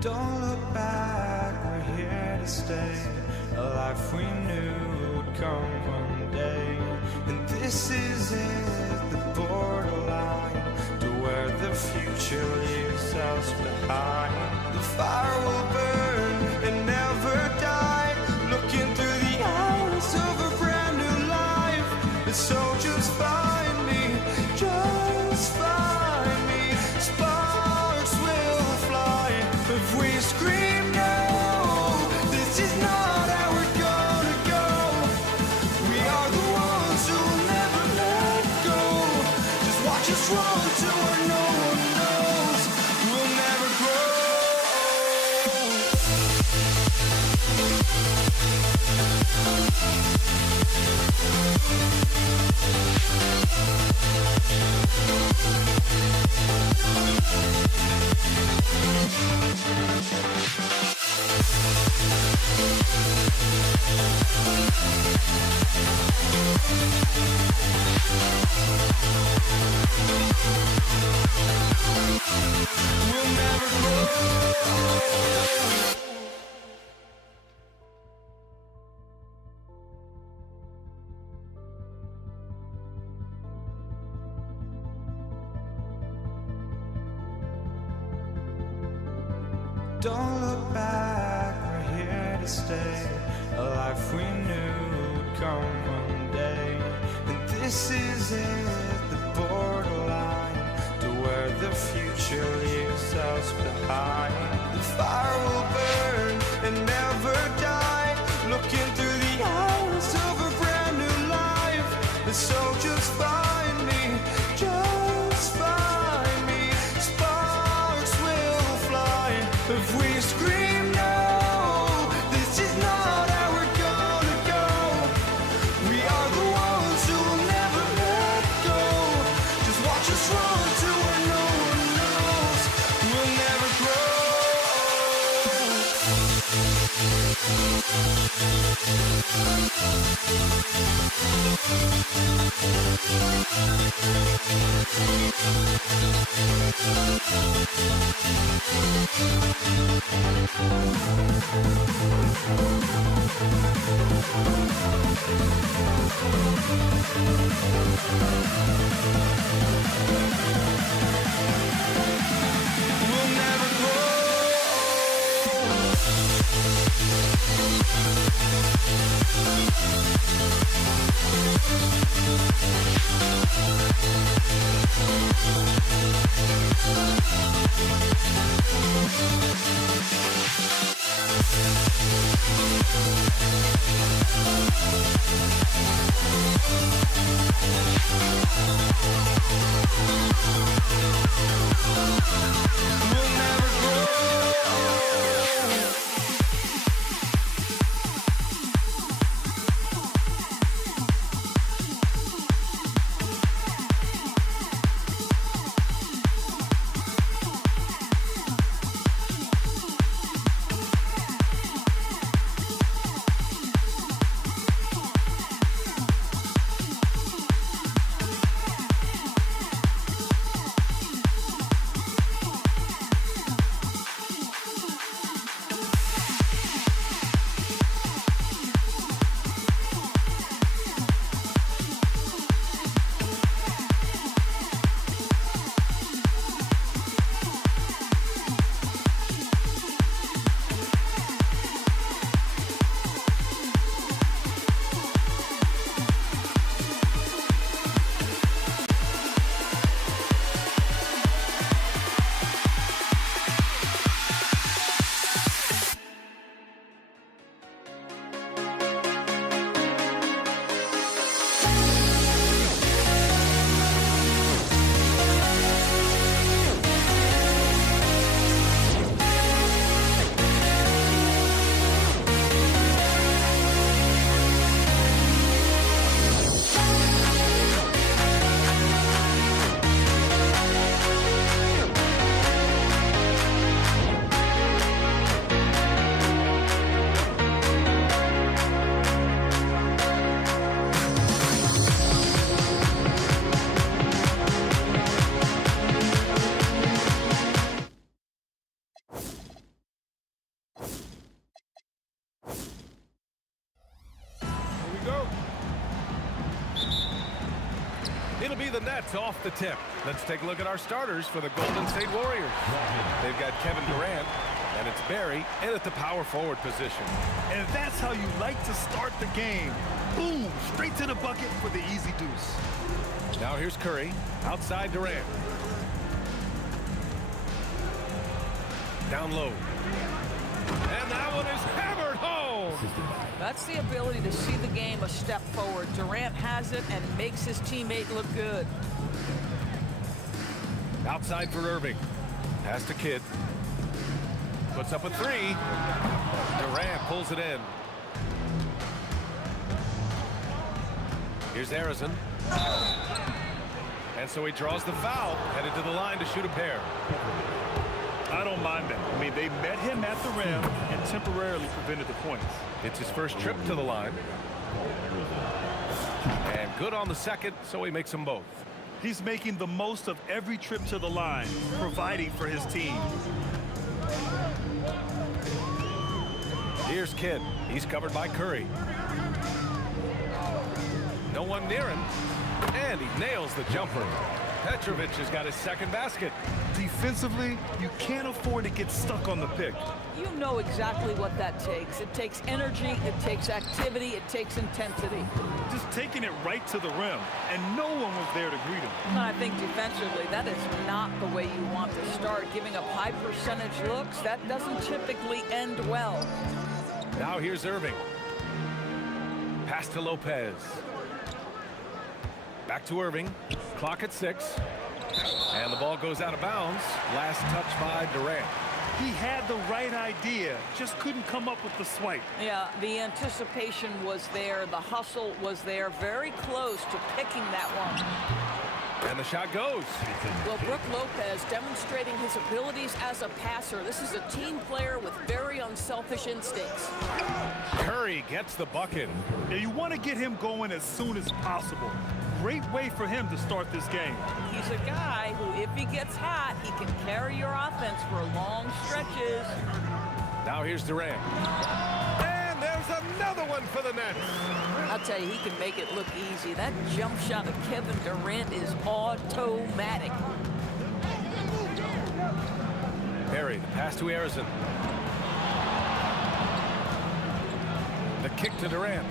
Don't look back, we're here to stay. A life we knew would come one day. And this is it, the borderline to where the future leaves us behind. The fire will burn and never die, looking through the eyes of a brand new life. And so just find me, just find me. Sparks will fly if we scream no. This is not how we're gonna go. We are the ones who will never let go. Just watch us run to where no one knows. We'll never grow. We'll never grow. Don't look back, we're here to stay. A life we knew would come one day. And this is it, the borderline to where the future leaves us behind. The fire will burn and never die, looking through the eyes of a brand new life. And so just find me, just find me. Sparks will fly if we scream no. This is not how we're gonna go. We are the ones who will never let go. Just watch us run to where no one knows. We'll never grow. We'll never grow. We'll never grow. the nets off the tip. Let's take a look at our starters for the Golden State Warriors. They've got Kevin Durant, and it's Barry in at the power forward position. And that's how you like to start the game. Boom, straight to the bucket for the easy deuce. Now here's Curry, outside Durant. Down low. And that one is hammered home. That's the ability to see the game a step forward. Durant has it and makes his teammate look good. Outside for Irving. Pass to Kidd. Puts up a three. Durant pulls it in. Here's Harrison. And so he draws the foul, headed to the line to shoot a pair. I don't mind that. I mean, they met him at the rim and temporarily prevented the points. It's his first trip to the line. And good on the second, so he makes them both. He's making the most of every trip to the line, providing for his team. Here's Kidd. He's covered by Curry. No one near him. And he nails the jumper. Petrovic has got his second basket. Defensively, you can't afford to get stuck on the pick. You know exactly what that takes. It takes energy, it takes activity, it takes intensity. Just taking it right to the rim, and no one was there to greet him. And I think defensively, that is not the way you want to start. Giving up high percentage looks, that doesn't typically end well. Now here's Irving. Pass to Lopez. Back to Irving. Clock at 6. And the ball goes out of bounds. Last touch by Durant. He had the right idea, just couldn't come up with the swipe. Yeah, the anticipation was there. The hustle was there. Very close to picking that one. And the shot goes. Well, Brook Lopez demonstrating his abilities as a passer. This is a team player with very unselfish instincts. Curry gets the bucket. Now, you want to get him going as soon as possible. Great way for him to start this game. He's a guy who, if he gets hot, he can carry your offense for long stretches. Now here's Durant. And there's another one for the Nets. I'll tell you, he can make it look easy. That jump shot of Kevin Durant is automatic. Barry, the pass to Harrison. The kick to Durant.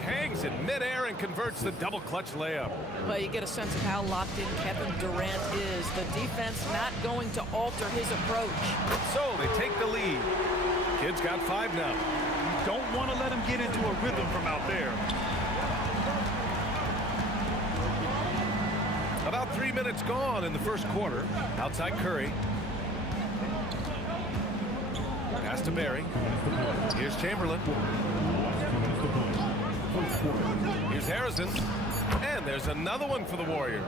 Hangs in midair and converts the double clutch layup. Well, you get a sense of how locked in Kevin Durant is. The defense not going to alter his approach. So they take the lead. Kid's got 5 now. You don't want to let him get into a rhythm from out there. About 3 minutes gone in the first quarter. Outside Curry. Pass to Barry. Here's Chamberlain. Here's Harrison. And there's another one for the Warriors.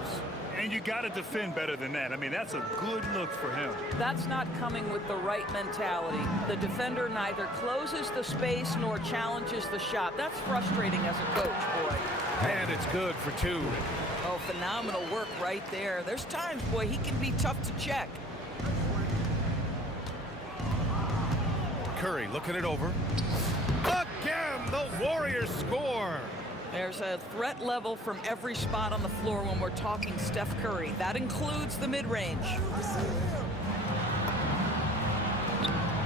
And you got to defend better than that. I mean, that's a good look for him. That's not coming with the right mentality. The defender neither closes the space nor challenges the shot. That's frustrating as a coach, boy. And it's good for 2. Oh, phenomenal work right there. There's times, boy, he can be tough to check. Curry looking it over. Again, the Warriors score. There's a threat level from every spot on the floor when we're talking Steph Curry. That includes the mid-range.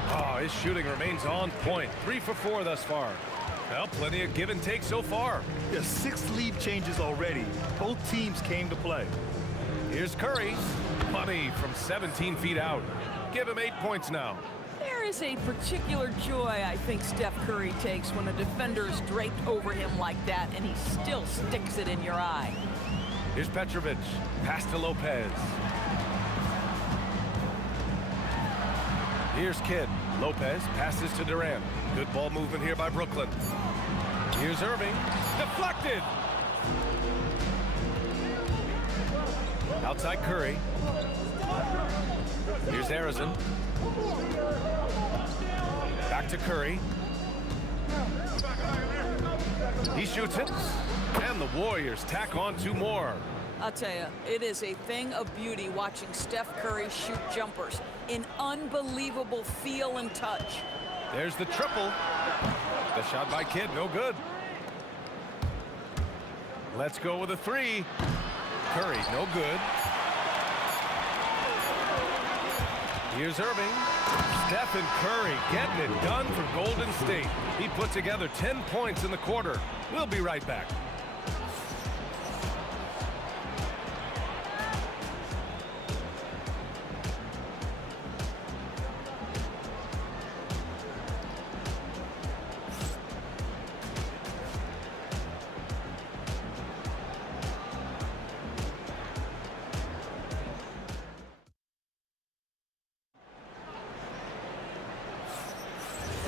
Oh, his shooting remains on point. 3 for 4 thus far. Well, plenty of give and take so far. There's 6 lead changes already. Both teams came to play. Here's Curry. Money from 17 feet out. Give him 8 points now. There is a particular joy I think Steph Curry takes when a defender is draped over him like that and he still sticks it in your eye. Here's Petrovic. Pass to Lopez. Here's Kidd. Lopez passes to Durant. Good ball movement here by Brooklyn. Here's Irving. Deflected. Outside Curry. Here's Harrison. Back to Curry. He shoots it. And the Warriors tack on 2 more. I'll tell you, it is a thing of beauty watching Steph Curry shoot jumpers. An unbelievable feel and touch. There's the triple. The shot by Kidd, no good. Let's go with a three. Curry, no good. Here's Irving. Stephen Curry getting it done for Golden State. He put together 10 points in the quarter. We'll be right back.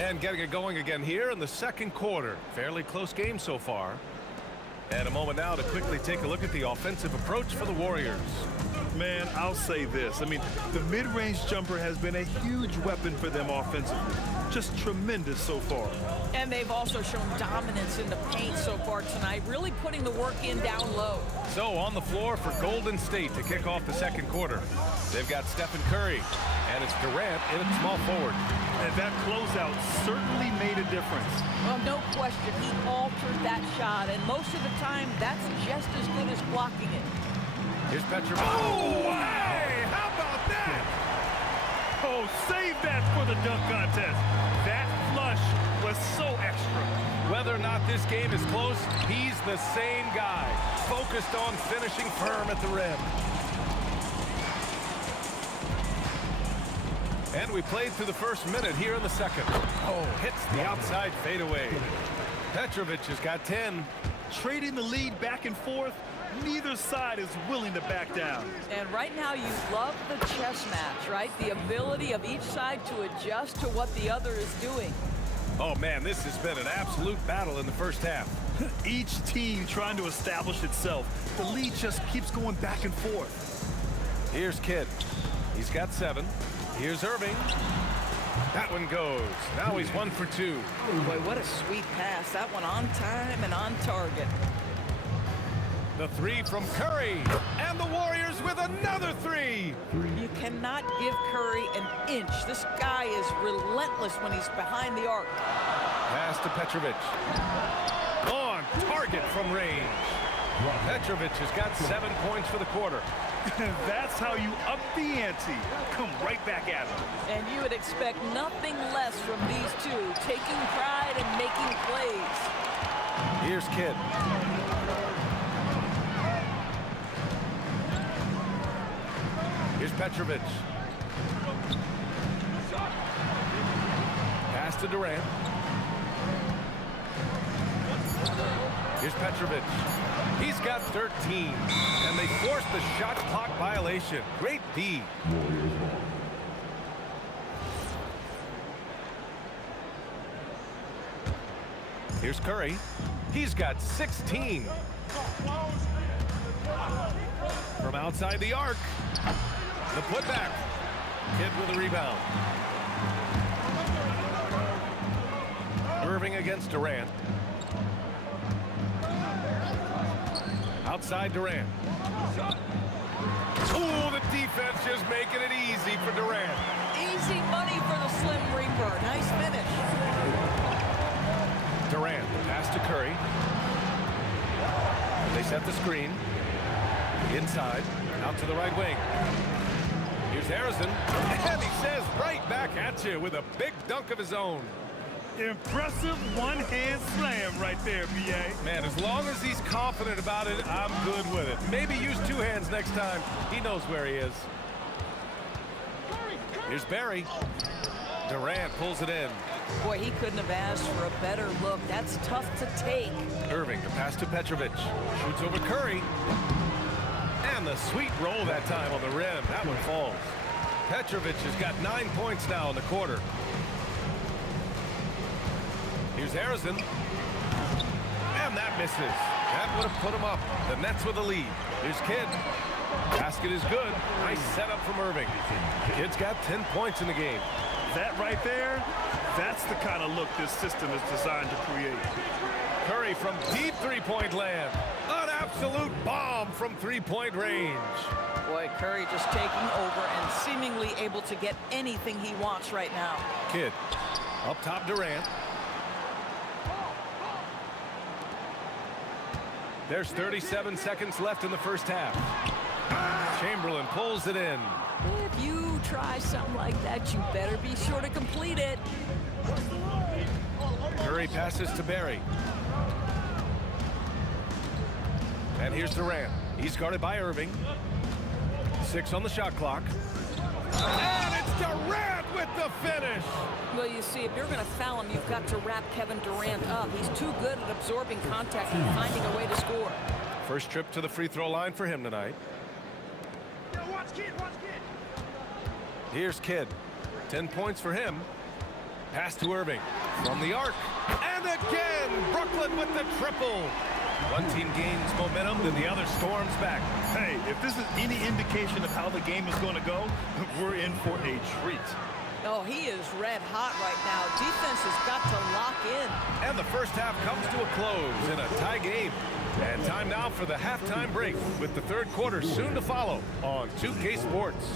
And getting it going again here in the second quarter. Fairly close game so far. And a moment now to quickly take a look at the offensive approach for the Warriors. Man, I'll say this. I mean, the mid-range jumper has been a huge weapon for them offensively. Just tremendous so far. And they've also shown dominance in the paint so far tonight, really putting the work in down low. So on the floor for Golden State to kick off the second quarter. They've got Stephen Curry, and it's Durant in at small forward. And that closeout certainly made a difference. Well, no question, he altered that shot, and most of the time, that's just as good as blocking it. Here's Petrovic. Oh, hey, how about that? Oh, save that for the dunk contest. That flush was so extra. Whether or not this game is close, he's the same guy, focused on finishing firm at the rim. And we played through the first minute here in the second. Oh, hits the outside fadeaway. Petrovic has got 10. Trading the lead back and forth, neither side is willing to back down. And right now you love the chess match, right? The ability of each side to adjust to what the other is doing. Oh, man, this has been an absolute battle in the first half. Each team trying to establish itself. The lead just keeps going back and forth. Here's Kidd. He's got 7. Here's Irving. That one goes. Now he's 1 for 2. Boy, what a sweet pass. That one on time and on target. The three from Curry. And the Warriors with another 3. You cannot give Curry an inch. This guy is relentless when he's behind the arc. Pass to Petrovic. On target from range. Petrovic has got 7 points for the quarter. That's how you up the ante. Come right back at him. And you would expect nothing less from these two, taking pride and making plays. Here's Kidd. Here's Petrovic. Pass to Durant. Here's Petrovic. He's got 13, and they forced the shot clock violation. Great D. Here's Curry. He's got 16. From outside the arc. The putback. Kidd with a rebound. Irving against Durant. Outside Durant. Ooh, the defense just making it easy for Durant. Easy money for the Slim Reaper. Nice finish. Durant, pass to Curry. They set the screen. Inside, out to the right wing. Here's Harrison. And he says right back at you with a big dunk of his own. Impressive one-hand slam right there, B.A. Man, as long as he's confident about it, I'm good with it. Maybe use 2 hands next time. He knows where he is. Here's Barry. Durant pulls it in. Boy, he couldn't have asked for a better look. That's tough to take. Irving, the pass to Petrovic. Shoots over Curry. And the sweet roll that time on the rim. That one falls. Petrovic has got 9 points now in the quarter. Here's Harrison. And that misses. That would have put him up. The Nets with the lead. Here's Kidd. Basket is good. Nice setup from Irving. Kidd's got 10 points in the game. That right there, that's the kind of look this system is designed to create. Curry from deep three-point land. An absolute bomb from three-point range. Boy, Curry just taking over and seemingly able to get anything he wants right now. Kidd. Up top, Durant. There's 37 seconds left in the first half. Chamberlain pulls it in. If you try something like that, you better be sure to complete it. Curry passes to Barry. And here's Durant. He's guarded by Irving. 6 on the shot clock. And it's Durant with the finish. Well, you see, if you're going to foul him, you've got to wrap Kevin Durant up. He's too good at absorbing contact and finding a way to score. First trip to the free throw line for him tonight. Watch Kid, watch Kid. Here's Kidd. 10 points for him. Pass to Irving from the arc. And again, Brooklyn with the triple. One team gains momentum, then the other storms back. Hey, if this is any indication of how the game is going to go, we're in for a treat. Oh, he is red hot right now. Defense has got to lock in. And the first half comes to a close in a tie game. And time now for the halftime break, with the third quarter soon to follow on 2K Sports.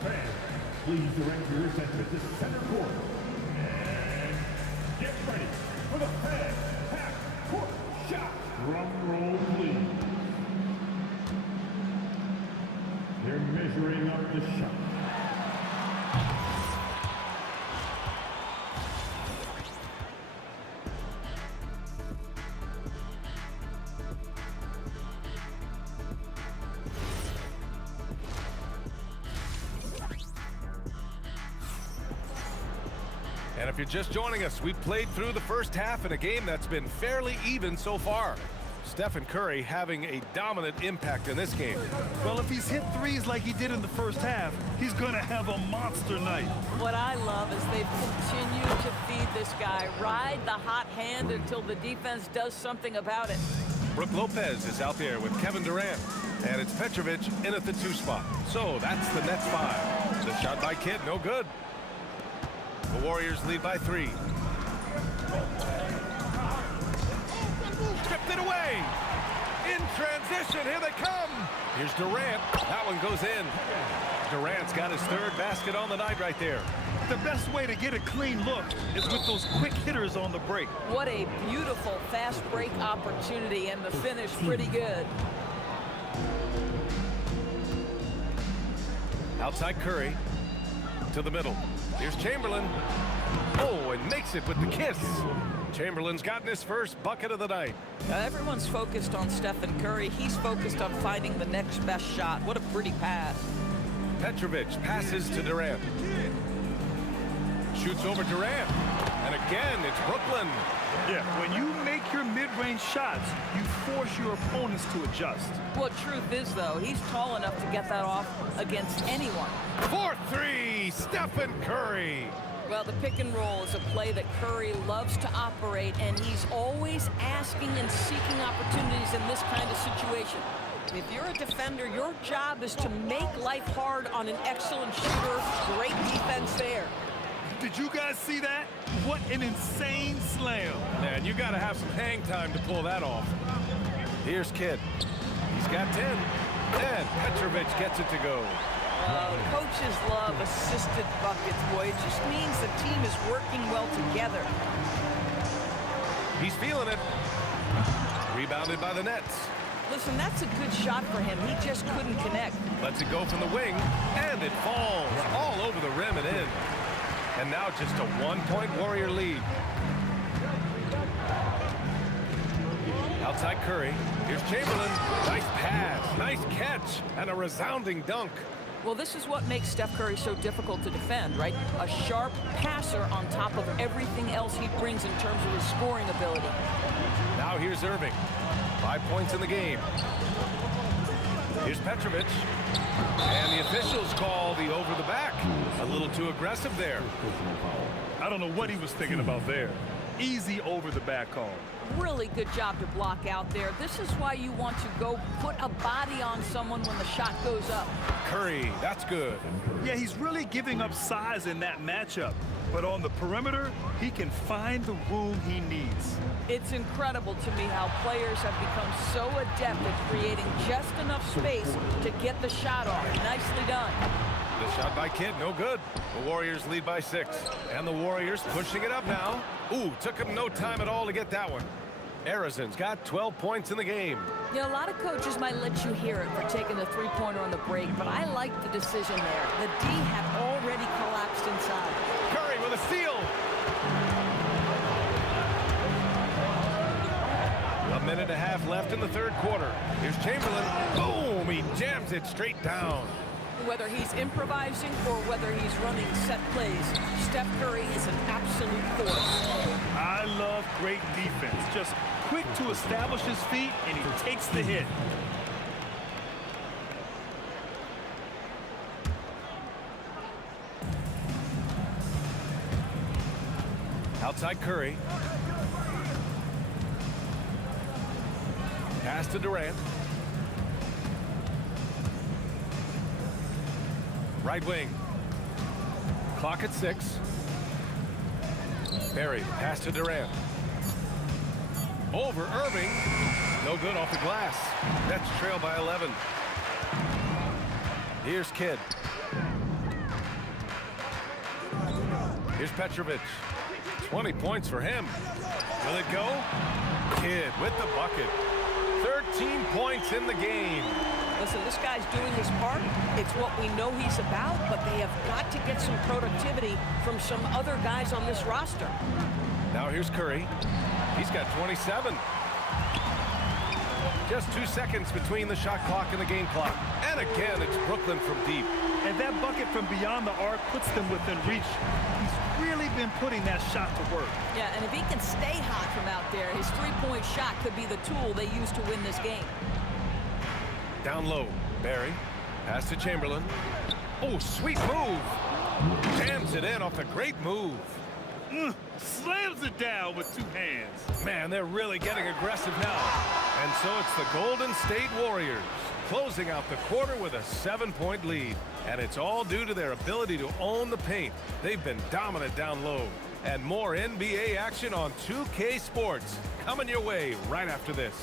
Fans, please direct your attention to the center court. And get ready for the fan half-court shot. Drum roll, please. They're measuring up the shot. And if you're just joining us, we've played through the first half in a game that's been fairly even so far. Stephen Curry having a dominant impact in this game. Well, if he's hit threes like he did in the first half, he's going to have a monster night. What I love is they've continued to feed this guy, ride the hot hand until the defense does something about it. Brook Lopez is out there with Kevin Durant. And it's Petrovic in at the 2 spot. So that's the Nets 5. The shot by Kidd, no good. The Warriors lead by 3. Stripped it away. In transition, here they come. Here's Durant. That one goes in. Durant's got his 3rd basket on the night right there. The best way to get a clean look is with those quick hitters on the break. What a beautiful fast break opportunity, and the finish pretty good. Outside Curry to the middle. Here's Chamberlain. Oh, and makes it with the kiss. Chamberlain's gotten his first bucket of the night. Now, everyone's focused on Stephen Curry. He's focused on finding the next best shot. What a pretty pass. Petrovic passes to Durant. Shoots over Durant. And again, it's Brooklyn. Yeah, when you make your mid-range shots, you force your opponents to adjust. Well, truth is, though, he's tall enough to get that off against anyone. 4-3, Stephen Curry. Well, the pick and roll is a play that Curry loves to operate, and he's always asking and seeking opportunities in this kind of situation. If you're a defender, your job is to make life hard on an excellent shooter. Great defense there. Did you guys see that? What an insane slam. Man, you got to have some hang time to pull that off. Here's Kidd. He's got 10. And Petrovic gets it to go. Coaches love assisted buckets, boy. It just means the team is working well together. He's feeling it. Rebounded by the Nets. Listen, that's a good shot for him. He just couldn't connect. Lets it go from the wing, and it falls all over the rim and in. And now just a 1-point Warrior lead. Outside Curry. Here's Chamberlain. Nice pass, nice catch, and a resounding dunk. Well, this is what makes Steph Curry so difficult to defend, right? A sharp passer on top of everything else he brings in terms of his scoring ability. Now here's Irving. 5 points in the game. Here's Petrovic. And the officials call the over the back. A little too aggressive there. I don't know what he was thinking about there. Easy over the back call. Really good job to block out there. This is why you want to go put a body on someone when the shot goes up. Curry, that's good. Yeah, he's really giving up size in that matchup. But on the perimeter, he can find the room he needs. It's incredible to me how players have become so adept at creating just enough space to get the shot off. Nicely done. The shot by Kidd, no good. The Warriors lead by 6. And the Warriors pushing it up now. Ooh, took him no time at all to get that one. Arizon's got 12 points in the game. You know, a lot of coaches might let you hear it for taking the three-pointer on the break, but I like the decision there. The D had already collapsed inside. Curry with a steal. A minute and a half left in the third quarter. Here's Chamberlain. Boom! He jams it straight down. Whether he's improvising or whether he's running set plays, Steph Curry is an absolute force. I love great defense. Just quick to establish his feet, and he takes the hit. Outside Curry. Pass to Durant. Right wing. Clock at 6. Barry, pass to Durant. Over Irving. No good off the glass. Nets trail by 11. Here's Kidd. Here's Petrovic. 20 points for him. Will it go? Kidd with the bucket. 13 points in the game. Listen, this guy's doing his part. It's what we know he's about, but they have got to get some productivity from some other guys on this roster. Now here's Curry. He's got 27. Just 2 seconds between the shot clock and the game clock. And again, it's Brooklyn from deep. And that bucket from beyond the arc puts them within reach. He's really been putting that shot to work. Yeah, and if he can stay hot from out there, his three-point shot could be the tool they use to win this game. Down low, Barry. Pass to Chamberlain. Oh, sweet move. Jams it in off the great move. Slams it down with 2 hands. Man, they're really getting aggressive now. And so it's the Golden State Warriors closing out the quarter with a 7-point lead. And it's all due to their ability to own the paint. They've been dominant down low. And more NBA action on 2K Sports coming your way right after this.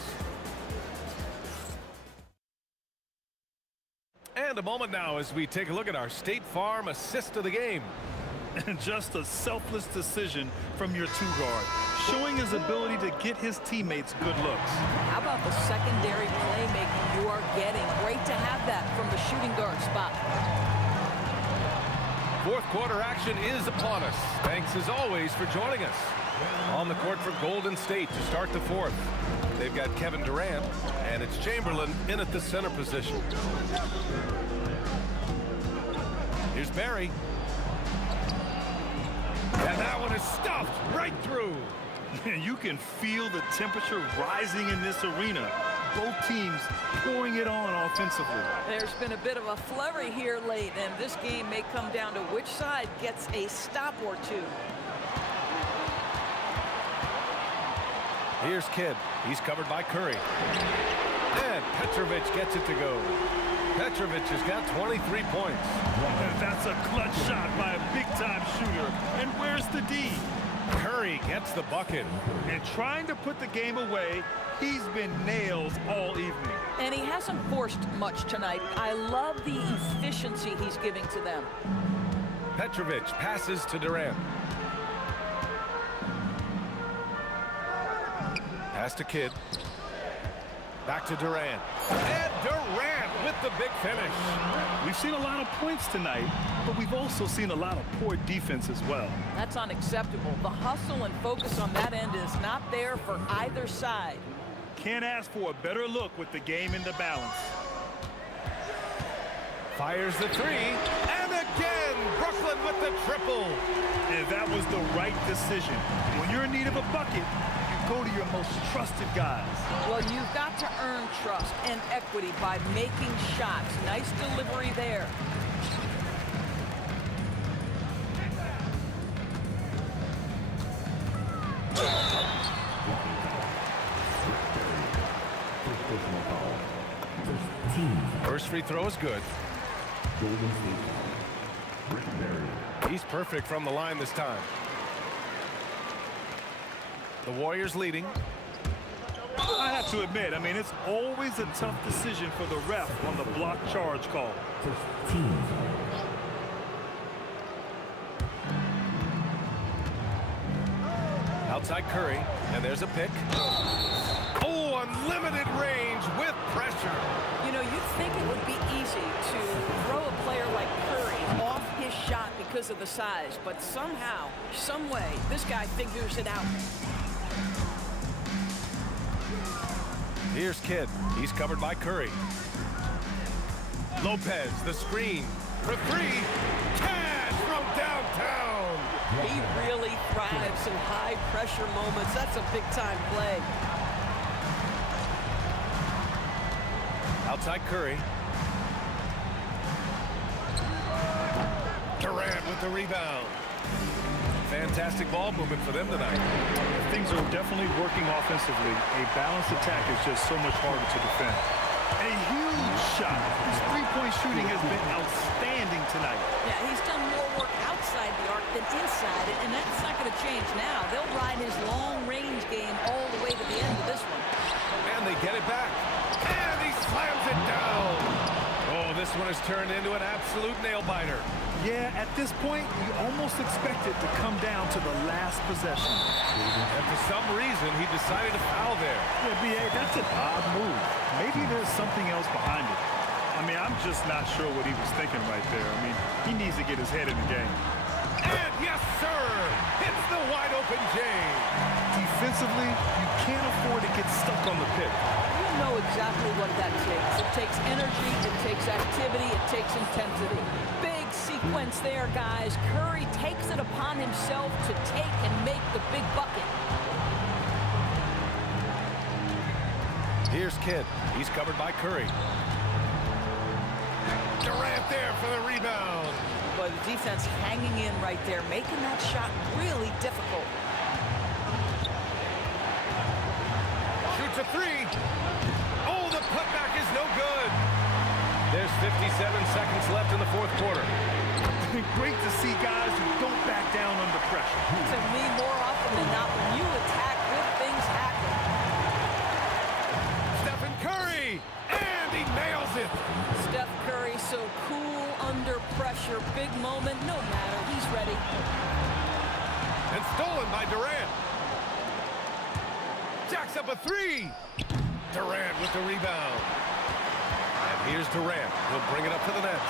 And a moment now as we take a look at our State Farm assist of the game. And just a selfless decision from your 2-guard, showing his ability to get his teammates good looks. How about the secondary playmaking you are getting? Great to have that from the shooting guard spot. Fourth quarter action is upon us. Thanks as always for joining us. On the court for Golden State to start the fourth. They've got Kevin Durant, and it's Chamberlain in at the center position. Here's Barry. And that one is stuffed right through. You can feel the temperature rising in this arena. Both teams pouring it on offensively. There's been a bit of a flurry here late, and this game may come down to which side gets a stop or two. Here's Kidd. He's covered by Curry. And Petrovic gets it to go. Petrovic has got 23 points. And that's a clutch shot by a big-time shooter. And where's the D? Curry gets the bucket. And trying to put the game away, he's been nails all evening. And he hasn't forced much tonight. I love the efficiency he's giving to them. Petrovic passes to Durant. Pass to Kidd. Back to Durant. And Durant with the big finish. We've seen a lot of points tonight, but we've also seen a lot of poor defense as well. That's unacceptable. The hustle and focus on that end is not there for either side. Can't ask for a better look with the game in the balance. Fires the three. And again, Brooklyn with the triple. And that was the right decision. When you're in need of a bucket, go to your most trusted guys. Well, you've got to earn trust and equity by making shots. Nice delivery there. First free throw is good. He's perfect from the line this time. The Warriors leading. I have to admit, it's always a tough decision for the ref on the block charge call. Outside Curry, and there's a pick. Oh, unlimited range with pressure. You know, you'd think it would be easy to throw a player like Curry off his shot because of the size, but somehow, some way, this guy figures it out. Here's Kidd. He's covered by Curry. Lopez, the screen for three. Cash from downtown. He really thrives in high-pressure moments. That's a big-time play. Outside Curry. Durant with the rebound. Fantastic ball movement for them tonight. Things are definitely working offensively. A balanced attack is just so much harder to defend. A huge shot. His three-point shooting has been outstanding tonight. Yeah, he's done more work outside the arc than inside it, and that's not going to change now. They'll ride his long-range game all the way to the end of this one. And they get it back. And he slams it down. Oh, this one has turned into an absolute nail-biter. Yeah, at this point, you almost expect it to come down to the last possession. And for some reason, he decided to foul there. Yeah, B.A., that's an odd move. Maybe there's something else behind it. I mean, I'm just not sure what he was thinking right there. I mean, he needs to get his head in the game. And yes, sir, hits the wide-open J. Defensively, you can't afford to get stuck on the pick. You know exactly what that takes. It takes energy, it takes activity, it takes intensity. Big sequence there, guys. Curry takes it upon himself to take and make the big bucket. Here's Kidd. He's covered by Curry. Durant there for the rebound. Boy, the defense hanging in right there, making that shot really difficult. Shoots a three. Oh, the putback is no good. There's 57 seconds left in the fourth quarter. Great to see guys who don't back down under pressure. To me, more often than not, when you attack, good things happen. Stephen Curry, and he nails it. Steph Curry so cool under pressure. Big moment, no matter. He's ready. And stolen by Durant. Jacks up a three. Durant with the rebound. And here's Durant. He'll bring it up to the net.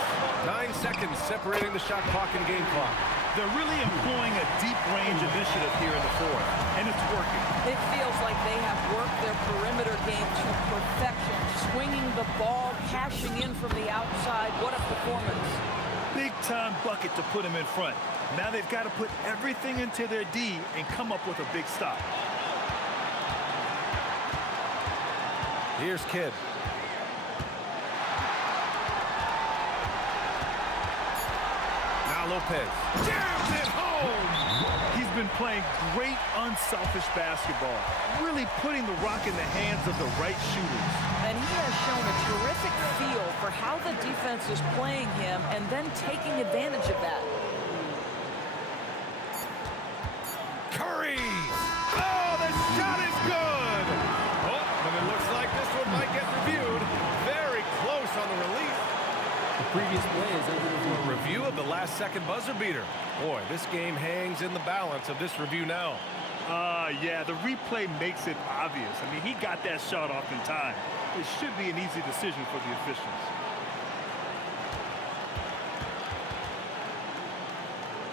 9 seconds separating the shot clock and game clock. They're really employing a deep range initiative here in the fourth, and it's working. It feels like they have worked their perimeter game to perfection, swinging the ball, cashing in from the outside. What a performance. Big-time bucket to put him in front. Now they've got to put everything into their D and come up with a big stop. Here's Kidd. Now Lopez jams it home. He's been playing great, unselfish basketball, really putting the rock in the hands of the right shooters. And he has shown a terrific feel for how the defense is playing him and then taking advantage of that. Curry. Oh, the shot is good. Oh, but it looks like this one might get reviewed. Very close on the release. The previous play is under review. Review of the last second buzzer beater. Boy, this game hangs in the balance of this review now. Yeah, the replay makes it obvious. I mean, he got that shot off in time. It should be an easy decision for the officials.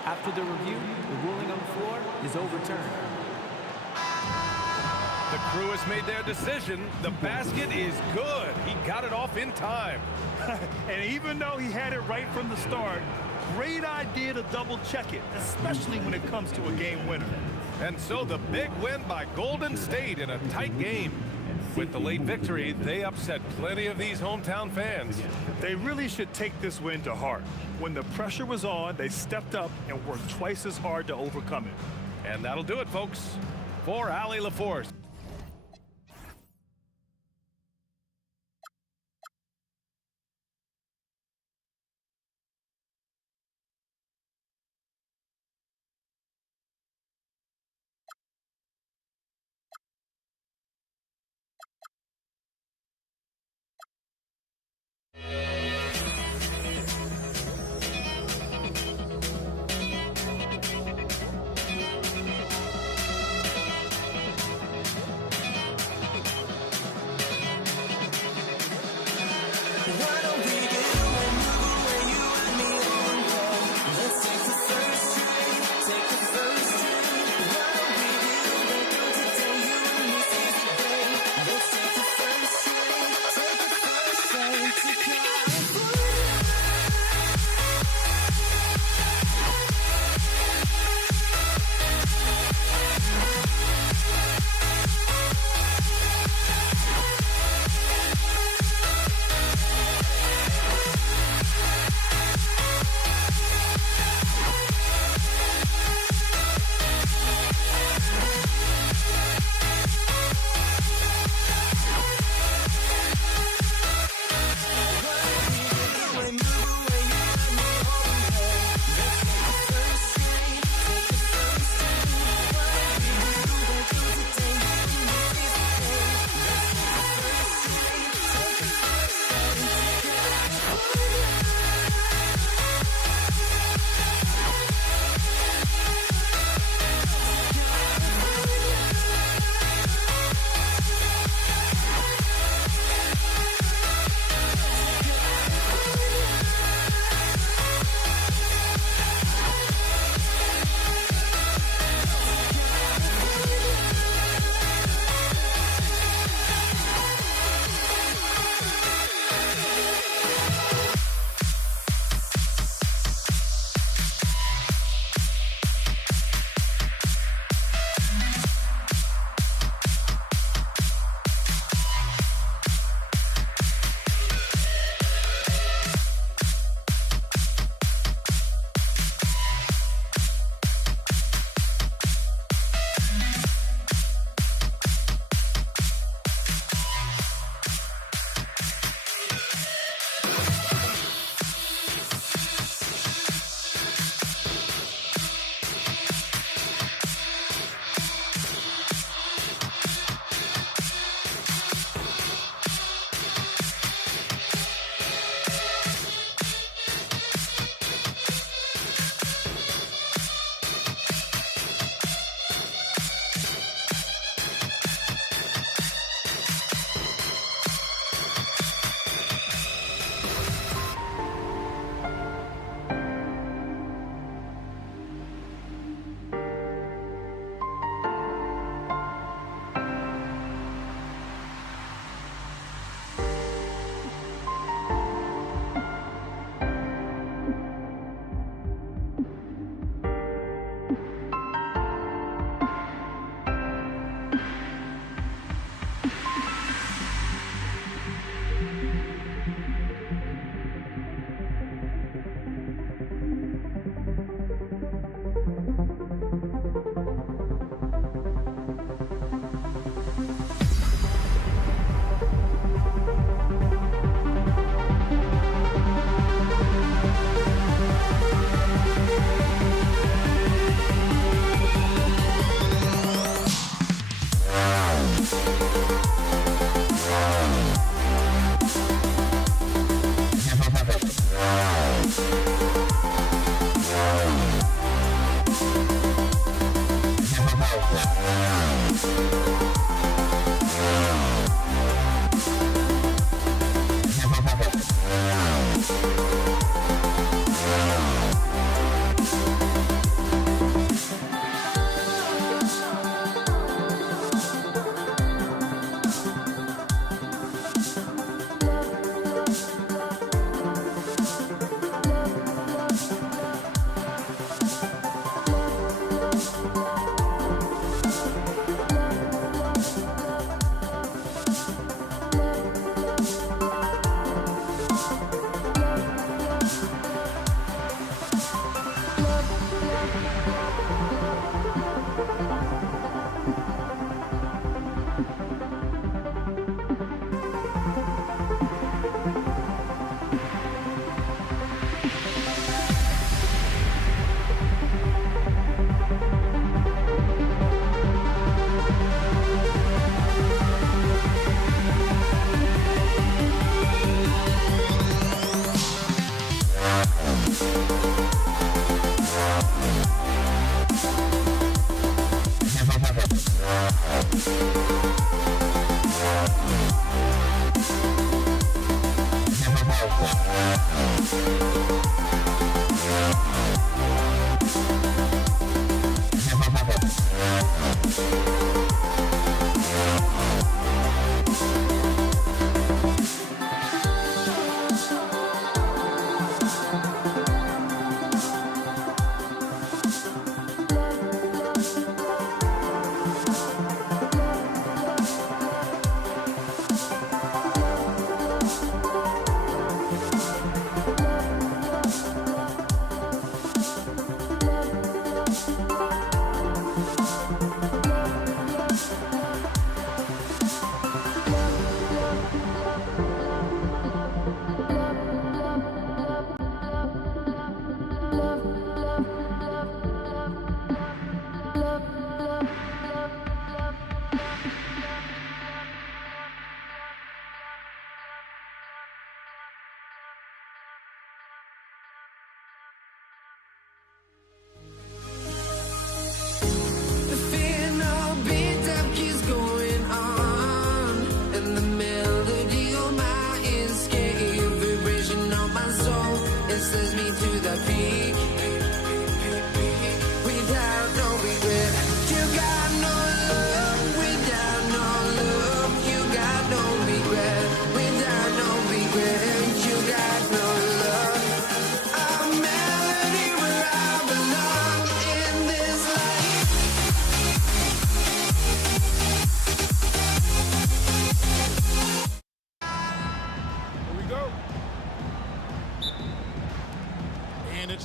After the review, the ruling on the floor is overturned. The crew has made their decision. The basket is good. He got it off in time. And even though he had it right from the start, great idea to double check it, especially when it comes to a game winner. And so the big win by Golden State in a tight game. With the late victory, they upset plenty of these hometown fans. They really should take this win to heart. When the pressure was on, they stepped up and worked twice as hard to overcome it. And that'll do it, folks. For Allie LaForce.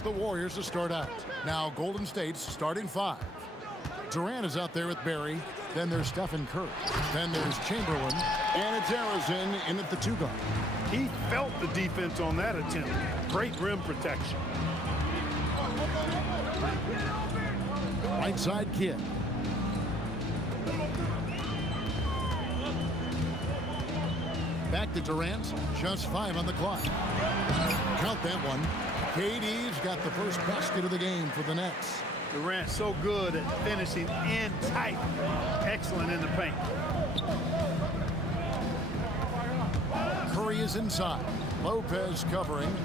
The Warriors to start out. Now Golden State's starting 5. Durant is out there with Barry. Then there's Stephen Curry. Then there's Chamberlain. And it's Harrison in at the 2 guard. He felt the defense on that attempt. Great rim protection. Right side Kidd. Back to Durant. Just 5 on the clock. Count that one. KD's got the first basket of the game for the Nets. Durant so good at finishing in tight. Excellent in the paint. Curry is inside. Lopez covering.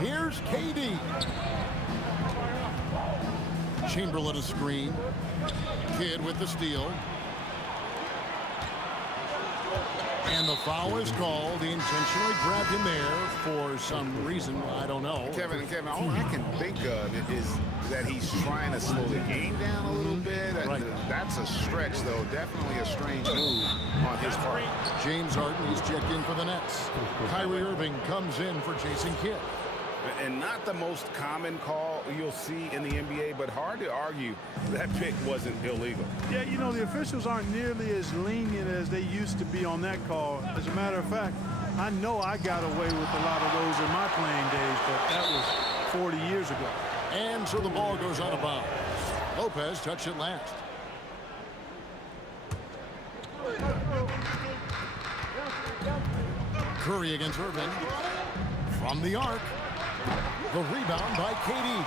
Here's KD. Chamberlain a screen. Kidd with the steal. And the foul is called. He intentionally grabbed him there for some reason. I don't know. Kevin, all I can think of is that he's trying to slow the game down a little bit. Right. That's a stretch, though. Definitely a strange move on his part. James Harden, he's checked in for the Nets. Kyrie Irving comes in for Jason Kidd. And not the most common call you'll see in the NBA, but hard to argue that pick wasn't illegal. Yeah, you know, the officials aren't nearly as lenient as they used to be on that call. As a matter of fact, I know I got away with a lot of those in my playing days, but that was 40 years ago. And so the ball goes out of bounds. Lopez touched it last. Curry against Irving. From the arc. The rebound by KD.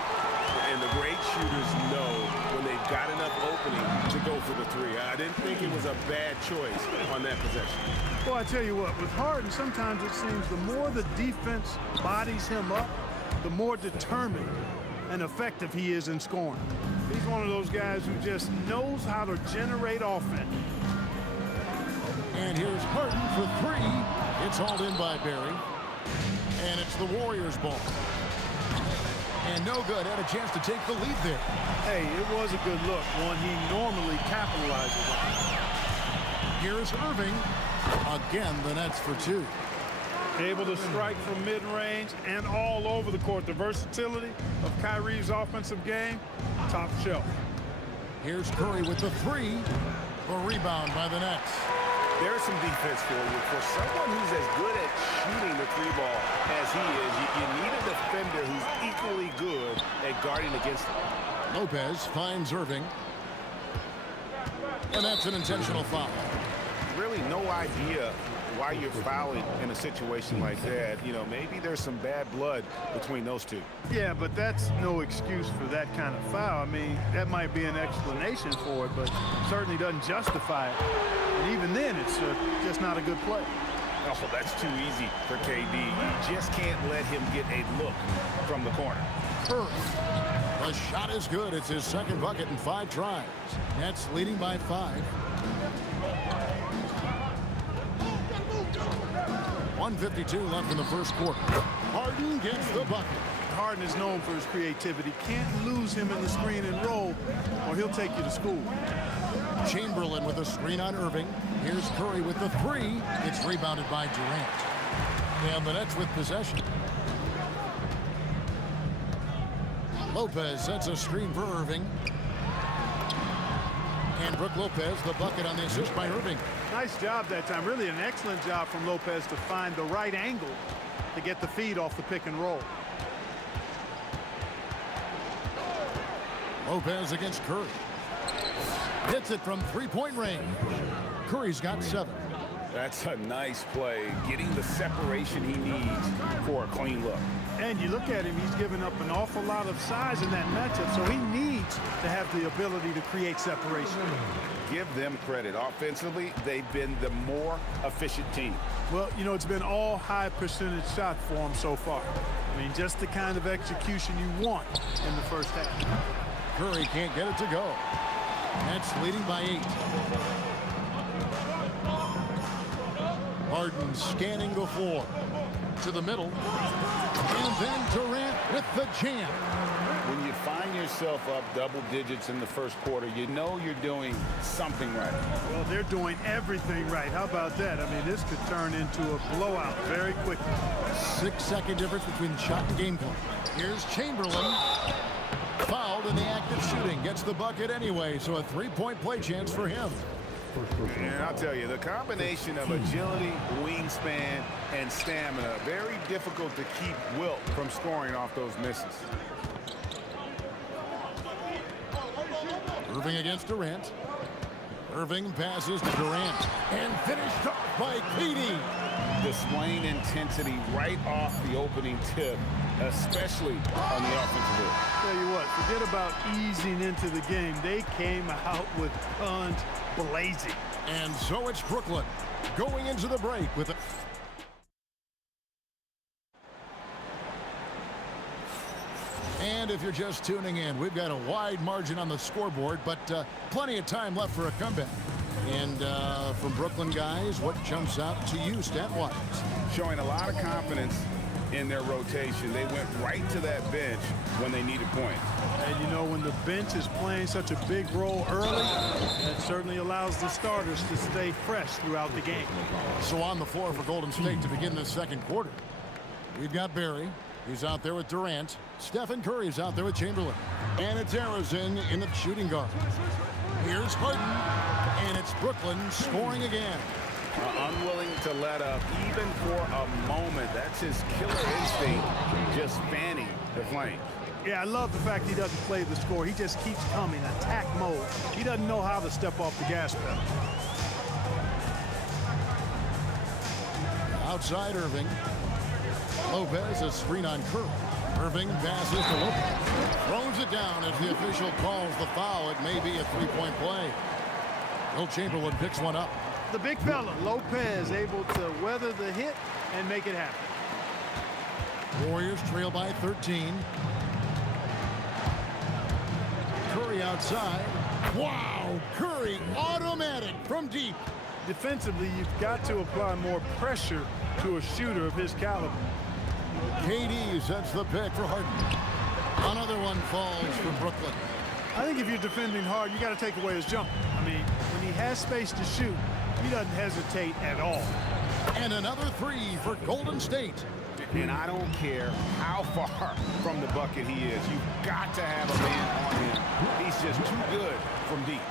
And the great shooters know when they've got enough opening to go for the 3. I didn't think it was a bad choice on that possession. Well, I tell you what, with Harden, sometimes it seems the more the defense bodies him up, the more determined and effective he is in scoring. He's one of those guys who just knows how to generate offense. And here's Harden for 3. It's hauled in by Barry. And it's the Warriors' ball. And no good. Had a chance to take the lead there. Hey, it was a good look, one he normally capitalizes on. Here's Irving. Again, the Nets for 2. Able to strike from mid-range and all over the court. The versatility of Kyrie's offensive game, top shelf. Here's Curry with the three. The rebound by the Nets. There's some defense for you. For someone who's as good at shooting the three ball as he is, you need a defender who's equally good at guarding against him. Lopez finds Irving. And that's an intentional foul. Really no idea why you're fouling in a situation like that. You know, maybe there's some bad blood between those two. Yeah, but that's no excuse for that kind of foul. I mean, that might be an explanation for it, but certainly doesn't justify it. And even then, it's just not a good play. Oh, that's too easy for KD. You just can't let him get a look from the corner. Curry. The shot is good. It's his second bucket in 5 tries. Nets leading by 5. 1:52 left in the first quarter. Harden gets the bucket. Harden is known for his creativity. Can't lose him in the screen and roll, or he'll take you to school. Chamberlain with a screen on Irving. Here's Curry with the three. It's rebounded by Durant. And the Nets with possession. Lopez sets a screen for Irving. And Brook Lopez, the bucket on the assist by Irving. Nice job that time. Really an excellent job from Lopez to find the right angle to get the feed off the pick and roll. Lopez against Curry. Hits it from three-point range. Curry's got 7. That's a nice play, getting the separation he needs for a clean look. And you look at him, he's given up an awful lot of size in that matchup, so he needs to have the ability to create separation. Give them credit. Offensively, they've been the more efficient team. Well, you know, it's been all high percentage shots for him so far. I mean, just the kind of execution you want in the first half. Curry can't get it to go. Nets leading by 8. Harden scanning the floor. To the middle. And then Durant with the jam. When you find yourself up double digits in the first quarter, you know you're doing something right. Well, they're doing everything right. How about that? I mean, this could turn into a blowout very quickly. 6-second difference between the shot and game clock. Here's Chamberlain. Fouled in the act of shooting. Gets the bucket anyway, so a 3-point play chance for him. And I'll tell you, the combination of agility, wingspan, and stamina, very difficult to keep Wilt from scoring off those misses. Irving against Durant. Irving passes to Durant. And finished off by KD. Displaying intensity right off the opening tip, especially on the offensive end. Tell you what, forget about easing into the game. They came out with guns blazing. And so it's Brooklyn going into the break with a... And if you're just tuning in, we've got a wide margin on the scoreboard, but plenty of time left for a comeback. And from Brooklyn guys, what jumps out to you stat-wise? Showing a lot of confidence in their rotation. They went right to that bench when they needed points. And you know, when the bench is playing such a big role early, that certainly allows the starters to stay fresh throughout the game. So on the floor for Golden State to begin the second quarter, we've got Barry. He's out there with Durant. Stephen Curry's out there with Chamberlain. And it's Harrison in the shooting guard. Here's Harden. And it's Brooklyn scoring again. Unwilling to let up even for a moment. That's his killer instinct, just fanning the flames. Yeah, I love the fact he doesn't play the score. He just keeps coming, attack mode. He doesn't know how to step off the gas pedal. Outside Irving. Lopez, a screen on Curry. Irving passes to Lopez. Throws it down as the official calls the foul. It may be a 3-point play. Will Chamberlain picks one up. The big fella, Lopez, able to weather the hit and make it happen. Warriors trail by 13. Curry outside. Wow! Curry automatic from deep. Defensively, you've got to apply more pressure to a shooter of his caliber. KD sets the pick for Harden. Another one falls for Brooklyn. I think if you're defending hard, you got to take away his jump. I mean, when he has space to shoot, he doesn't hesitate at all. And another three for Golden State. And I don't care how far from the bucket he is. You've got to have a man on him. He's just too good from deep.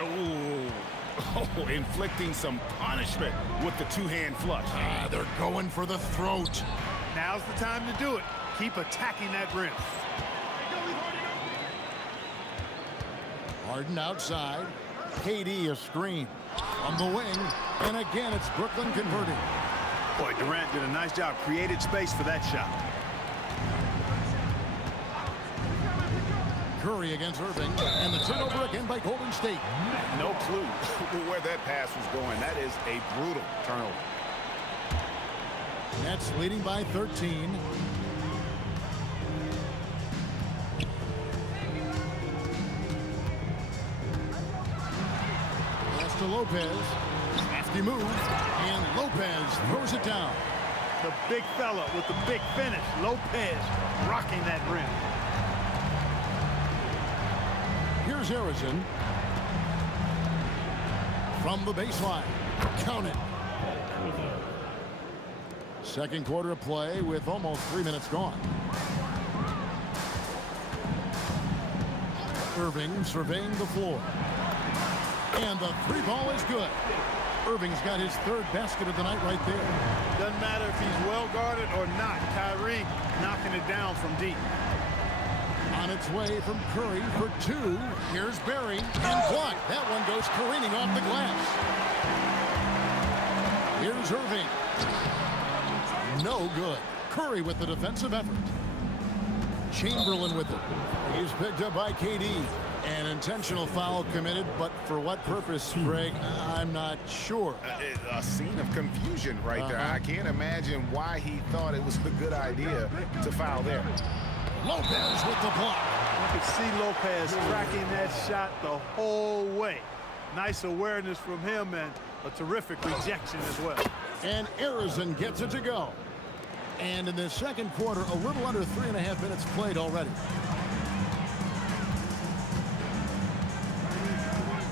Oh, inflicting some punishment with the two-hand flush. They're going for the throat. Now's the time to do it. Keep attacking that rim. Harden outside. KD a screen on the wing. And again, it's Brooklyn converting. Boy, Durant did a nice job. Created space for that shot. Curry against Irving. And the turnover again by Golden State. No clue where that pass was going. That is a brutal turnover. Nets leading by 13. Pass to Lopez. Hefty move. And Lopez throws it down. The big fella with the big finish. Lopez rocking that rim. Here's Harrison. From the baseline. Count it. Second quarter of play with almost 3 minutes gone. Irving surveying the floor. And the three ball is good. Irving's got his third basket of the night right there. Doesn't matter if he's well guarded or not. Kyrie knocking it down from deep. On its way from Curry for two. Here's Barry and blocked. That one goes careening off the glass. Here's Irving. No good. Curry with the defensive effort. Chamberlain with it. He's picked up by KD. An intentional foul committed, but for what purpose, Greg? I'm not sure. A scene of confusion right there. I can't imagine why he thought it was a good idea to foul there. Lopez with the block. You could see Lopez tracking that shot the whole way. Nice awareness from him and a terrific rejection as well. And Harrison gets it to go. And in the second quarter, a little under 3.5 minutes played already.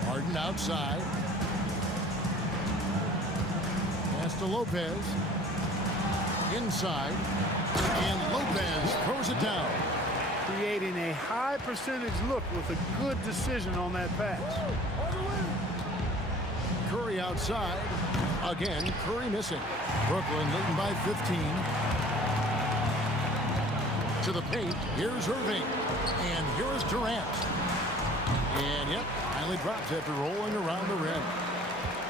Harden outside. Pass to Lopez. Inside. And Lopez throws it down. Creating a high percentage look with a good decision on that pass. Curry outside. Again, Curry missing. Brooklyn leading by 15. To the paint. Here's Irving. And here is Durant. And yep, finally drops after rolling around the rim.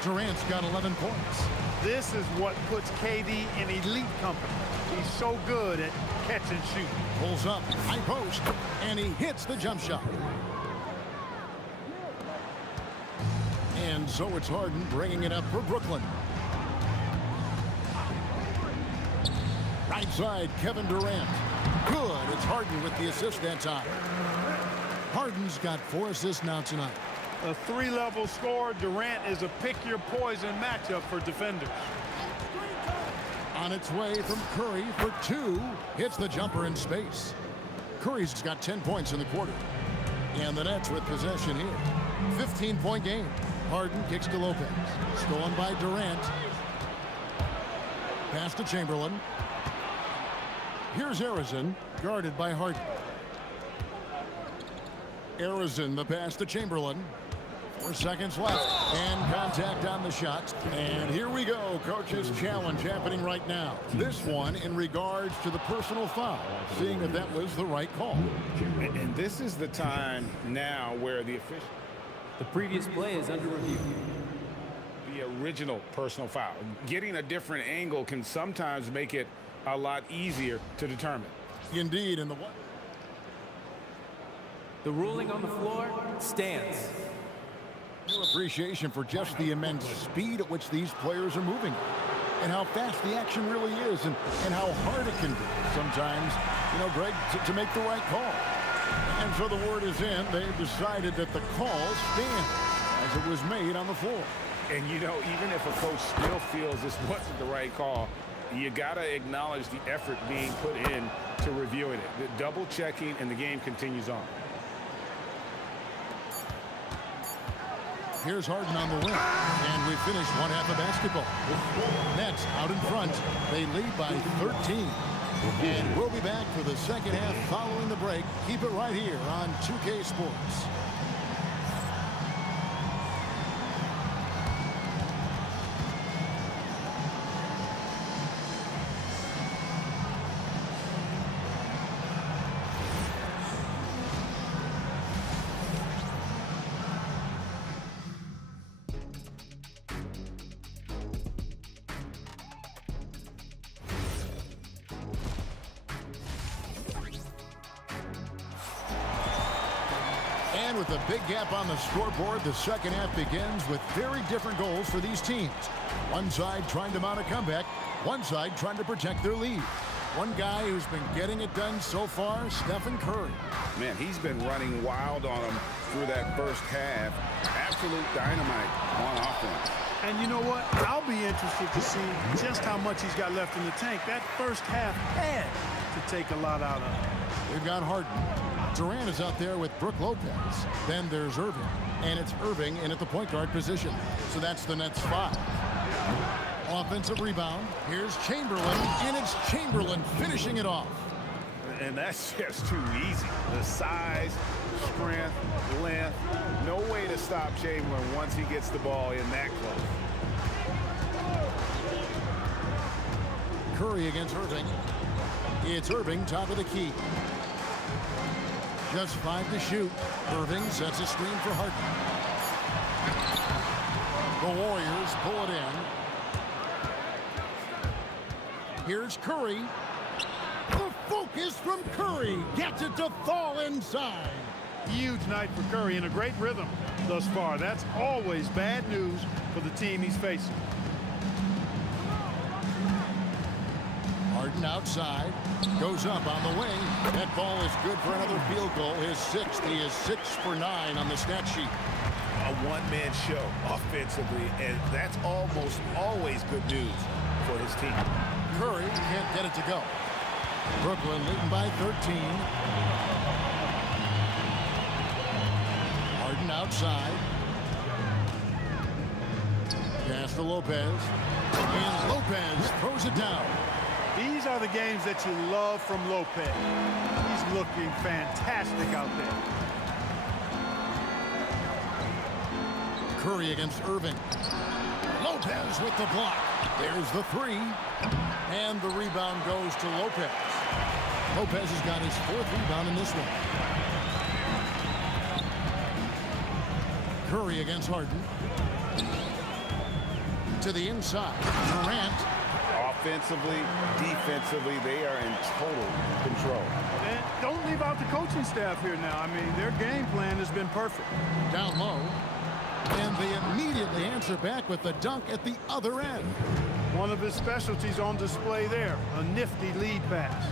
Durant's got 11 points. This is what puts KD in elite company. He's so good at catch and shoot. Pulls up, high post, and he hits the jump shot. And so it's Harden bringing it up for Brooklyn. Right side, Kevin Durant. Good, it's Harden with the assist that time. Harden's got 4 assists now tonight. A 3-level scorer, Durant is a pick-your-poison matchup for defenders. On its way from Curry for 2. Hits the jumper in space. Curry's got 10 points in the quarter. And the Nets with possession here. 15-point game. Harden kicks to Lopez. Stolen by Durant. Pass to Chamberlain. Here's Harrison, guarded by Harden. Harrison, the pass to Chamberlain. 4 seconds left. And contact on the shot. And here we go. Coach's challenge happening right now. This one in regards to the personal foul. Seeing that that was the right call. And this is the time now where the official... The previous play is under review. The original personal foul. Getting a different angle can sometimes make it a lot easier to determine. Indeed, in the what? The ruling on the floor stands. No appreciation for just the immense speed at which these players are moving and how fast the action really is and how hard it can be sometimes, you know, Greg, to make the right call. And so the word is in. They've decided that the call stands as it was made on the floor. And, you know, even if a coach still feels this wasn't the right call, you got to acknowledge the effort being put in to reviewing it. The double checking, and the game continues on. Here's Harden on the wing. And we finished one half of basketball. Nets out in front. They lead by 13. And we'll be back for the second half following the break. Keep it right here on 2K Sports. And with a big gap on the scoreboard, the second half begins with very different goals for these teams. One side trying to mount a comeback, one side trying to protect their lead. One guy who's been getting it done so far, Stephen Curry. Man, he's been running wild on them through that first half. Absolute dynamite on offense. And you know what? I'll be interested to see just how much he's got left in the tank. That first half had to take a lot out of him. We've got Harden. Durant is out there with Brook Lopez. Then there's Irving. And it's Irving in at the point guard position. So that's the Nets 5. Offensive rebound. Here's Chamberlain. And it's Chamberlain finishing it off. And that's just too easy. The size, strength, length. No way to stop Chamberlain once he gets the ball in that close. Curry against Irving. It's Irving, top of the key. Just 5 to shoot. Irving sets a screen for Harden. The Warriors pull it in. Here's Curry. The focus from Curry gets it to fall inside. Huge night for Curry and a great rhythm thus far. That's always bad news for the team he's facing. Harden outside, goes up on the wing. That ball is good for another field goal. His 6th. He is 6 for 9 on the stat sheet. A one-man show offensively, and that's almost always good news for his team. Curry can't get it to go. Brooklyn leading by 13. Harden outside. Pass to Lopez. And Lopez throws it down. These are the games that you love from Lopez. He's looking fantastic out there. Curry against Irving. Lopez with the block. There's the 3. And the rebound goes to Lopez. Lopez has got his 4th rebound in this one. Curry against Harden. To the inside. Durant. Offensively, defensively, they are in total control. And don't leave out the coaching staff here now. I mean, their game plan has been perfect. Down low. And they immediately answer back with the dunk at the other end. One of his specialties on display there, a nifty lead pass.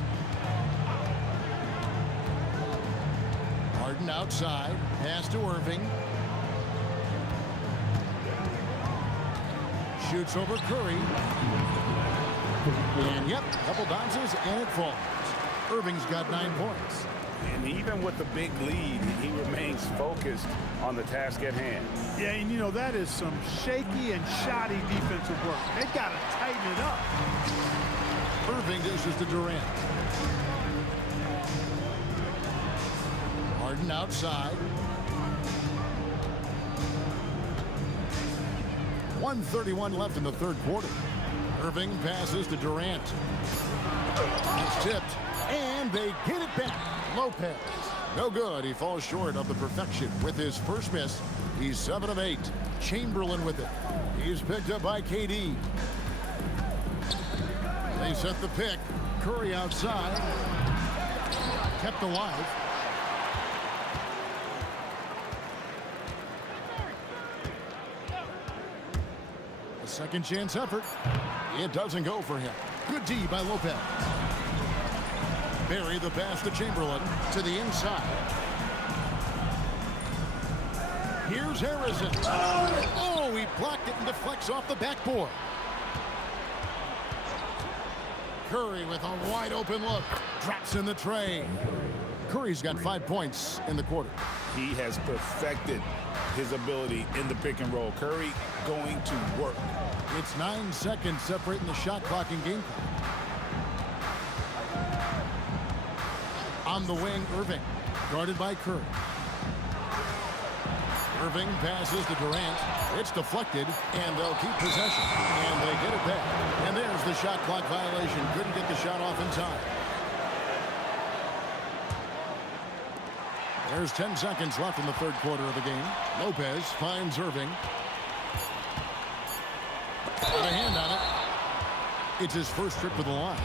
Harden outside, pass to Irving. Shoots over Curry. And yep, couple bounces and it falls. Irving's got 9 points. And even with the big lead, he remains focused on the task at hand. Yeah, and you know, that is some shaky and shoddy defensive work. They've got to tighten it up. Irving dishes to Durant. Harden outside. 1:31 left in the 3rd quarter. Irving passes to Durant. It's tipped, and they get it back. Lopez. No good. He falls short of the perfection with his first miss. He's 7 of 8. Chamberlain with it. He's picked up by KD. They set the pick. Curry outside. Kept alive. A second chance effort. It doesn't go for him. Good D by Lopez. Barry the pass to Chamberlain to the inside. Here's Harrison. Oh, he blocked it and deflects off the backboard. Curry with a wide open look. Drops in the tray. Curry's got 5 points in the quarter. He has perfected his ability in the pick and roll. Curry going to work. It's 9 seconds separating the shot clock and game clock. On the wing, Irving, guarded by Curry. Irving passes to Durant. It's deflected, and they'll keep possession. And they get it back. And there's the shot clock violation. Couldn't get the shot off in time. There's 10 seconds left in the third quarter of the game. Lopez finds Irving. Got a hand on it. It's his first trip to the line.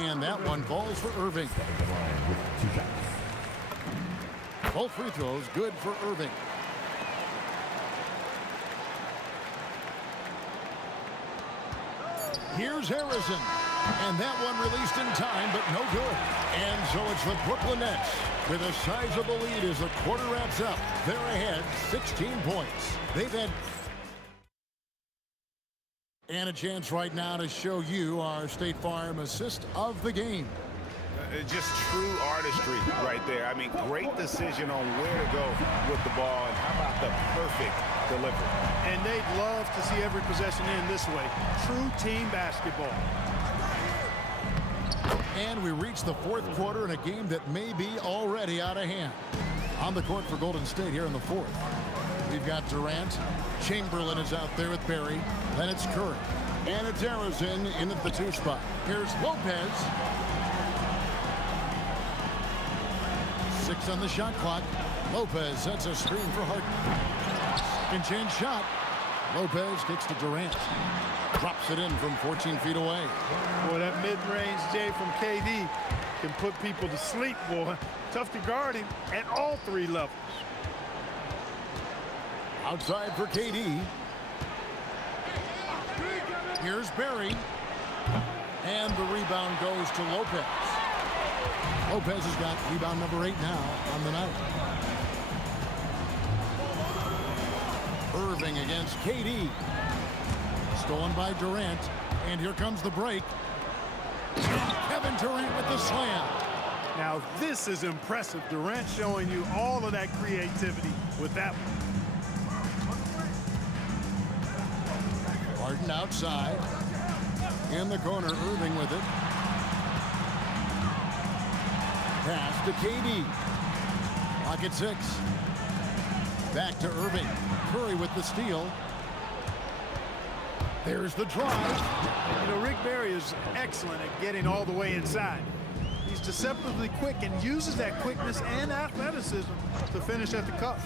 And that one falls for Irving. Both free throws good for Irving. Here's Harrison. And that one released in time, but no good. And so it's the Brooklyn Nets with a sizable lead as the quarter wraps up. They're ahead 16 points. They've had... And a chance right now to show you our State Farm assist of the game. Just true artistry right there. I mean, great decision on where to go with the ball, and how about the perfect delivery. And they'd love to see every possession end this way. True team basketball. And we reach the fourth quarter in a game that may be already out of hand. On the court for Golden State here in the fourth. We've got Durant. Chamberlain is out there with Barry. Then it's Curry. And it's Harrison in at the 2 spot. Here's Lopez. 6 on the shot clock. Lopez sets a screen for Harden. Second chance shot. Lopez kicks to Durant. Drops it in from 14 feet away. Boy, that mid-range J from KD can put people to sleep, boy. Tough to guard him at all 3 levels. Outside for KD. Here's Barry. And the rebound goes to Lopez. Lopez has got rebound number 8 now on the night. Irving against KD. Stolen by Durant. And here comes the break. Kevin Durant with the slam. Now this is impressive. Durant showing you all of that creativity with that one. Harden outside. In the corner, Irving with it. Pass to KD. Clock at 6. Back to Irving. Curry with the steal. There's the drive. You know, Rick Barry is excellent at getting all the way inside. He's deceptively quick and uses that quickness and athleticism to finish at the cup.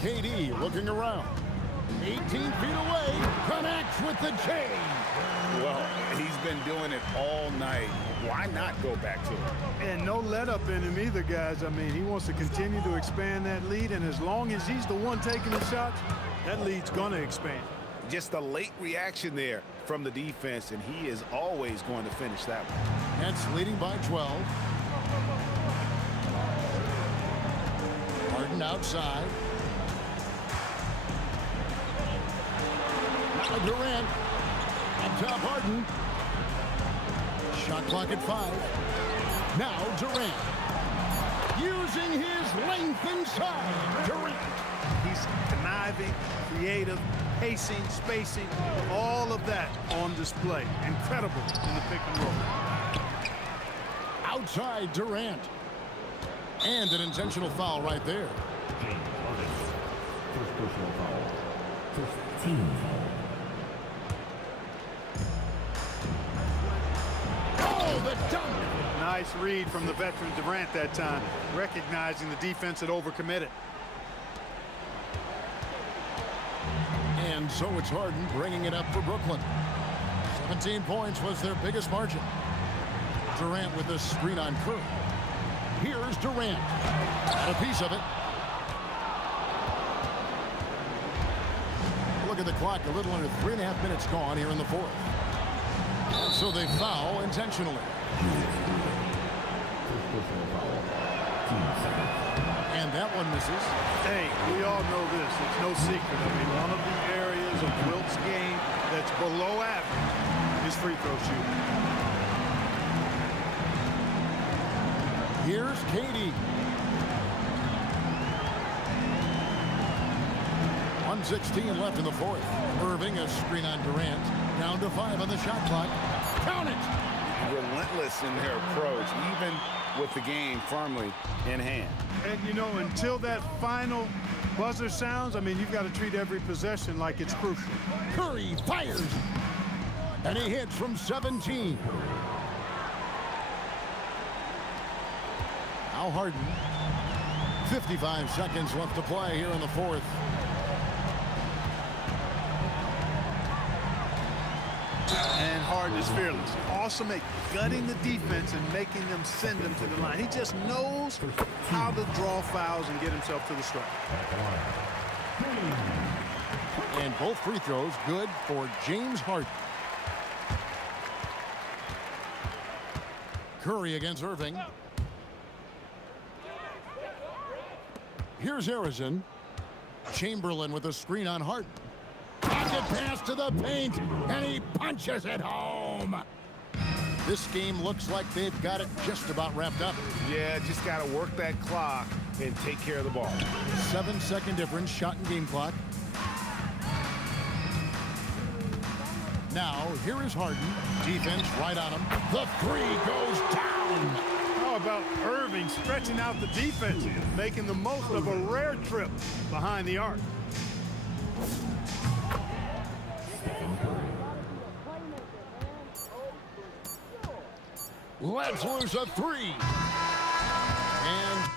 KD looking around. 18 feet away. Connects with the chain. Well, he's been doing it all night. Why not go back to it? And no let up in him either, guys. I mean, he wants to continue to expand that lead, and as long as he's the one taking the shots, that lead's going to expand. Just a late reaction there from the defense, and he is always going to finish that one. Nets leading by 12. Harden outside. Now Durant. Up top, Harden. Shot clock at 5. Now Durant. Using his length inside. Durant. He's conniving, creative, pacing, spacing, all of that on display. Incredible in the pick and roll. Outside Durant. And an intentional foul right there. First personal foul. First team foul. Oh, the dunk! Nice read from the veteran Durant that time, recognizing the defense had overcommitted. And so it's Harden bringing it up for Brooklyn. 17 points was their biggest margin. Durant with the screen on Curry. Here's Durant. Got a piece of it. Look at the clock. A little under 3.5 minutes gone here in the fourth. And so they foul intentionally. And that one misses. Hey, we all know this. It's no secret. I mean, one of the areas of Wilt's game that's below average is free throw shooting. Here's Katie. 1:16 left in the fourth. Irving, a screen on Durant. Down to 5 on the shot clock. Count it! Relentless in their approach, even with the game firmly in hand. And, you know, until that final buzzer sounds, I mean, you've got to treat every possession like it's crucial. Curry fires. And he hits from 17. Now Harden. 55 seconds left to play here in the fourth. And Harden is fearless. Awesome at gutting the defense and making them send them to the line. He just knows how to draw fouls and get himself to the stripe. And both free throws good for James Harden. Curry against Irving. Here's Harrison. Chamberlain with a screen on Harden. Pocket pass to the paint, and he punches it home. This game looks like they've got it just about wrapped up. Yeah, just got to work that clock and take care of the ball. 7-second difference, shot and game clock. Now, here is Harden. Defense right on him. The three goes down. How about Irving stretching out the defense, making the most of a rare trip behind the arc? Let's lose a three. And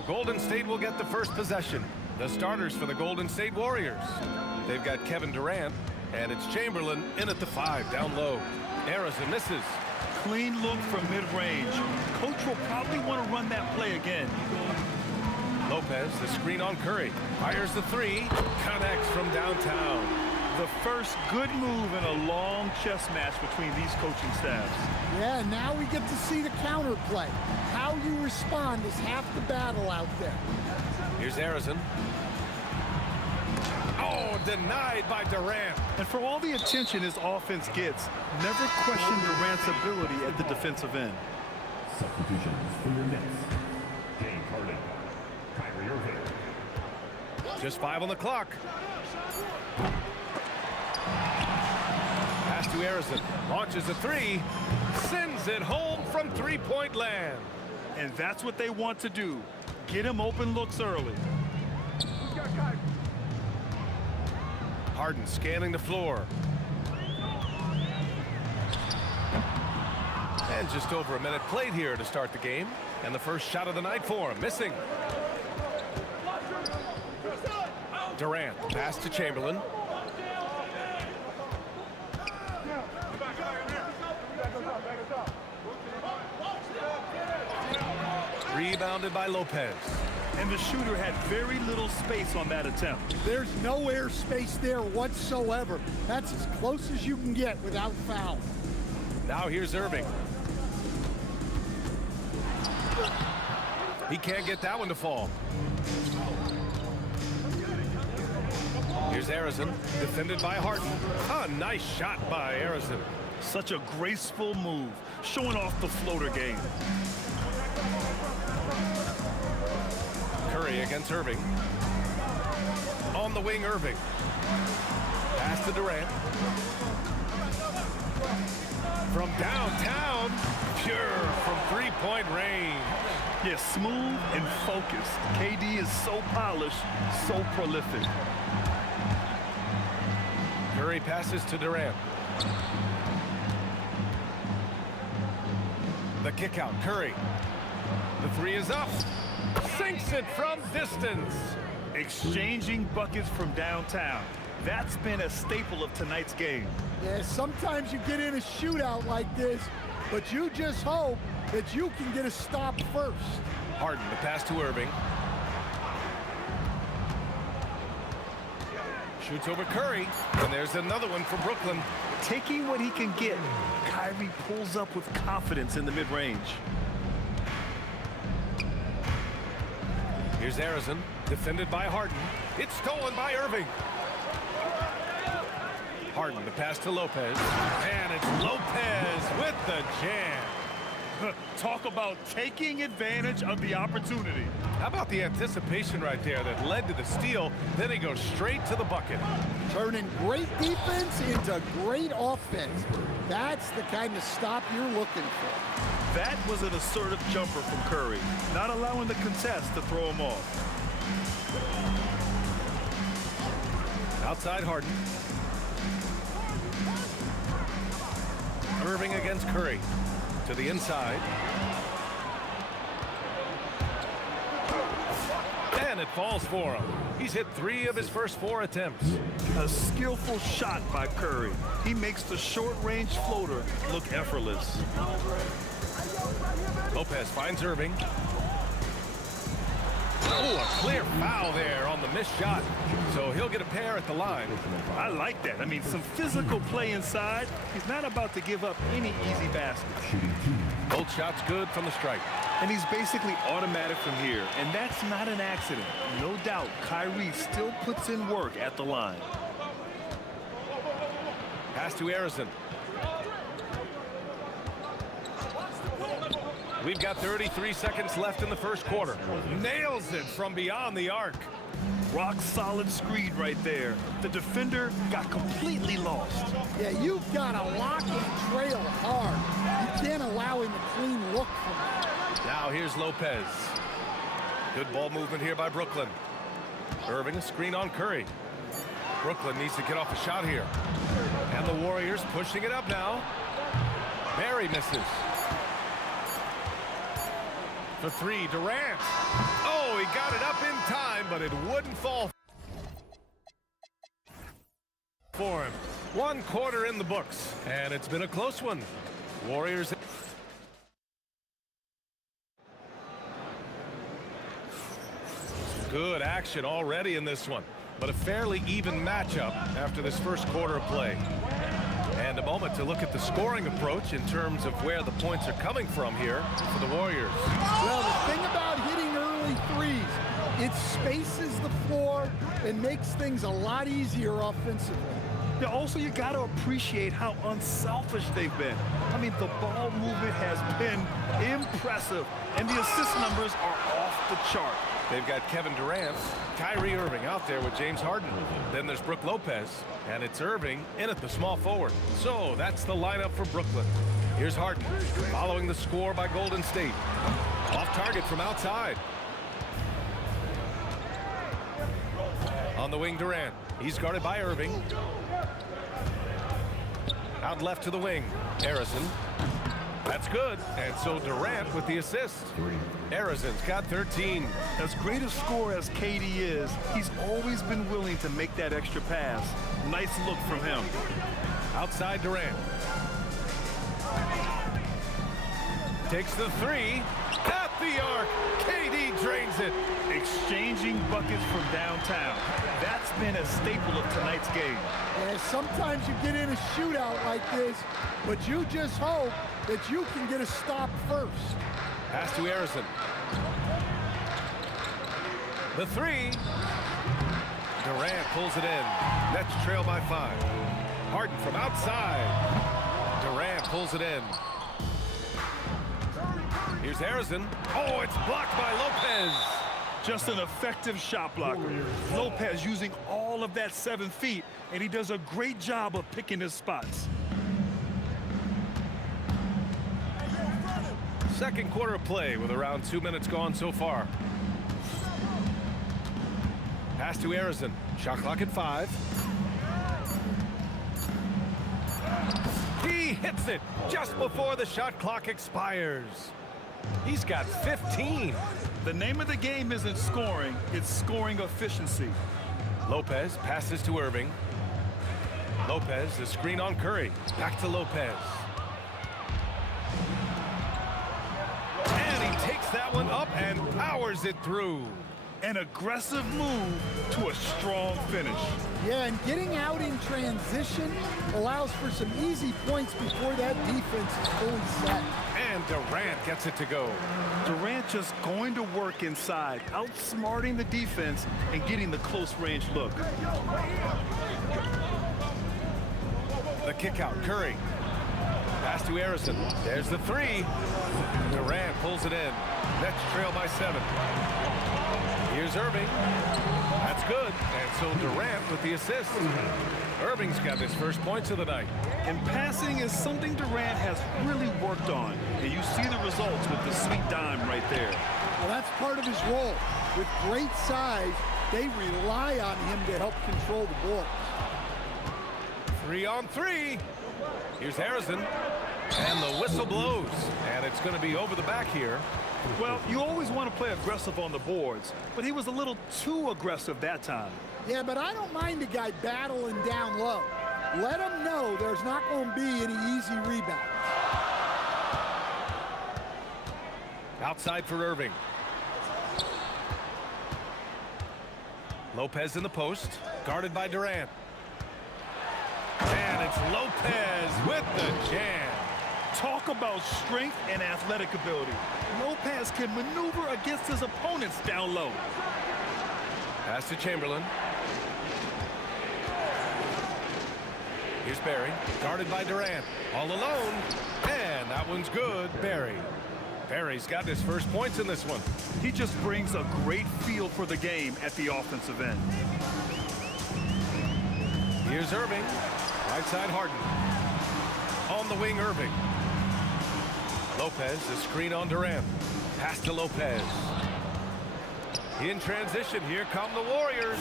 So Golden State will get the first possession. The starters for the Golden State Warriors. They've got Kevin Durant, and it's Chamberlain in at the 5, down low. Harrison misses. Clean look from mid-range. Coach will probably want to run that play again. Lopez, the screen on Curry. Fires the 3, connects from downtown. The first good move in a long chess match between these coaching staffs. Yeah, now we get to see the counter play. How you respond is half the battle out there. Here's Harrison. Oh, denied by Durant. And for all the attention his offense gets, never question Durant's ability at the defensive end. Substitutions for your Nets. James Harden. Kyrie Irving. Just 5 on the clock. Pass to Harrison. Launches a 3. Sends it home from three-point land. And that's what they want to do. Get him open looks early. Harden scanning the floor. And just over a minute played here to start the game. And the first shot of the night for him. Missing. Durant, pass to Chamberlain. Rebounded by Lopez. And the shooter had very little space on that attempt. There's no air space there whatsoever. That's as close as you can get without foul. Now here's Irving. He can't get that one to fall. Here's Harrison, defended by Harden. A nice shot by Harrison. Such a graceful move, showing off the floater game. Curry against Irving. On the wing, Irving. Pass to Durant. From downtown, pure from three-point range. Yes, smooth and focused. KD is so polished, so prolific. Curry passes to Durant. The kick out, Curry. The 3 is up. Sinks it from distance. Exchanging buckets from downtown. That's been a staple of tonight's game. Yeah, sometimes you get in a shootout like this, but you just hope that you can get a stop first. Harden, the pass to Irving. Shoots over Curry, and there's another one for Brooklyn. Taking what he can get, Kyrie pulls up with confidence in the mid-range. Here's Harrison, defended by Harden. It's stolen by Irving. Harden, the pass to Lopez. And it's Lopez with the jam. Talk about taking advantage of the opportunity. How about the anticipation right there that led to the steal? Then he goes straight to the bucket. Turning great defense into great offense. That's the kind of stop you're looking for. That was an assertive jumper from Curry, not allowing the contest to throw him off. Outside Harden. Irving against Curry. To the inside. And it falls for him. He's hit 3 of his first 4 attempts. A skillful shot by Curry. He makes the short-range floater look effortless. Lopez finds Irving. Oh, a clear foul there on the missed shot. So he'll get a pair at the line. I like that. I mean, some physical play inside. He's not about to give up any easy baskets. Both shots good from the stripe. And he's basically automatic from here. And that's not an accident. No doubt, Kyrie still puts in work at the line. Pass to Harrison. We've got 33 seconds left in the first quarter. Nails it from beyond the arc. Rock solid screen right there. The defender got completely lost. Yeah, you've got to lock and trail hard. You can't allow him a clean look from that. Now here's Lopez. Good ball movement here by Brooklyn. Irving, a screen on Curry. Brooklyn needs to get off a shot here. And the Warriors pushing it up now. Barry misses. For three, Durant. Oh, he got it up in time, but it wouldn't fall for him. 1 quarter in the books, and it's been a close one. Warriors. Good action already in this one, but a fairly even matchup after this first quarter of play. And a moment to look at the scoring approach in terms of where the points are coming from here for the Warriors. Well, the thing about hitting early threes, it spaces the floor and makes things a lot easier offensively. Yeah, also, you got to appreciate how unselfish they've been. I mean, the ball movement has been impressive, and the assist numbers are off the chart. They've got Kevin Durant, Kyrie Irving out there with James Harden. Then there's Brook Lopez, and it's Irving in at the small forward. So that's the lineup for Brooklyn. Here's Harden, following the score by Golden State. Off target from outside. On the wing, Durant. He's guarded by Irving. Out left to the wing, Harrison. That's good, and so Durant with the assist. Harrison's got 13. As great a scorer as KD is, he's always been willing to make that extra pass. Nice look from him. Outside Durant. Takes the three. At the arc. KD drains it. Exchanging buckets from downtown. That's been a staple of tonight's game. And sometimes you get in a shootout like this, but you just hope that you can get a stop first. Pass to Harrison. The three. Durant pulls it in. Nets trail by 5. Harden from outside. Durant pulls it in. Here's Harrison. Oh, it's blocked by Lopez. Just an effective shot blocker. Lopez using all of that 7 feet, and he does a great job of picking his spots. Second quarter of play with around 2 minutes gone so far. Pass to Harrison. Shot clock at 5. He hits it just before the shot clock expires. He's got 15. The name of the game isn't scoring, it's scoring efficiency. Lopez passes to Irving. Lopez, the screen on Curry. Back to Lopez. And he takes that one up and powers it through. An aggressive move to a strong finish. Yeah, and getting out in transition allows for some easy points before that defense is fully set. And Durant gets it to go. Durant just going to work inside, outsmarting the defense and getting the close-range look. The kick out, Curry. Pass to Harrison. There's the three. Durant pulls it in. Nets trail by 7. Here's Irving. That's good. And so Durant with the assist. Irving's got his first points of the night. And passing is something Durant has really worked on. And you see the results with the sweet dime right there. Well, that's part of his role. With great size, they rely on him to help control the ball. 3 on 3. Here's Harrison. And the whistle blows. And it's going to be over the back here. Well, you always want to play aggressive on the boards, but he was a little too aggressive that time. Yeah, but I don't mind a guy battling down low. Let him know there's not going to be any easy rebounds. Outside for Irving. Lopez in the post, guarded by Durant. And it's Lopez with the jam. Talk about strength and athletic ability. Lopez can maneuver against his opponents down low. Pass to Chamberlain. Here's Barry, guarded by Durant. All alone, and that one's good, Barry. Barry's got his first points in this one. He just brings a great feel for the game at the offensive end. Here's Irving, right side Harden. On the wing, Irving. Lopez, the screen on Durant. Pass to Lopez. In transition, here come the Warriors.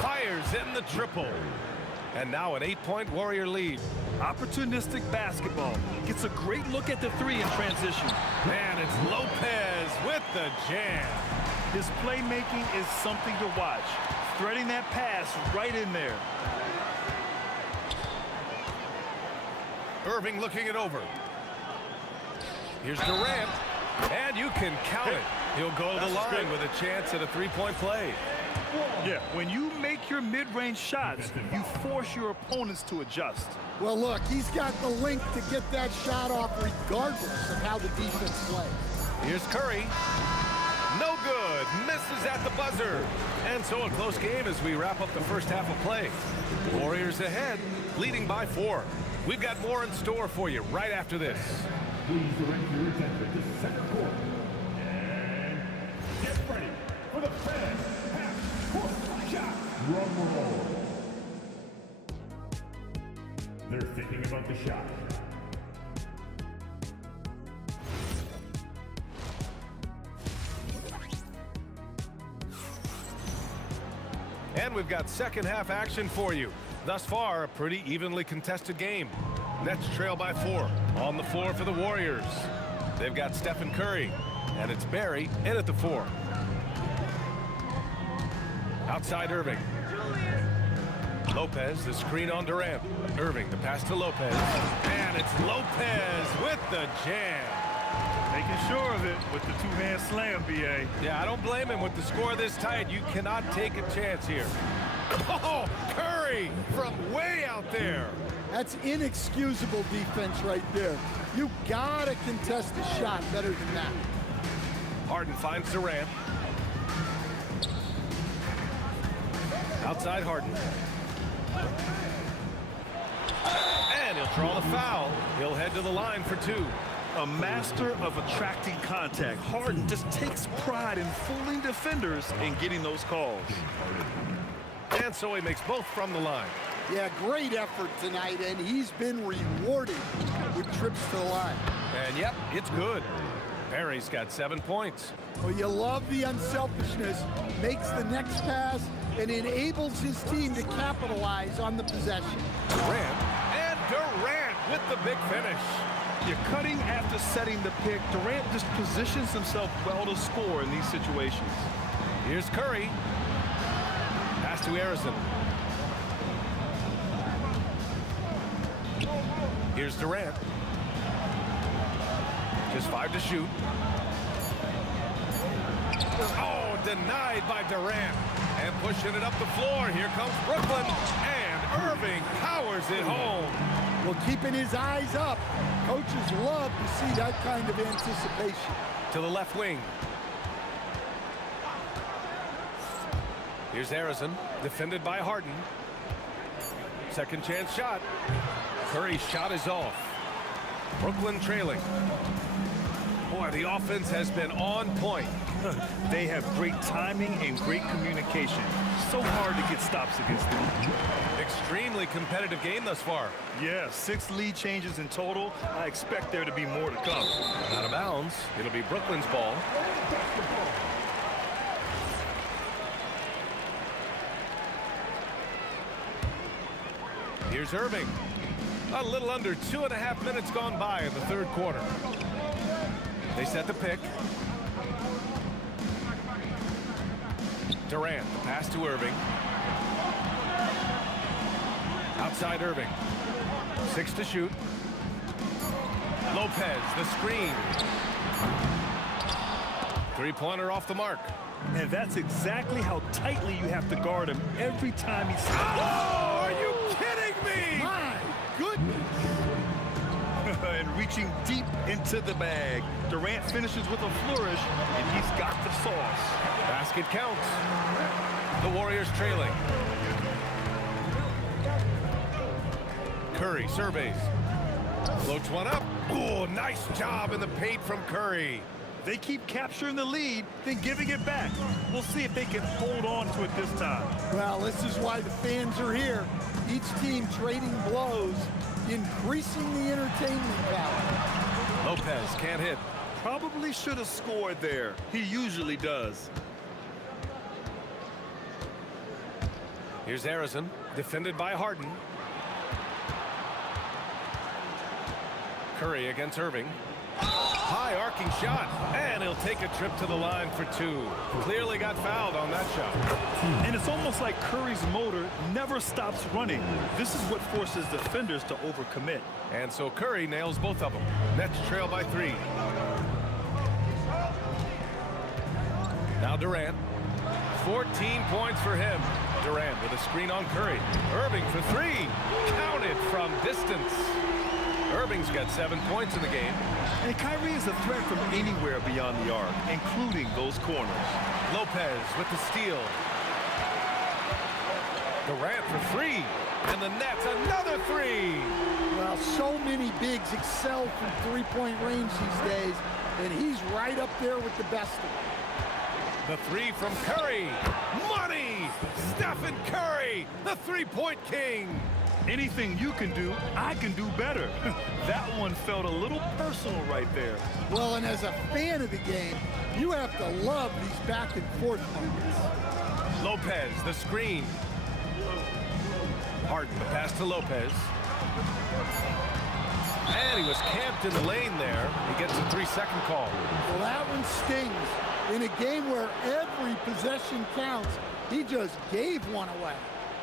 Fires in the triple. And now an 8-point Warrior lead. Opportunistic basketball. Gets a great look at the three in transition. And it's Lopez with the jam. His playmaking is something to watch. Threading that pass right in there. Irving looking it over. Here's Durant. And you can count it. He'll go to the line with a chance at a 3-point play. Yeah, when you make your mid-range shots, you force your opponents to adjust. Well, look, he's got the length to get that shot off regardless of how the defense plays. Here's Curry. No good. Misses at the buzzer. And so a close game as we wrap up the first half of play. Warriors ahead, leading by 4. We've got more in store for you right after this. Please direct your attention to center court. And get ready for the fast half-court shot. Drum roll. They're thinking about the shot. And we've got second half action for you. Thus far, a pretty evenly contested game. Nets trail by 4. On the floor for the Warriors. They've got Stephen Curry. And it's Barry in at the 4. Outside Irving. Lopez, the screen on Durant. Irving, the pass to Lopez. And it's Lopez with the jam. Making sure of it with the two-man slam, B.A. Yeah, I don't blame him with the score this tight. You cannot take a chance here. Oh, Curry from way out there. That's inexcusable defense right there. You gotta contest the shot better than that. Harden finds Durant. Outside Harden. And he'll draw the foul. He'll head to the line for 2. A master of attracting contact. Harden just takes pride in fooling defenders and getting those calls. And so he makes both from the line. Yeah, great effort tonight, and he's been rewarded with trips to the line. And yep, it's good. Barry's got 7 points. Well, you love the unselfishness, makes the next pass, and enables his team to capitalize on the possession. Durant with the big finish. You're cutting after setting the pick. Durant just positions himself well to score in these situations. Here's Curry. Pass to Harrison. Here's Durant. Just 5 to shoot. Oh, denied by Durant. And pushing it up the floor. Here comes Brooklyn. And Irving powers it home. Well, keeping his eyes up. Coaches love to see that kind of anticipation. To the left wing. Here's Harrison, defended by Harden. Second chance shot. Curry's shot is off. Brooklyn trailing. Boy, the offense has been on point. They have great timing and great communication. So hard to get stops against them. Extremely competitive game thus far. Yeah, 6 lead changes in total. I expect there to be more to come. Out of bounds. It'll be Brooklyn's ball. Here's Irving. A little under 2.5 minutes gone by in the third quarter. They set the pick. Durant, pass to Irving. Outside Irving. 6 to shoot. Lopez, the screen. 3-pointer off the mark. And that's exactly how tightly you have to guard him every time he steps. Oh, are you kidding me? My goodness. And reaching deep into the bag. Durant finishes with a flourish, and he's got the sauce. Basket counts. The Warriors trailing. Curry surveys. Floats one up. Oh, nice job in the paint from Curry. They keep capturing the lead, then giving it back. We'll see if they can hold on to it this time. Well, this is why the fans are here. Each team trading blows, increasing the entertainment value. Lopez can't hit. Probably should have scored there. He usually does. Here's Harrison. defended by Harden. Curry against Irving. High arcing shot, and he'll take a trip to the line for two. Clearly got fouled on that shot. And it's almost like Curry's motor never stops running. This is what forces defenders to overcommit. And so Curry nails both of them. Nets trail by 3. Now Durant. 14 points for him. Durant with a screen on Curry. Irving for 3. Counted from distance. Irving's got 7 points in the game. And Kyrie is a threat from anywhere beyond the arc, including those corners. Lopez with the steal. Durant for 3. And the Nets, another 3. Well, so many bigs excel from three-point range these days, and he's right up there with the best of them. The 3 from Curry. Money! Stephen Curry, the three-point king. Anything you can do, I can do better. That one felt a little personal right there. Well, and as a fan of the game, you have to love these back and forth moments. Lopez, the screen. Harden, the pass to Lopez. And he was camped in the lane there. He gets a 3-second call. Well, that one stings. In a game where every possession counts, he just gave one away.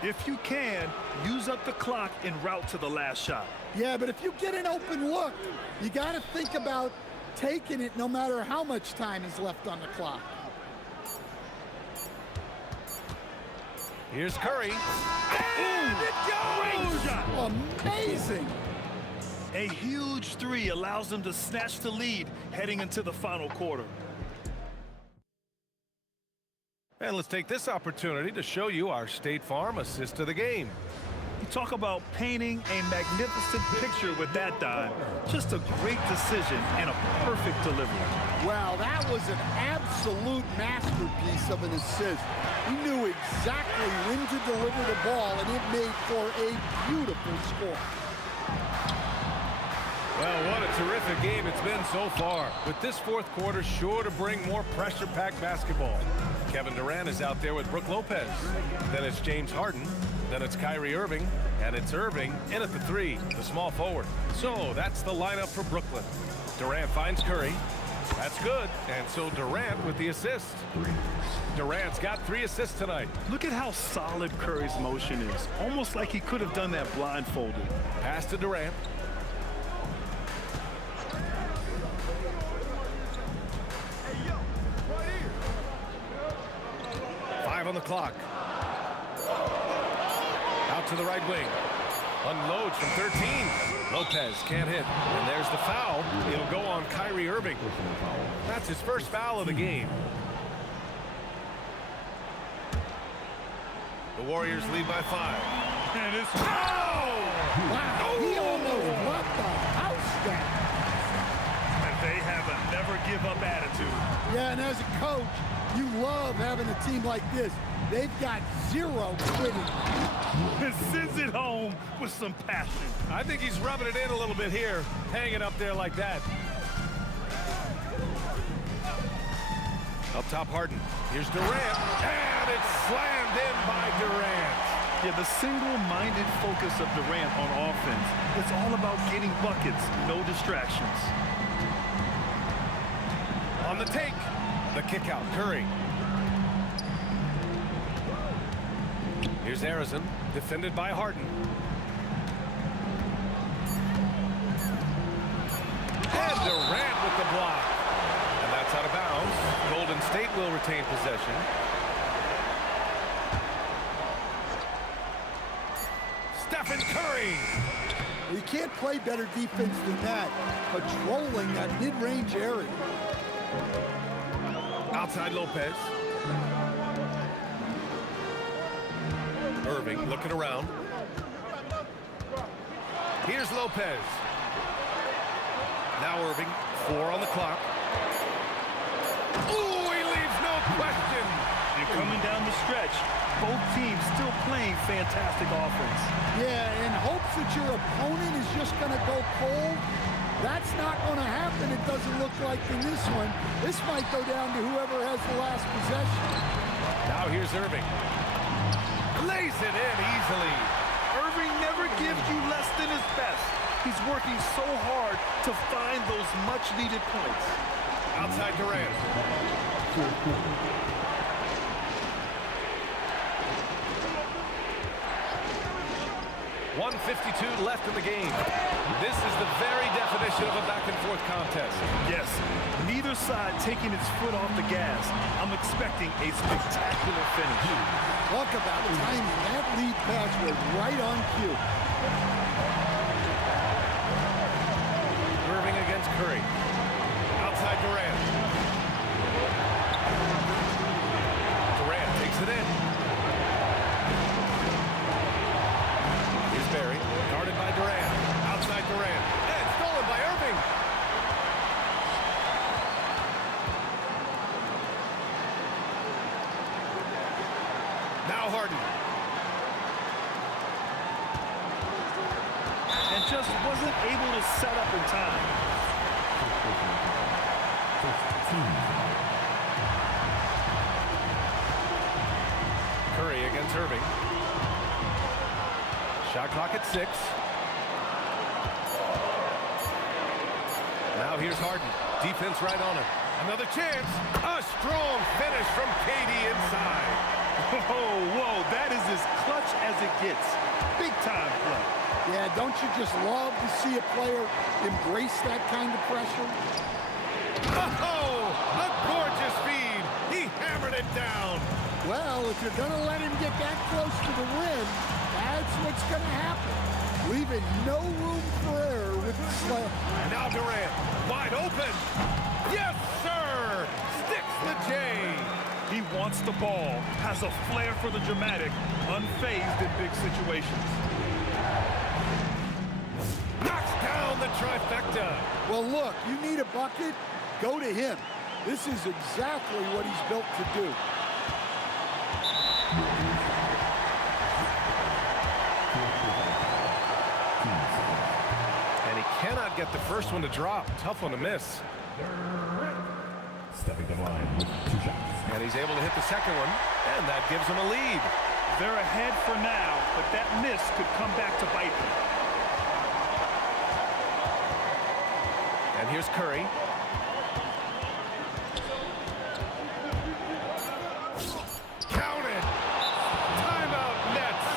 If you can, use up the clock en route to the last shot. Yeah, but if you get an open look, you got to think about taking it no matter how much time is left on the clock. Here's Curry. And it goes! Amazing! A huge 3 allows them to snatch the lead heading into the final quarter. And let's take this opportunity to show you our State Farm assist of the game. You talk about painting a magnificent picture with that dive. Just a great decision and a perfect delivery. Wow, that was an absolute masterpiece of an assist. He knew exactly when to deliver the ball, and it made for a beautiful score. Well, what a terrific game it's been so far. With this fourth quarter sure to bring more pressure-packed basketball. Kevin Durant is out there with Brook Lopez. Then it's James Harden. Then it's Kyrie Irving. And it's Irving in at the 3, the small forward. So that's the lineup for Brooklyn. Durant finds Curry. That's good. And so Durant with the assist. Durant's got 3 assists tonight. Look at how solid Curry's motion is. Almost like he could have done that blindfolded. Pass to Durant. On the clock. Out to the right wing. Unloads from 13. Lopez can't hit. And there's the foul. It'll go on Kyrie Irving. That's his first foul of the game. The Warriors lead by 5. And it's wow! He almost brought the house down. And they have a never give up attitude. Yeah, and as a coach, you love having a team like this. They've got 0 quitting. And sends it home with some passion. I think he's rubbing it in a little bit here, hanging up there like that. Up top, Harden. Here's Durant. And it's slammed in by Durant. Yeah, the single-minded focus of Durant on offense. It's all about getting buckets, no distractions. On the take. The kick out, Curry. Here's Harrison, defended by Harden. And Durant with the block. And that's out of bounds. Golden State will retain possession. Stephen Curry. You can't play better defense than that, patrolling that mid-range area. Outside Lopez. Irving looking around. Here's Lopez. Now Irving, 4 on the clock. Ooh, he leaves no question. And coming down the stretch, both teams still playing fantastic offense. Yeah, in hopes that your opponent is just going to go cold. That's not going to happen, it doesn't look like in this one. This might go down to whoever has the last possession. Now here's Irving. Lays it in easily. Irving never gives you less than his best. He's working so hard to find those much-needed points. Outside Durant. 1:52 left in the game. This is the very definition of a back-and-forth contest. Yes, neither side taking its foot off the gas. I'm expecting a spectacular finish. Talk about timing. That lead pass was right on cue. Irving against Curry. Outside Durant. Durant takes it in. Here's Barry, guarded by Durant. Outside Durant. And stolen by Irving. Now Harden. And just wasn't able to set up in time. Curry against Irving. Shot clock at 6. Now here's Harden. Defense right on him. Another chance. A strong finish from KD inside. Whoa, that is as clutch as it gets. Big time play. Yeah, don't you just love to see a player embrace that kind of pressure? Oh, a gorgeous feed. He hammered it down. Well, if you're going to let him get that close to the rim, that's what's going to happen. Leaving no room for error with the slam. Now Durant, wide open. Yes, sir. Sticks the J. He wants the ball, has a flair for the dramatic, unfazed in big situations. Knocks down the trifecta. Well, look, you need a bucket, go to him. This is exactly what he's built to do. And he cannot get the first one to drop. Tough one to miss. Stepping to the line with 2 shots. And he's able to hit the second one, and that gives him a lead. They're ahead for now, but that miss could come back to bite them. And here's Curry. Counted. Timeout Nets.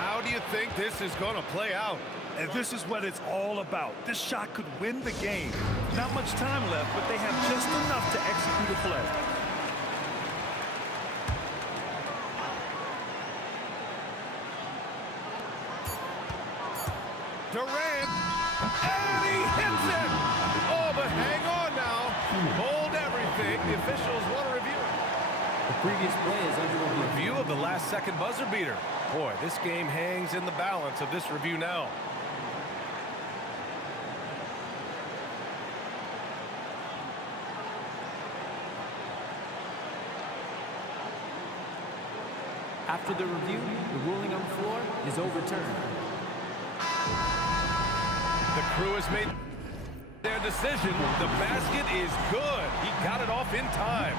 How do you think this is going to play out? And this is what it's all about. This shot could win the game. Not much time left, but they have just enough to execute a play. Durant, and he hits it! Oh, but hang on now. Hold everything. The officials want to review it. The previous play is under review. Review of the last second buzzer beater. Boy, this game hangs in the balance of this review now. After the review, the ruling on the floor is overturned. The crew has made their decision. The basket is good. He got it off in time.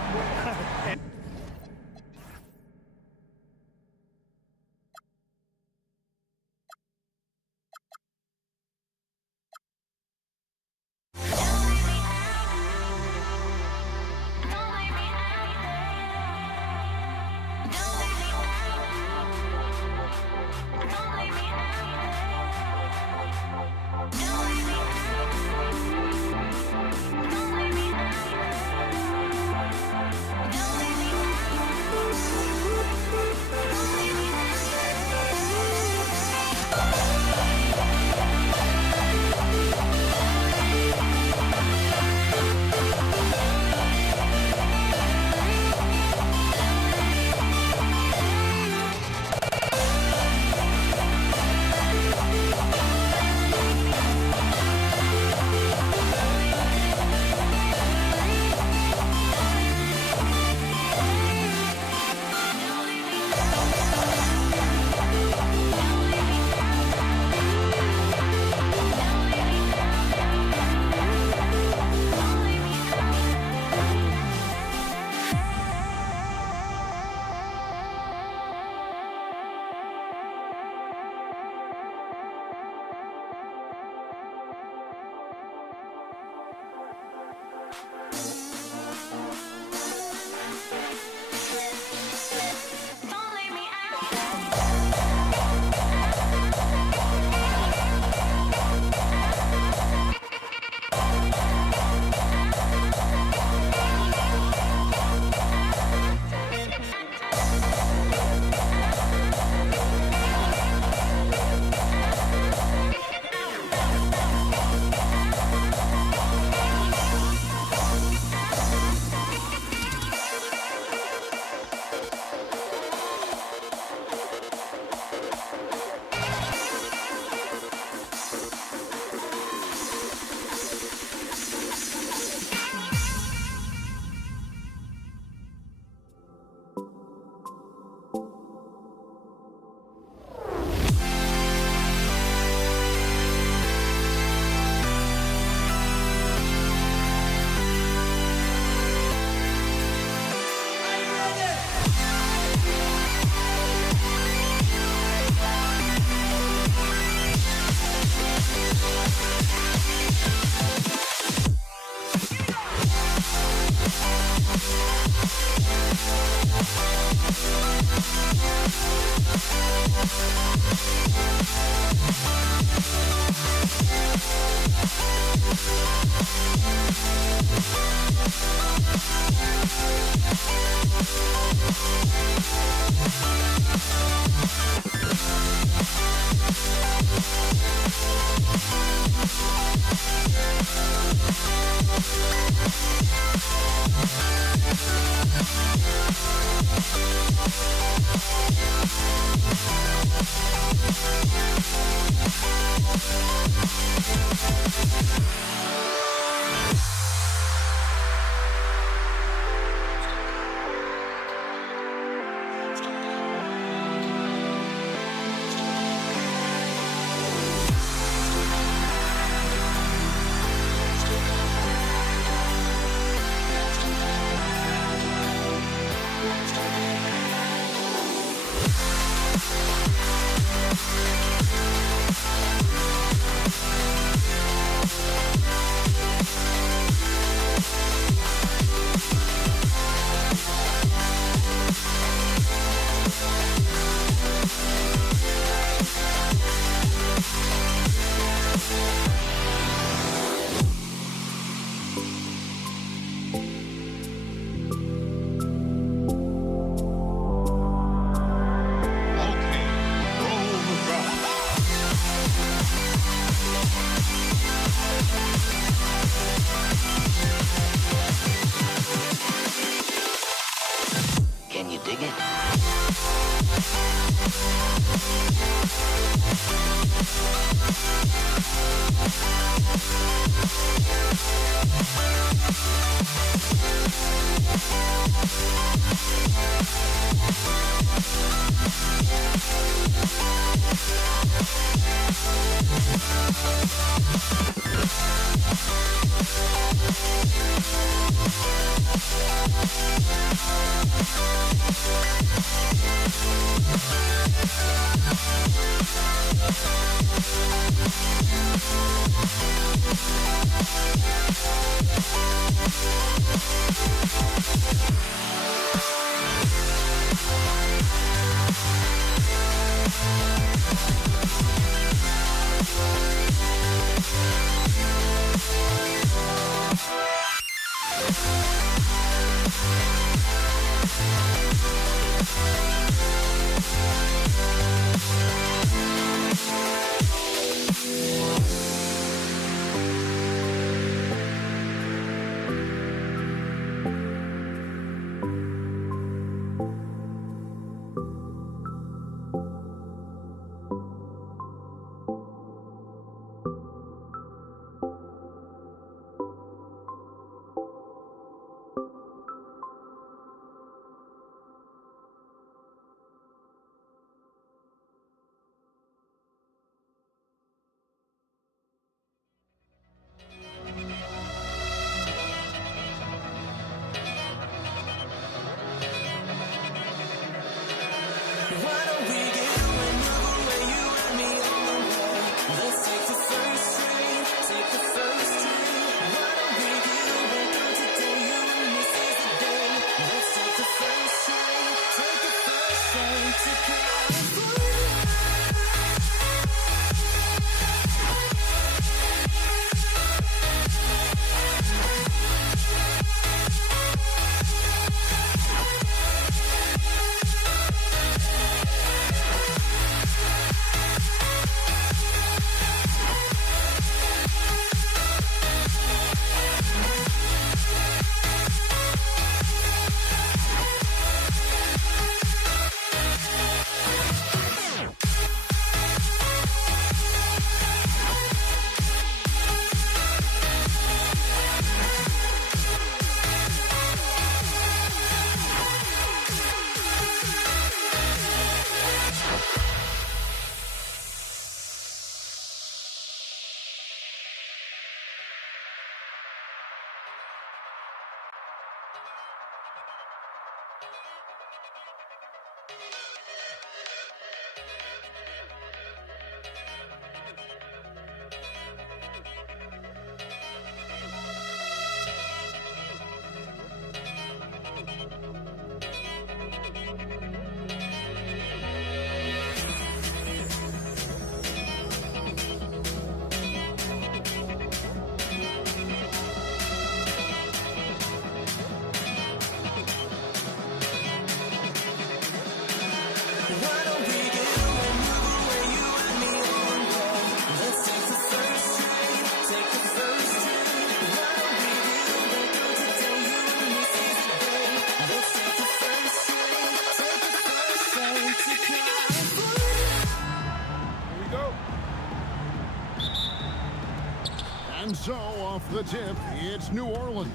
off the tip, it's New Orleans.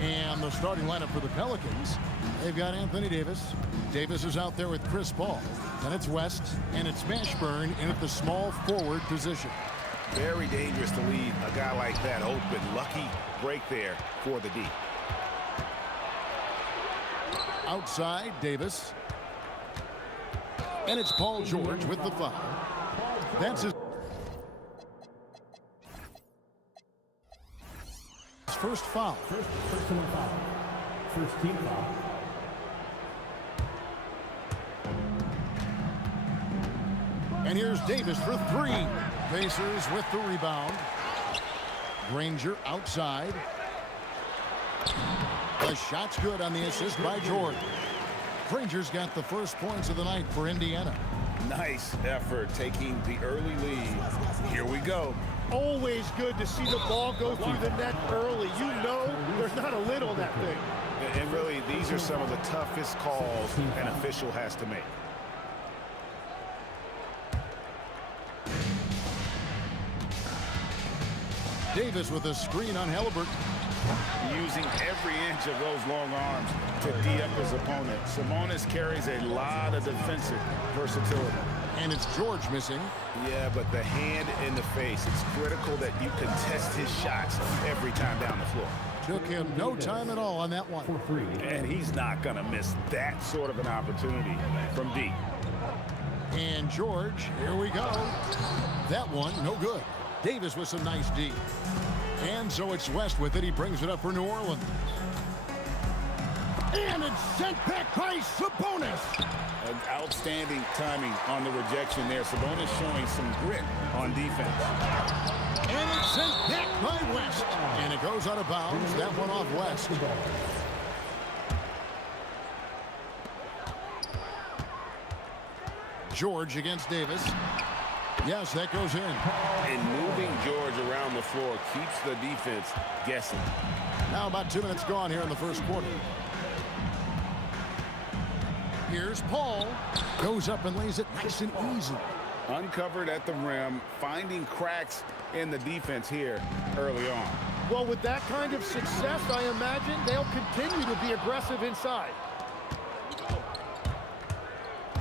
And the starting lineup for the Pelicans, they've got Anthony Davis. Davis is out there with Chris Paul. Then it's West, and it's Mashburn in at the small forward position. Very dangerous to leave a guy like that open. Lucky break there for the D. Outside, Davis. And it's Paul George with the foul. That's his first foul. First personal foul. First team foul. And here's Davis for three. Pacers with the rebound. Granger outside. The shot's good on the assist by George. Granger's got the first points of the night for Indiana. Nice effort taking the early lead. Here we go. Always good to see the ball go through the net early. You know there's not a lid on that thing. And really, these are some of the toughest calls an official has to make. Davis with a screen on Halliburton. Using every inch of those long arms to D-up his opponent. Sabonis carries a lot of defensive versatility. And it's George missing. Yeah, but the hand in the face. It's critical that you contest his shots every time down the floor. Took him no time at all on that one. And he's not going to miss that sort of an opportunity from deep. And George, here we go. That one, no good. Davis with some nice D. And so it's West with it. He brings it up for New Orleans. And it's sent back by Sabonis. An outstanding timing on the rejection there. Sabonis showing some grit on defense. And it's sent back by West. And it goes out of bounds. That one off West. George against Davis. Yes, that goes in. And moving George around the floor keeps the defense guessing. Now about 2 minutes gone here in the first quarter. Here's Paul. Goes up and lays it nice and easy. Uncovered at the rim, finding cracks in the defense here early on. Well, with that kind of success, I imagine they'll continue to be aggressive inside.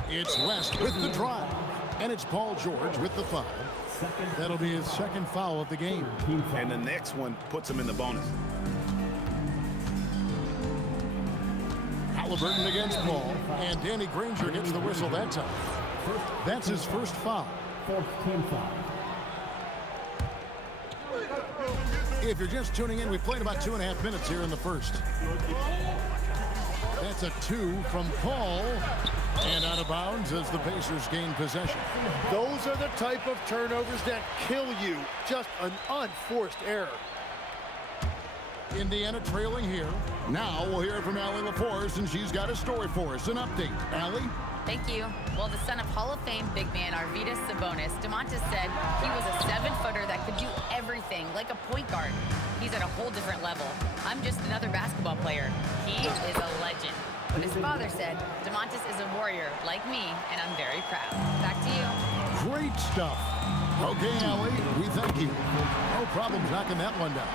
It's West with the drive. And it's Paul George with the foul. That'll be his second foul of the game. And the next one puts him in the bonus. Halliburton against Paul. And Danny Granger gets the whistle that time. That's his first foul. Fourth team foul. If you're just tuning in, we've played about 2.5 minutes here in the first. That's a 2 from Paul. And out of bounds as the Pacers gain possession. Those are the type of turnovers that kill you. Just an unforced error. Indiana trailing here. Now we'll hear from Allie LaForce, and she's got a story for us. An update. Allie? Thank you. Well, the son of Hall of Fame big man Arvydas Sabonis, DeMontis said he was a 7-footer that could do everything, like a point guard. He's at a whole different level. I'm just another basketball player. He is a legend. But his father said, DeMontis is a warrior like me, and I'm very proud. Back to you. Great stuff. Okay, Allie, we thank you. No problem knocking that one down.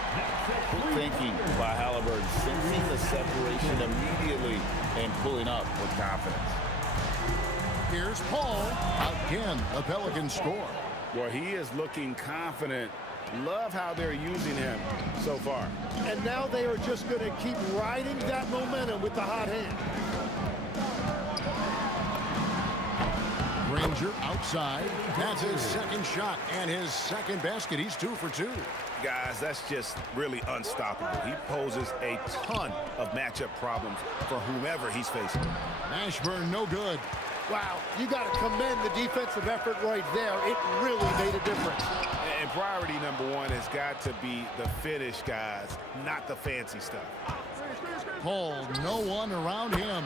Good thinking by Halliburton, sensing the separation immediately and pulling up with confidence. Here's Paul. Again, a Pelican score. Well, he is looking confident. Love how they're using him so far. And now they are just going to keep riding that momentum with the hot hand. Granger outside. That's his second shot and his second basket. He's 2 for 2. Guys, that's just really unstoppable. He poses a ton of matchup problems for whomever he's facing. Mashburn, no good. Wow, you got to commend the defensive effort right there. It really made a difference. And priority number one has got to be the finish, guys, not the fancy stuff. Paul, no one around him.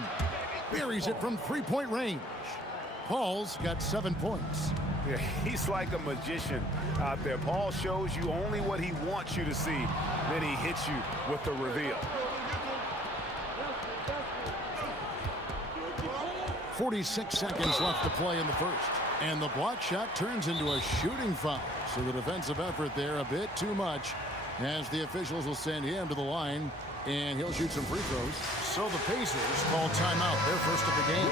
Buries it from 3-point range. Paul's got 7 points. Yeah, he's like a magician out there. Paul shows you only what he wants you to see. Then he hits you with the reveal. 46 seconds left to play in the first. And the block shot turns into a shooting foul. So the defensive effort there a bit too much. as the officials will send him to the line, and he'll shoot some free throws. So the Pacers call timeout, their first of the game.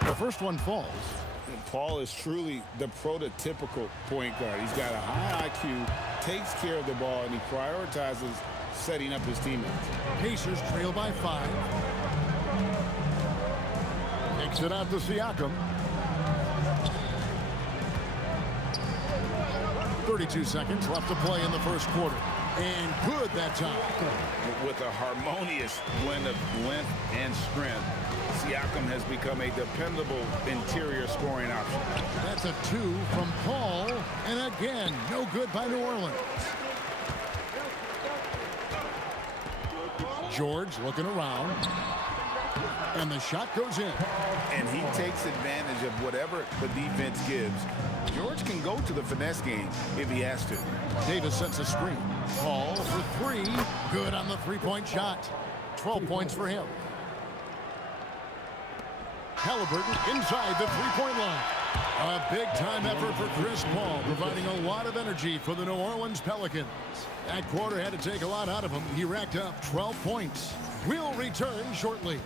The first one falls. Paul is truly the prototypical point guard. He's got a high IQ, takes care of the ball, and he prioritizes setting up his teammates. Pacers trail by 5. Kicks it out to Siakam. 32 seconds left to play in the first quarter. And good that time. With a harmonious blend of length and strength, Siakam has become a dependable interior scoring option. That's a 2 from Paul. And again, no good by New Orleans. George looking around. And the shot goes in. And he takes advantage of whatever the defense gives. George can go to the finesse game if he has to. Davis sets a screen. Paul for 3. Good on the three-point shot. 12 points for him. Halliburton inside the three-point line. A big-time effort for Chris Paul, providing a lot of energy for the New Orleans Pelicans. That quarter had to take a lot out of him. He racked up 12 points. We'll return shortly.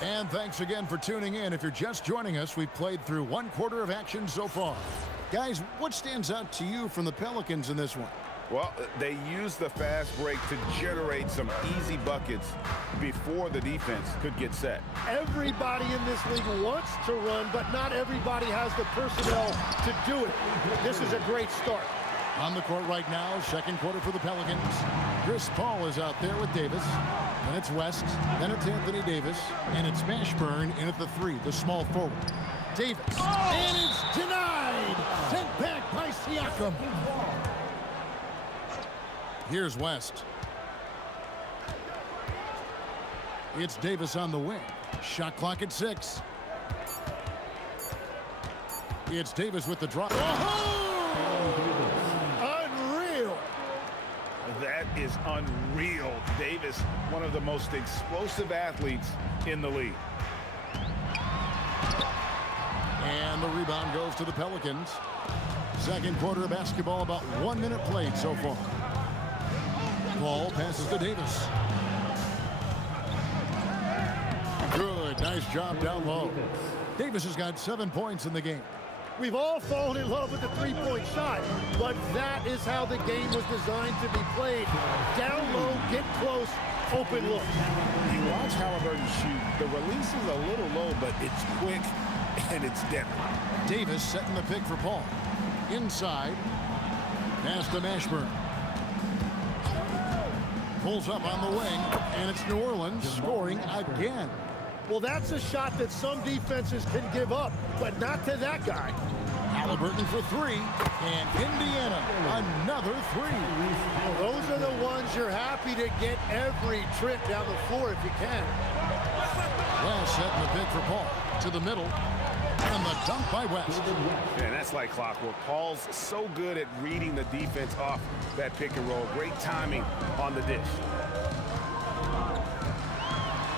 And thanks again for tuning in. If you're just joining us, we've played through one quarter of action so far. Guys, what stands out to you from the Pelicans in this one? Well, they used the fast break to generate some easy buckets before the defense could get set. Everybody in this league wants to run, but not everybody has the personnel to do it. This is a great start. On the court right now, second quarter for the Pelicans. Chris Paul is out there with Davis. Then it's West. Then it's Anthony Davis. And it's Mashburn in at the 3, the small forward. Davis. Oh! And it's denied. Sent back by Siakam. Here's West. It's Davis on the wing. Shot clock at 6. It's Davis with the drop. Oh! Unreal. That is unreal. Davis, one of the most explosive athletes in the league. And the rebound goes to the Pelicans. Second quarter of basketball, about 1 minute played so far. Paul passes to Davis. Good, nice job down low. Davis has got 7 points in the game. We've all fallen in love with the three-point shot, but that is how the game was designed to be played. Down low, get close, open look. You watch Halliburton shoot. The release is a little low, but it's quick and it's deadly. Davis setting the pick for Paul. Inside. Pass to Mashburn. Pulls up on the wing, and it's New Orleans scoring again. Well, that's a shot that some defenses can give up, but not to that guy. Halliburton for 3, and Indiana another 3. Well, those are the ones you're happy to get every trip down the floor if you can. Well, setting the pick for Paul to the middle, and the dunk by West. Yeah, that's like clockwork. Paul's so good at reading the defense off that pick and roll. Great timing on the dish.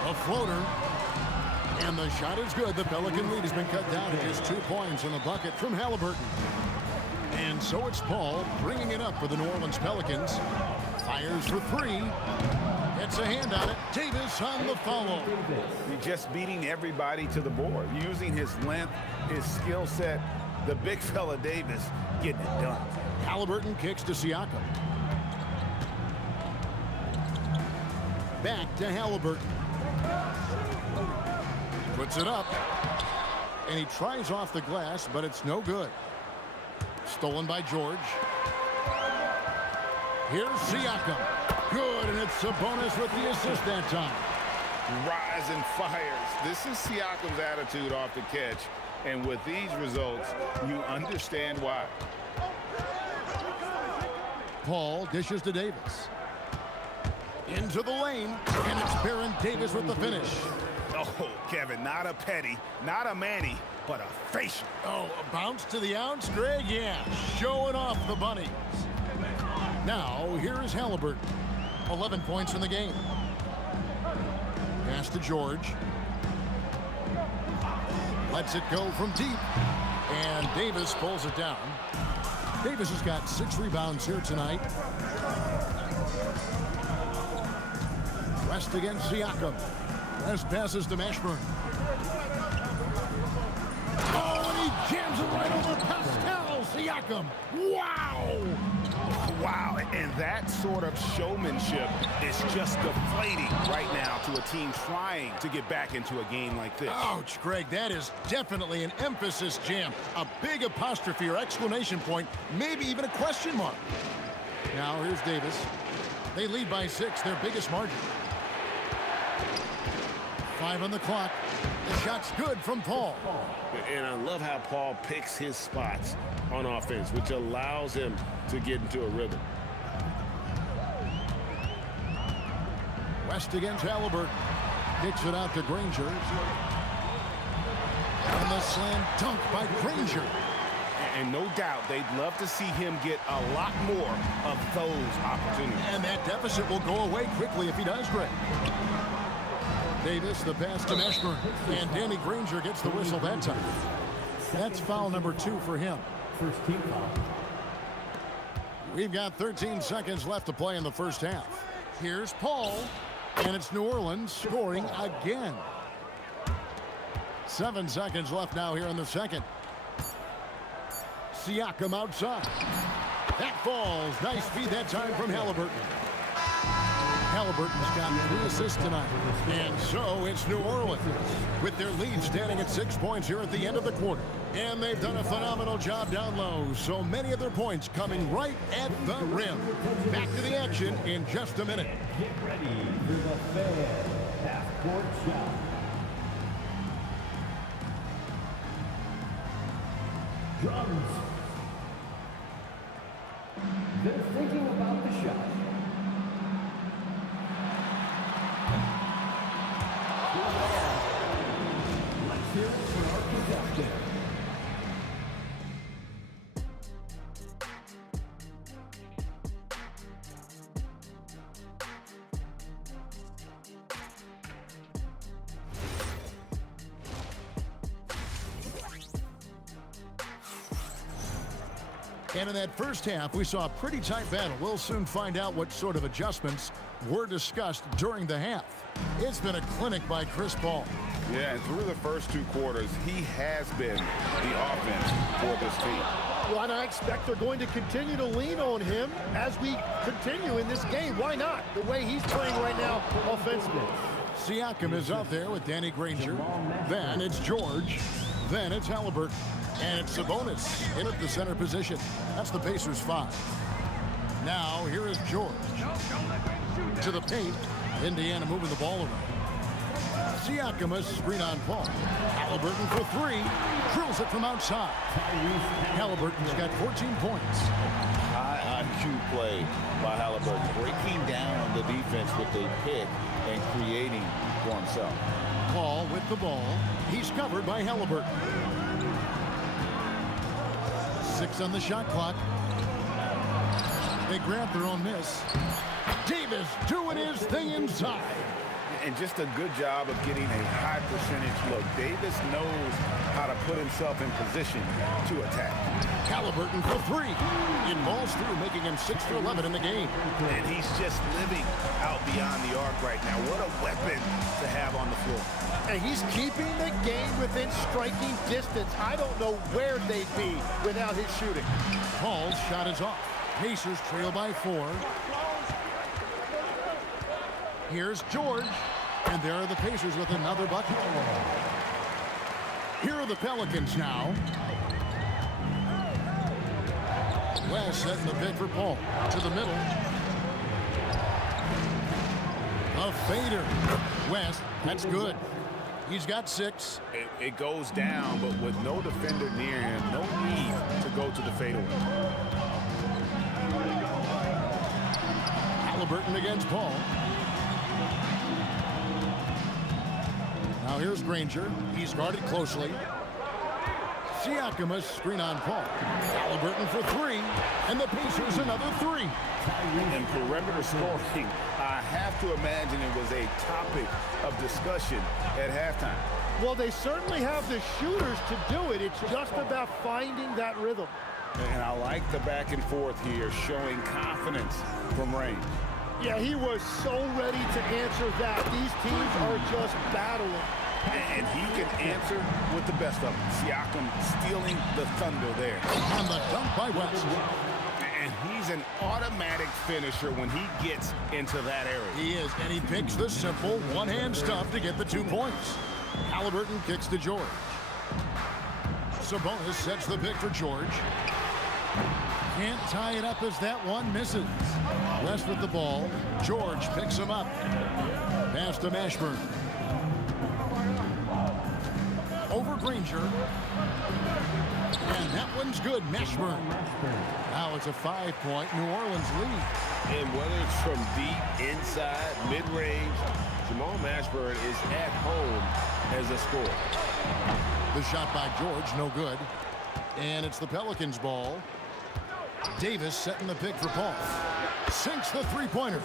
A floater. And the shot is good. The Pelican lead has been cut down to just 2 points in the bucket from Halliburton. And so it's Paul bringing it up for the New Orleans Pelicans. Fires for 3. Gets a hand on it. Davis on the follow. He's just beating everybody to the board. Using his length, his skill set. The big fella Davis getting it done. Halliburton kicks to Siakam. Back to Halliburton. Puts it up. And he tries off the glass, but it's no good. Stolen by George. Here's Siakam. Good, and it's Sabonis with the assist that time. Rise and fires. This is Siakam's attitude off the catch. And with these results, you understand why. Paul dishes to Davis. Into the lane, and it's Baron Davis with the finish. Oh, Kevin, not a petty, not a Manny, but a facial. Oh, a bounce to the ounce, Greg? Yeah, showing off the bunnies. Now, here is Halliburton. 11 points in the game. Pass to George. Lets it go from deep. And Davis pulls it down. Davis has got 6 rebounds here tonight. West against Siakam. West passes to Mashburn. Oh, and he jams it right over Pascal Siakam. Wow! Wow, and that sort of showmanship is just deflating right now to a team trying to get back into a game like this. Ouch, Greg, that is definitely an emphasis jam. A big apostrophe or exclamation point, maybe even a question mark. Now, here's Davis. They lead by 6, their biggest margin. 5 on the clock. The shot's good from Paul. And I love how Paul picks his spots on offense, which allows him to get into a rhythm. West against Halliburton. Kicks it out to Granger. And the slam dunk by Granger. And no doubt they'd love to see him get a lot more of those opportunities. And that deficit will go away quickly if he does, Greg. Davis, the pass to Mashburn. And Danny Granger gets the whistle that time. That's foul number 2 for him. First team foul. We've got 13 seconds left to play in the first half. Here's Paul, and it's New Orleans scoring again. 7 seconds left now here in the second. Siakam outside. That falls. Nice feed that time from Halliburton. Halliburton's got 3 assists tonight. And so it's New Orleans with their lead standing at 6 points here at the end of the quarter. And they've done a phenomenal job down low. So many of their points coming right at the rim. Back to the action in just a minute. Get ready for the Fed half-court shot. Drums. They're thinking about the shot. Let's hear it for our contestant. And in that first half, we saw a pretty tight battle. We'll soon find out what sort of adjustments were discussed during the half. It's been a clinic by Chris Paul. Yeah, and through the first 2 quarters, he has been the offense for this team. Well, and I expect they're going to continue to lean on him as we continue in this game. Why not? The way he's playing right now offensively. Siakam is out there with Danny Granger. Then it's George. Then it's Halliburton. And it's Sabonis in at the center position. That's the Pacers' 5. Now, here is George. To the paint. Indiana moving the ball around. Siakam has screen on Paul. Halliburton for 3. Drills it from outside. Halliburton's got 14 points. High IQ play by Halliburton. Breaking down the defense with a pick and creating for himself. Paul with the ball. He's covered by Halliburton. 6 on the shot clock. They grab their own miss. Davis doing his thing inside. And just a good job of getting a high percentage look. Davis knows how to put himself in position to attack. Halliburton for 3. It balls through, making him 6 for 11 in the game. And he's just living out beyond the arc right now. What a weapon to have on the floor. And he's keeping the game within striking distance. I don't know where they'd be without his shooting. Paul's shot is off. Pacers trail by 4. Here's George. And there are the Pacers with another bucket. Here are the Pelicans now. West setting the pick for Paul. To the middle. A fader. West, that's good. He's got 6. It goes down, but with no defender near him, no need to go to the fadeaway. Halliburton against Paul. Now here's Granger. He's guarded closely. Siakam, a screen on Paul. Halliburton for three. And the Pacers another three. And perimeter scoring, I have to imagine it was a topic of discussion at halftime. Well, they certainly have the shooters to do it. It's just about finding that rhythm. And I like the back and forth here, showing confidence from range. Yeah, he was so ready to answer that. These teams are just battling. And he can answer with the best of them. Siakam stealing the thunder there. And the dunk by West. And he's an automatic finisher when he gets into that area. He is, and he picks the simple one-hand stuff to get the 2 points. Halliburton kicks to George. Sabonis sets the pick for George. Can't tie it up as that one misses. West with the ball. George picks him up. Pass to Mashburn. Over Granger. And that one's good. Mashburn. Now it's a 5-point New Orleans lead. And whether it's from deep, inside, mid-range, Jamal Mashburn is at home as a scorer. The shot by George, no good. And it's the Pelicans' ball. Davis setting the pick for Paul. Sinks the three-pointer.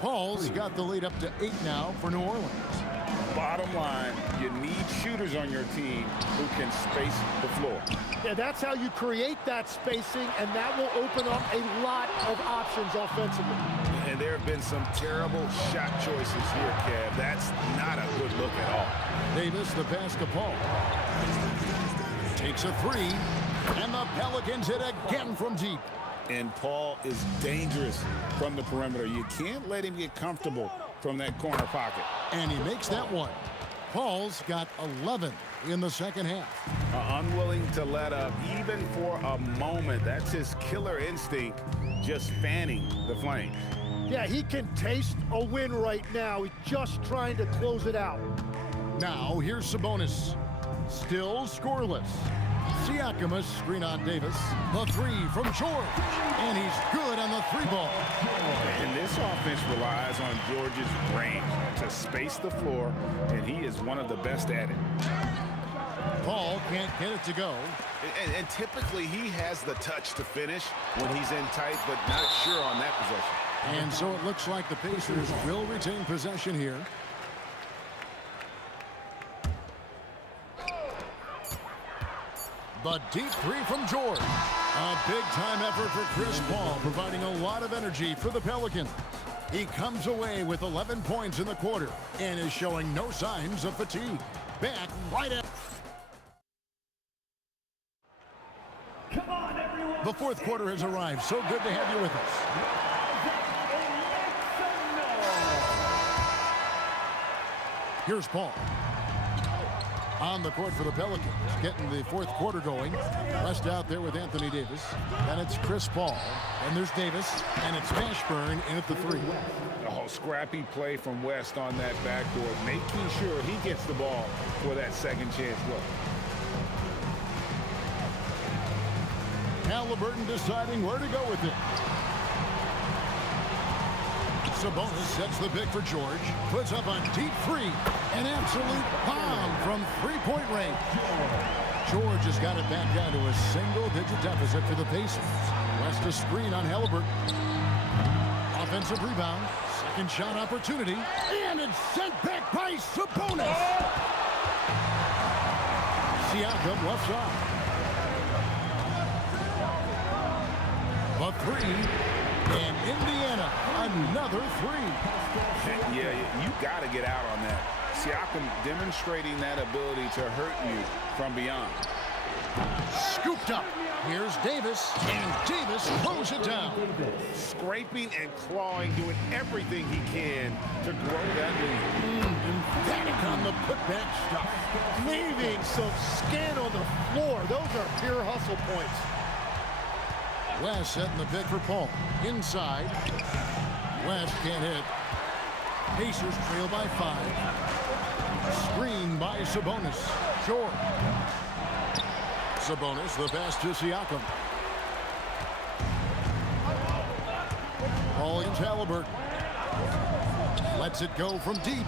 Paul's got the lead up to 8 now for New Orleans. Bottom line, you need shooters on your team who can space the floor. Yeah, that's how you create that spacing, and that will open up a lot of options offensively. And there have been some terrible shot choices here, Kev. That's not a good look at all. Davis, the pass to Paul. Takes a three, and the Pelicans hit again from deep. And Paul is dangerous from the perimeter. You can't let him get comfortable from that corner pocket. And he makes that one. Paul's got 11 in the second half. Unwilling to let up even for a moment. That's his killer instinct, just fanning the flames. Yeah, he can taste a win right now. He's just trying to close it out. Now here's Sabonis. Still scoreless. Siakam, a screen on Davis. The three from George. And he's good on the three ball. And this offense relies on George's range to space the floor, and he is one of the best at it. Paul can't get it to go. And typically he has the touch to finish when he's in tight, but not sure on that possession. And so it looks like the Pacers will retain possession here. The deep three from George. A big-time effort for Chris Paul, providing a lot of energy for the Pelicans. He comes away with 11 points in the quarter and is showing no signs of fatigue. Back right at... Come on, everyone. The fourth quarter has arrived. So good to have you with us. Here's Paul. On the court for the Pelicans, getting the fourth quarter going. West out there with Anthony Davis. And it's Chris Paul. And there's Davis. And it's Mashburn in at the three. Oh, scrappy play from West on that backboard, making sure he gets the ball for that second chance look. Halliburton deciding where to go with it. Sabonis sets the pick for George. Puts up a deep three. An absolute bomb from three-point range. George has got it back down to a single-digit deficit for the Pacers. West a screen on Halliburton. Offensive rebound. Second shot opportunity. And it's sent back by Sabonis. Siakam left side. A three. And Indiana, another three. Yeah, you got to get out on that. Siakam demonstrating that ability to hurt you from beyond. Scooped up. Here's Davis, and Davis throws it down. Scraping and clawing, doing everything he can to grow that lead. Emphatic on the putback stuff. Leaving some skin on the floor. Those are pure hustle points. West setting the pick for Paul. Inside. West can't hit. Pacers trail by 5. Screen by Sabonis. Short. Sabonis, the pass to Siakam. Ball in Halliburton. Lets it go from deep.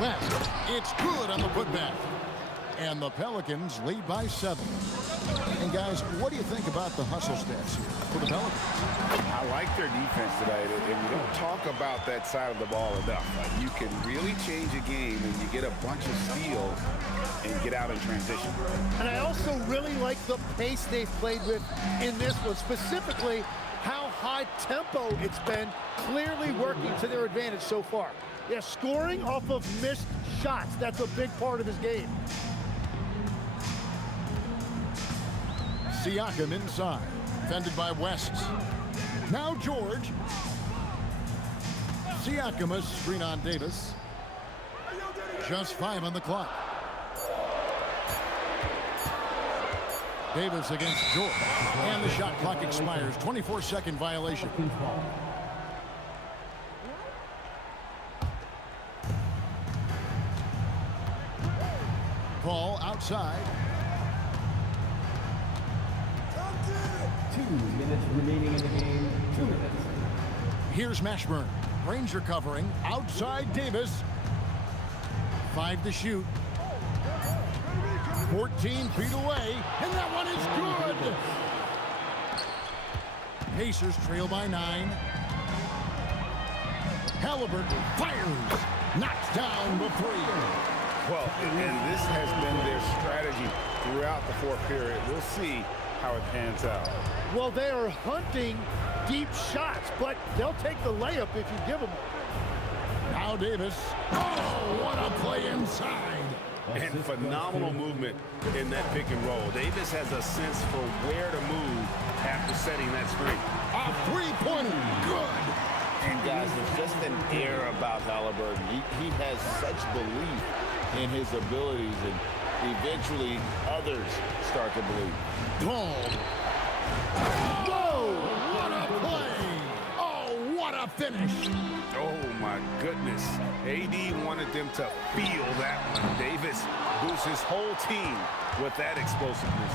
West, it's good on the putback. And the Pelicans lead by 7. And guys, what do you think about the hustle stats here for the Pelicans? I like their defense tonight, and we don't talk about that side of the ball enough. You can really change a game when you get a bunch of steals and get out in transition. And I also really like the pace they've played with in this one, specifically how high tempo it's been, clearly working to their advantage so far. Yeah, scoring off of missed shots, that's a big part of his game. Siakam inside, defended by West. Now George. Siakam a screen on Davis. Just 5 on the clock. Davis against George. And the shot clock expires. 24-second violation. Paul outside. 2 minutes remaining in the game. 2 minutes. Here's Mashburn. Ranger covering. Outside Davis. 5 to shoot. 14 feet away. And that one is good. Pacers trail by 9. Halliburton fires. Knocks down the 3. Well, and this has been their strategy throughout the fourth period. We'll see how it pans out. Well, they are hunting deep shots, but they'll take the layup if you give them one. Now Davis. Oh, what a play inside. And phenomenal movement in that pick and roll. Davis has a sense for where to move after setting that screen. A three-pointer. Good. And guys, there's just an air about Halliburton. He has such belief in his abilities, and eventually others start to believe. Called. Whoa! What a play! Oh, what a finish! Oh, my goodness. AD wanted them to feel that one. Davis boosts his whole team with that explosiveness.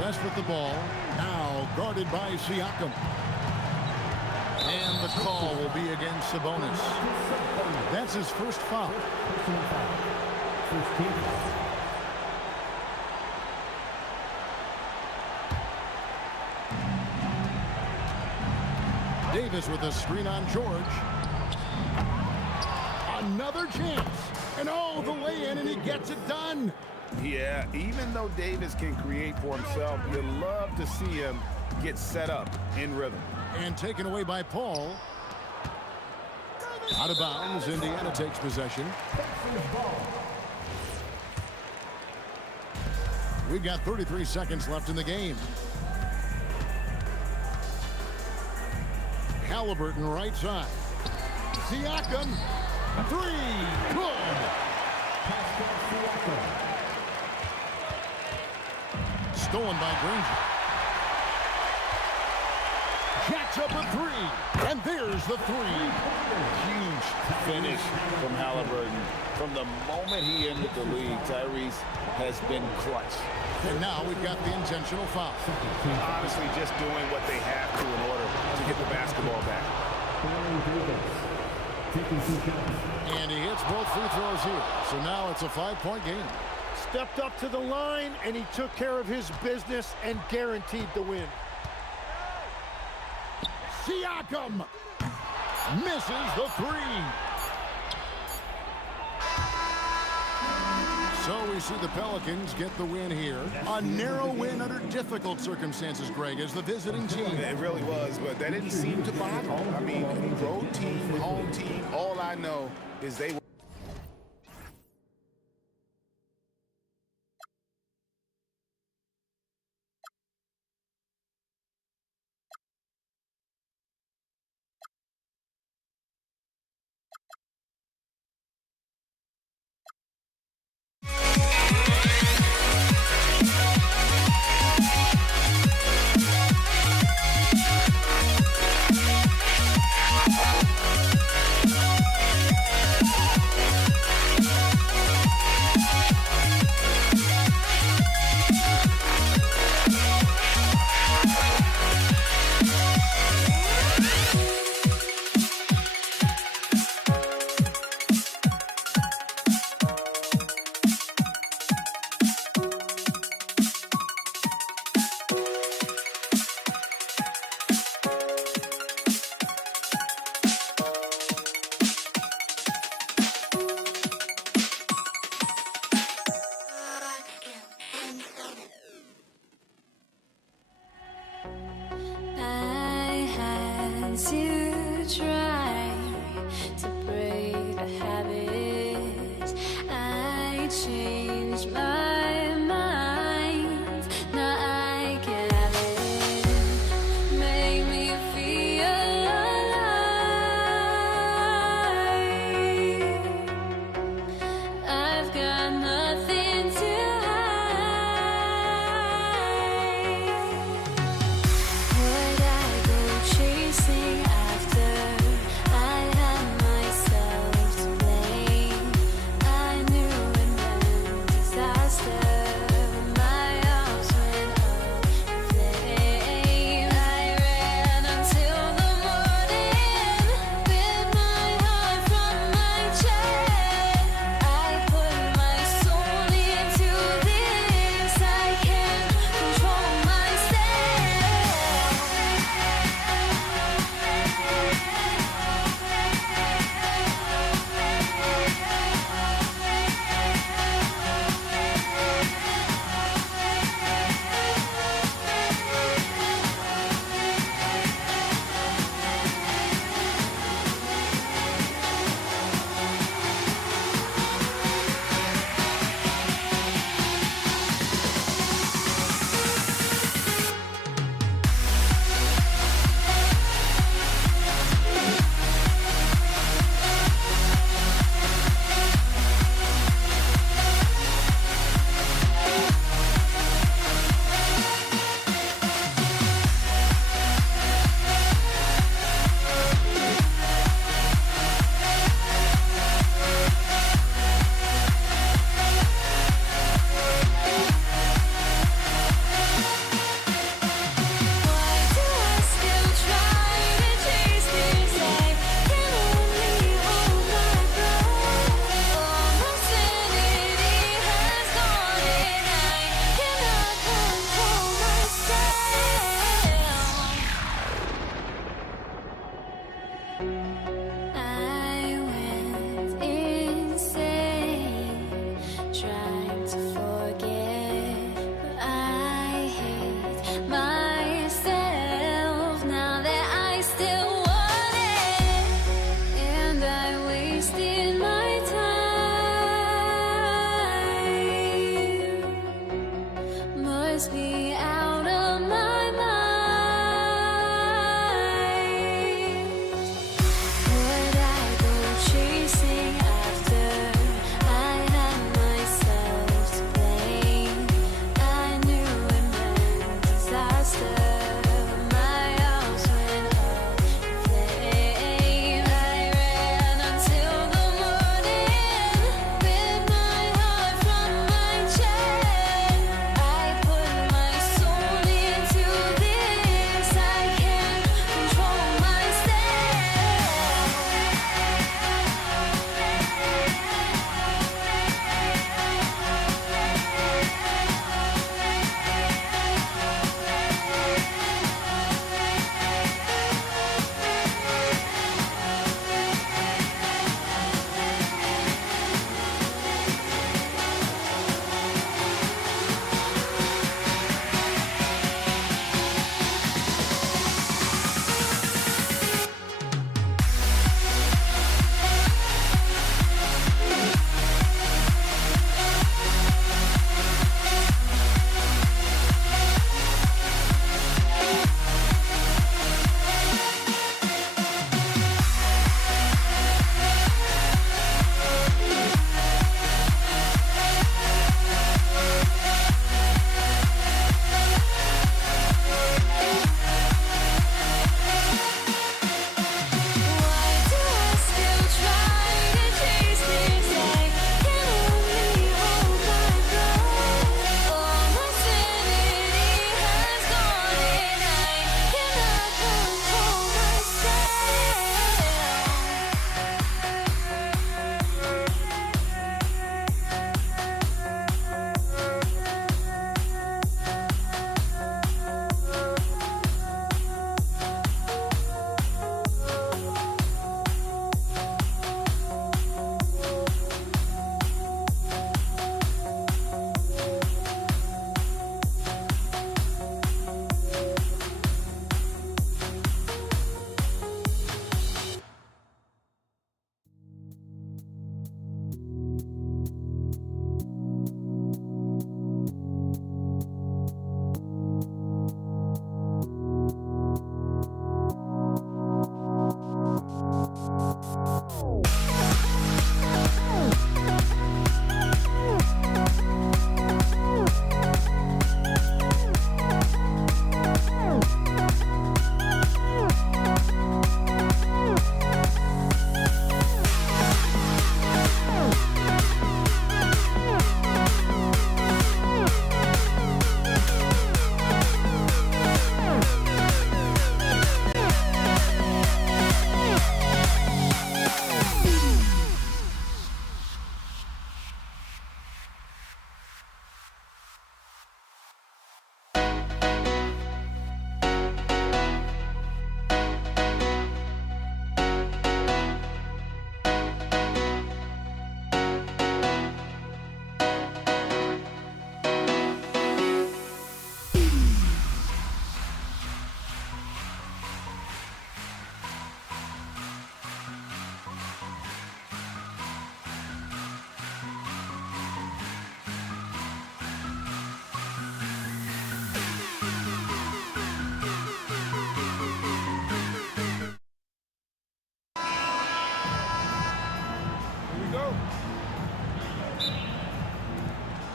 West with the ball. Now guarded by Siakam. And the call will be against Sabonis. That's his first foul. Davis with a screen on George. Another chance. And oh, the lay-in, and he gets it done. Yeah, even though Davis can create for himself, you love to see him get set up in rhythm. And taken away by Paul. Out of bounds, Indiana takes possession. We've got 33 seconds left in the game. Halliburton right side. Siakam, 3, good. Stolen by Granger. Jacks up a 3, and there's the 3. Huge finish from Halliburton. From the moment he entered the league, Tyrese has been clutch. And now we've got the intentional foul. Honestly, just doing what they have to in order to get the basketball back. And he hits both free throws here. So now it's a 5-point game. Stepped up to the line, and he took care of his business and guaranteed the win. Siakam misses the 3. So we see the Pelicans get the win here. A narrow win under difficult circumstances, Greg, as the visiting team. It really was, but that didn't seem to bother them. I mean, road team, home team, all I know is they were change my mind. Now I can have it. Make me feel alive. I've got nothing to hide. Would I go chasing after? I had myself to blame. I knew it meant disaster.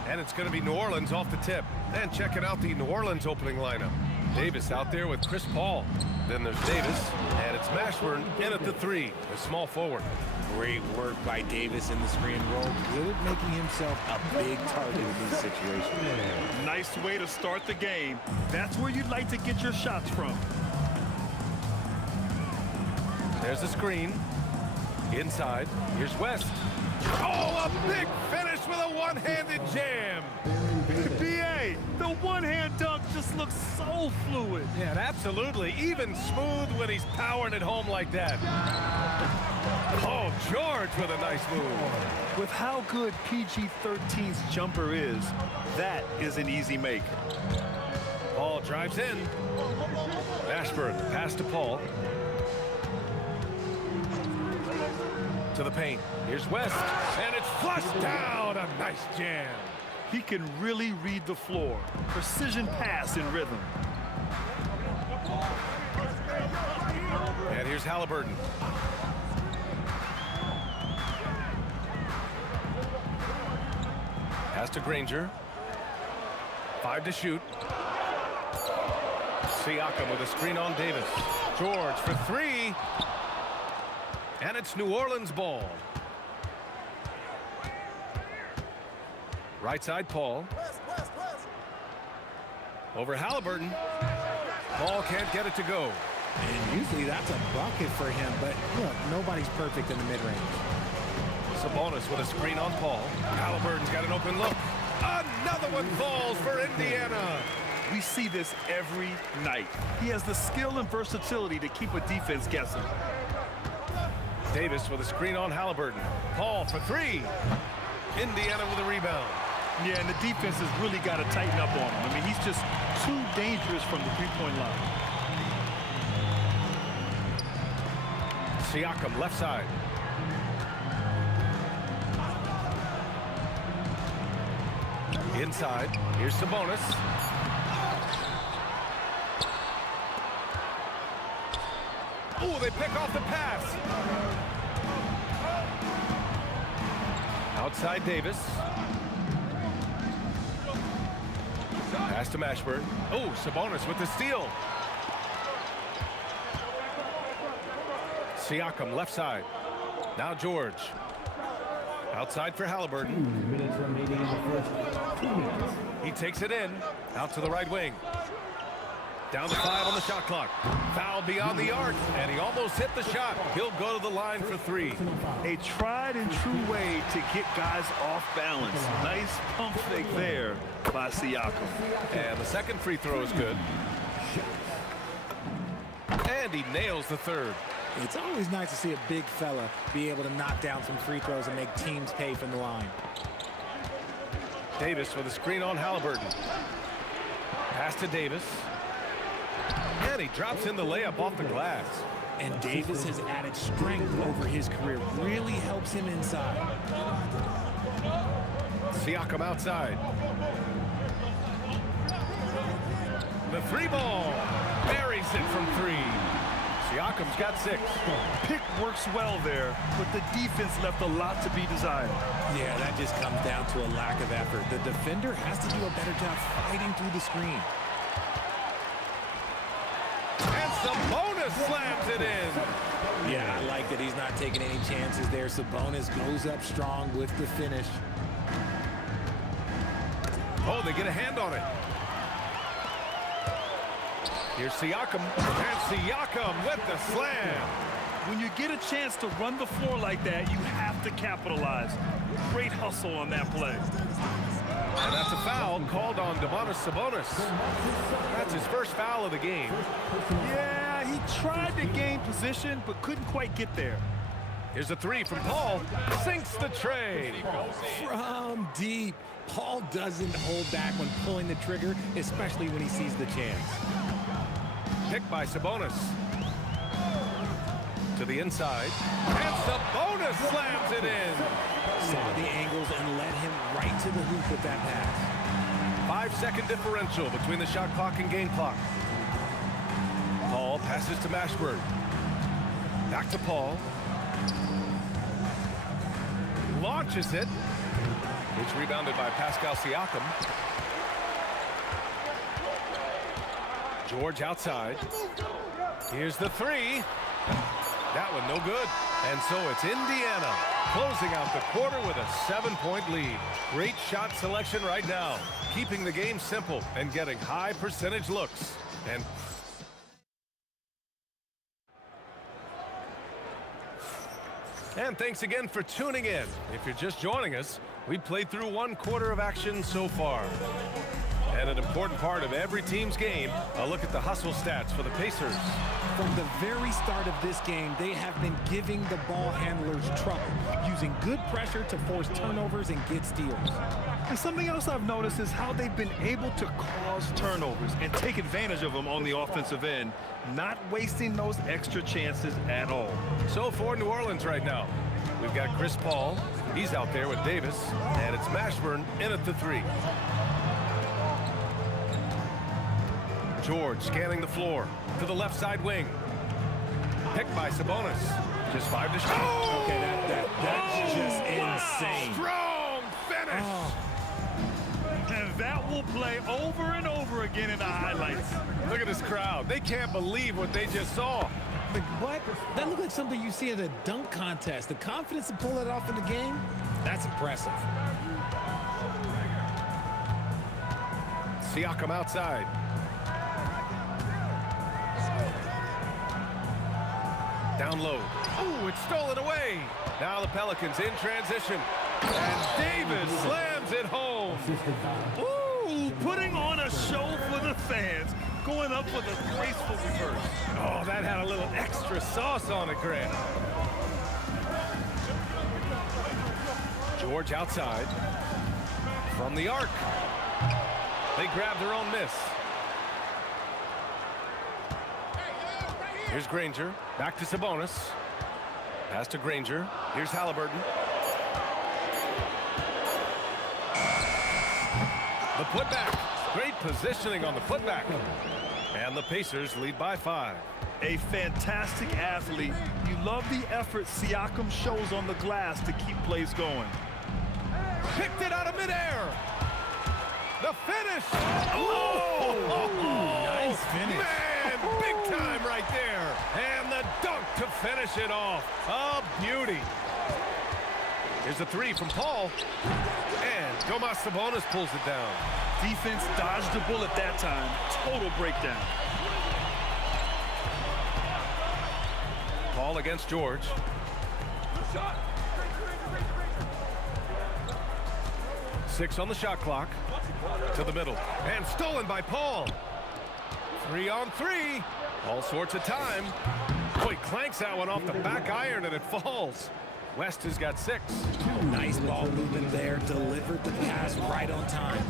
And it's going to be New Orleans off the tip. And checking out the New Orleans opening lineup. Davis out there with Chris Paul. Then there's Davis, and it's Mashburn in at the 3, a small forward. Great work by Davis in the screen roll. Good at making himself a big target in this situation. Nice way to start the game. That's where you'd like to get your shots from. There's the screen. Inside, here's West. Oh, a big finish with a one-handed jam. B.A., the one-hand dunk just looks so fluid. Yeah, absolutely. Even smooth when he's powering it home like that. Oh, George with a nice move. With how good PG-13's jumper is, that is an easy make. Paul drives in. Mashburn, pass to Paul. To the paint. Here's West, and it's flushed down. A nice jam. He can really read the floor. Precision pass in rhythm. And here's Halliburton. Pass to Granger. 5 to shoot. Siakam with a screen on Davis. George for 3. And it's New Orleans ball. Right side, Paul. Over Halliburton. Paul can't get it to go. And usually that's a bucket for him, but look, nobody's perfect in the mid-range. Sabonis with a screen on Paul. Halliburton's got an open look. Another one falls for Indiana. We see this every night. He has the skill and versatility to keep a defense guessing. Davis with a screen on Halliburton. Paul for 3. Indiana with a rebound. Yeah, and the defense has really got to tighten up on him. I mean, he's just too dangerous from the three-point line. Siakam left side. Inside, here's Sabonis. Oh, they pick off the pass. Outside Davis. Pass to Mashburn. Oh, Sabonis with the steal. Siakam left side. Now George. Outside for Halliburton. 2 minutes remaining in the first 2 minutes. He takes it in. Out to the right wing. Down to 5 on the shot clock. Foul beyond the arc, and he almost hit the shot. He'll go to the line for 3. A tried and true way to get guys off balance. Nice pump fake there by Siakam. And the second free throw is good. And he nails the third. It's always nice to see a big fella be able to knock down some free throws and make teams pay from the line. Davis with a screen on Halliburton. Pass to Davis. And he drops in the layup off the glass. And Davis has added strength over his career. Really helps him inside. Siakam outside. The 3 ball. Buries it from 3. Siakam's got 6. Pick works well there, but the defense left a lot to be desired. Yeah, that just comes down to a lack of effort. The defender has to do a better job fighting through the screen. And Sabonis slams it in. Yeah, I like that he's not taking any chances there. Sabonis goes up strong with the finish. Oh, they get a hand on it. Here's Siakam, and Siakam with the slam. When you get a chance to run the floor like that, you have to capitalize. Great hustle on that play. And that's a foul called on Domantas Sabonis. That's his first foul of the game. Yeah, he tried to gain position, but couldn't quite get there. Here's a 3 from Paul. Sinks the tray. From deep. Paul doesn't hold back when pulling the trigger, especially when he sees the chance. Picked by Sabonis. To the inside. And Sabonis slams it in. Saw the angles and led him right to the hoop with that pass. 5-second differential between the shot clock and game clock. Paul passes to Mashburn. Back to Paul. Launches it. It's rebounded by Pascal Siakam. George outside. Here's the three. That one no good. And so it's Indiana closing out the quarter with a 7-point lead. Great shot selection right now, keeping the game simple and getting high percentage looks. And thanks again for tuning in. If you're just joining us, we played through 1 quarter of action so far. And an important part of every team's game, a look at the hustle stats for the Pacers. From the very start of this game, they have been giving the ball handlers trouble, using good pressure to force turnovers and get steals. And something else I've noticed is how they've been able to cause turnovers and take advantage of them on the offensive end, not wasting those extra chances at all. So for New Orleans right now, we've got Chris Paul. He's out there with Davis, and it's Mashburn in at the 3. George scanning the floor to the left side wing. Picked by Sabonis. Just 5 to shoot. Oh! Okay, that's just insane. Strong finish. Oh. And that will play over and over again in the highlights. Look at this crowd. They can't believe what they just saw. Like, what? That looked like something you see at a dunk contest. The confidence to pull it off in the game, that's impressive. Siakam outside. Down low. Oh, it's stolen away. Now the Pelicans in transition. And Davis slams it home. Ooh, putting on a show for the fans. Going up with a graceful reverse. Oh, that had a little extra sauce on it, Grant. George outside. From the arc. They grab their own miss. Here's Granger. Back to Sabonis. Pass to Granger. Here's Halliburton. The putback. Great positioning on the putback. And the Pacers lead by 5. A fantastic athlete. You love the effort Siakam shows on the glass to keep plays going. Picked it out of midair. The finish. Oh! Nice finish. Man, big time right there. And the dunk to finish it off. A beauty. Here's a 3 from Paul. And Domas Sabonis pulls it down. Defense dodged the bullet that time. Total breakdown. Paul against George. Shot. 6 on the shot clock. To the middle. And stolen by Paul. 3 on 3. All sorts of time. Oh, he clanks that one off the back iron and it falls. West has got 6. Nice ball movement there. Delivered the pass right on time.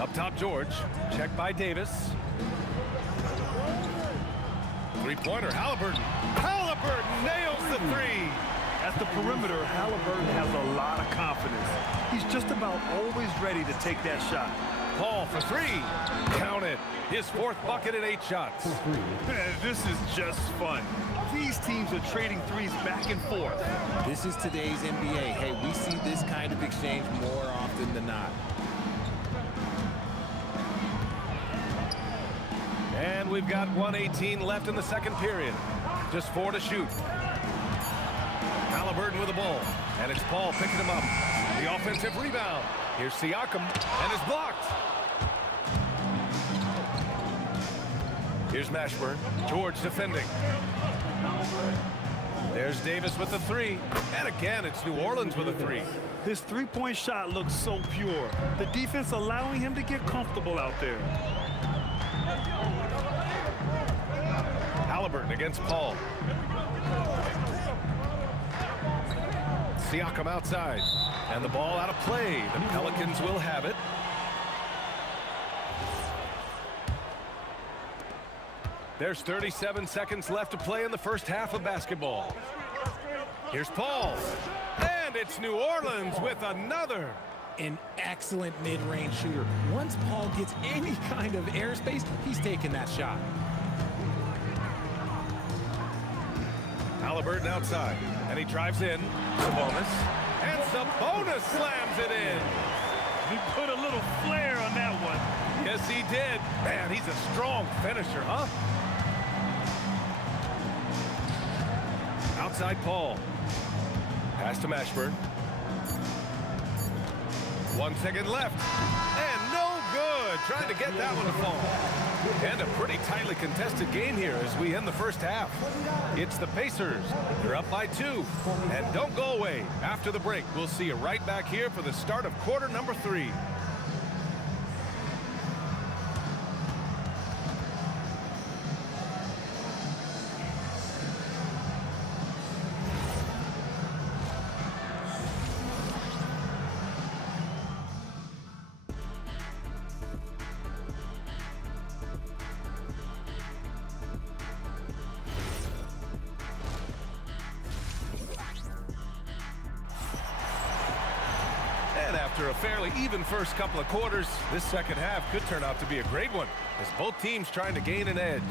Up top, George. Check by Davis. 3-pointer, Halliburton. Halliburton nails the 3. At the perimeter, Halliburton has a lot of confidence. He's just about always ready to take that shot. Paul for 3. Count it. His 4th bucket in 8 shots. This is just fun. These teams are trading threes back and forth. This is today's NBA. Hey, we see this kind of exchange more often than not. And we've got 1:18 left in the second period. Just 4 to shoot. Halliburton with the ball. And it's Paul picking him up. The offensive rebound. Here's Siakam. And it's blocked. Here's Mashburn. George defending. There's Davis with the 3. And again, it's New Orleans with a 3. His three-point shot looks so pure. The defense allowing him to get comfortable out there. Halliburton against Paul. Siakam outside. And the ball out of play. The Pelicans will have it. There's 37 seconds left to play in the first half of basketball. Here's Paul. And it's New Orleans with another. An excellent mid-range shooter. Once Paul gets any kind of airspace, he's taking that shot. Halliburton outside, and he drives in. Sabonis, and Sabonis slams it in. He put a little flair on that one. Yes, he did. Man, he's a strong finisher, huh? Outside Paul. Pass to Mashburn. 1 second left. And no good. Trying to get that one to fall. And a pretty tightly contested game here as we end the first half. It's the Pacers. They're up by 2. And don't go away. After the break, we'll see you right back here for the start of quarter number 3. And after a fairly even first couple of quarters, this second half could turn out to be a great one as both teams trying to gain an edge.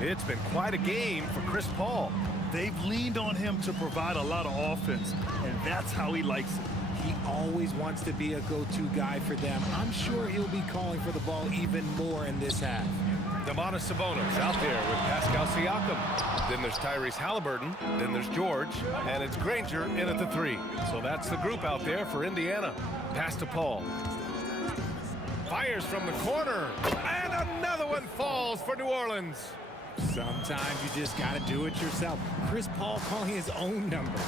It's been quite a game for Chris Paul. They've leaned on him to provide a lot of offense, and that's how he likes it. He always wants to be a go-to guy for them. I'm sure he'll be calling for the ball even more in this half. Domantas Sabonis out there with Pascal Siakam. Then there's Tyrese Halliburton. Then there's George. And it's Granger in at the 3. So that's the group out there for Indiana. Pass to Paul. Fires from the corner. And another one falls for New Orleans. Sometimes you just got to do it yourself. Chris Paul calling his own number.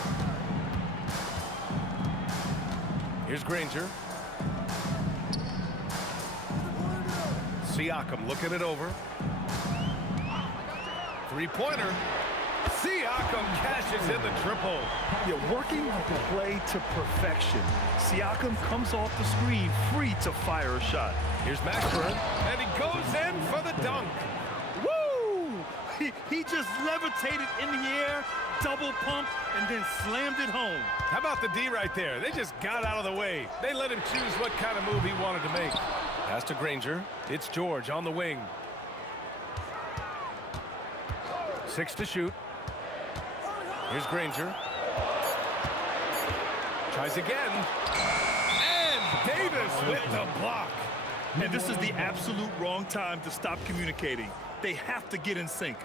Here's Granger. Siakam looking it over. Three-pointer. Siakam cashes in the triple. Yeah, working the play to perfection. Siakam comes off the screen free to fire a shot. Here's Mashburn, and he goes in for the dunk. Woo! He just levitated in the air, double pumped, and then slammed it home. How about the D right there? They just got out of the way. They let him choose what kind of move he wanted to make. Pass to Granger. It's George on the wing. 6 to shoot. Here's Granger. Tries again. And Davis with the block. And this is the absolute wrong time to stop communicating. They have to get in sync.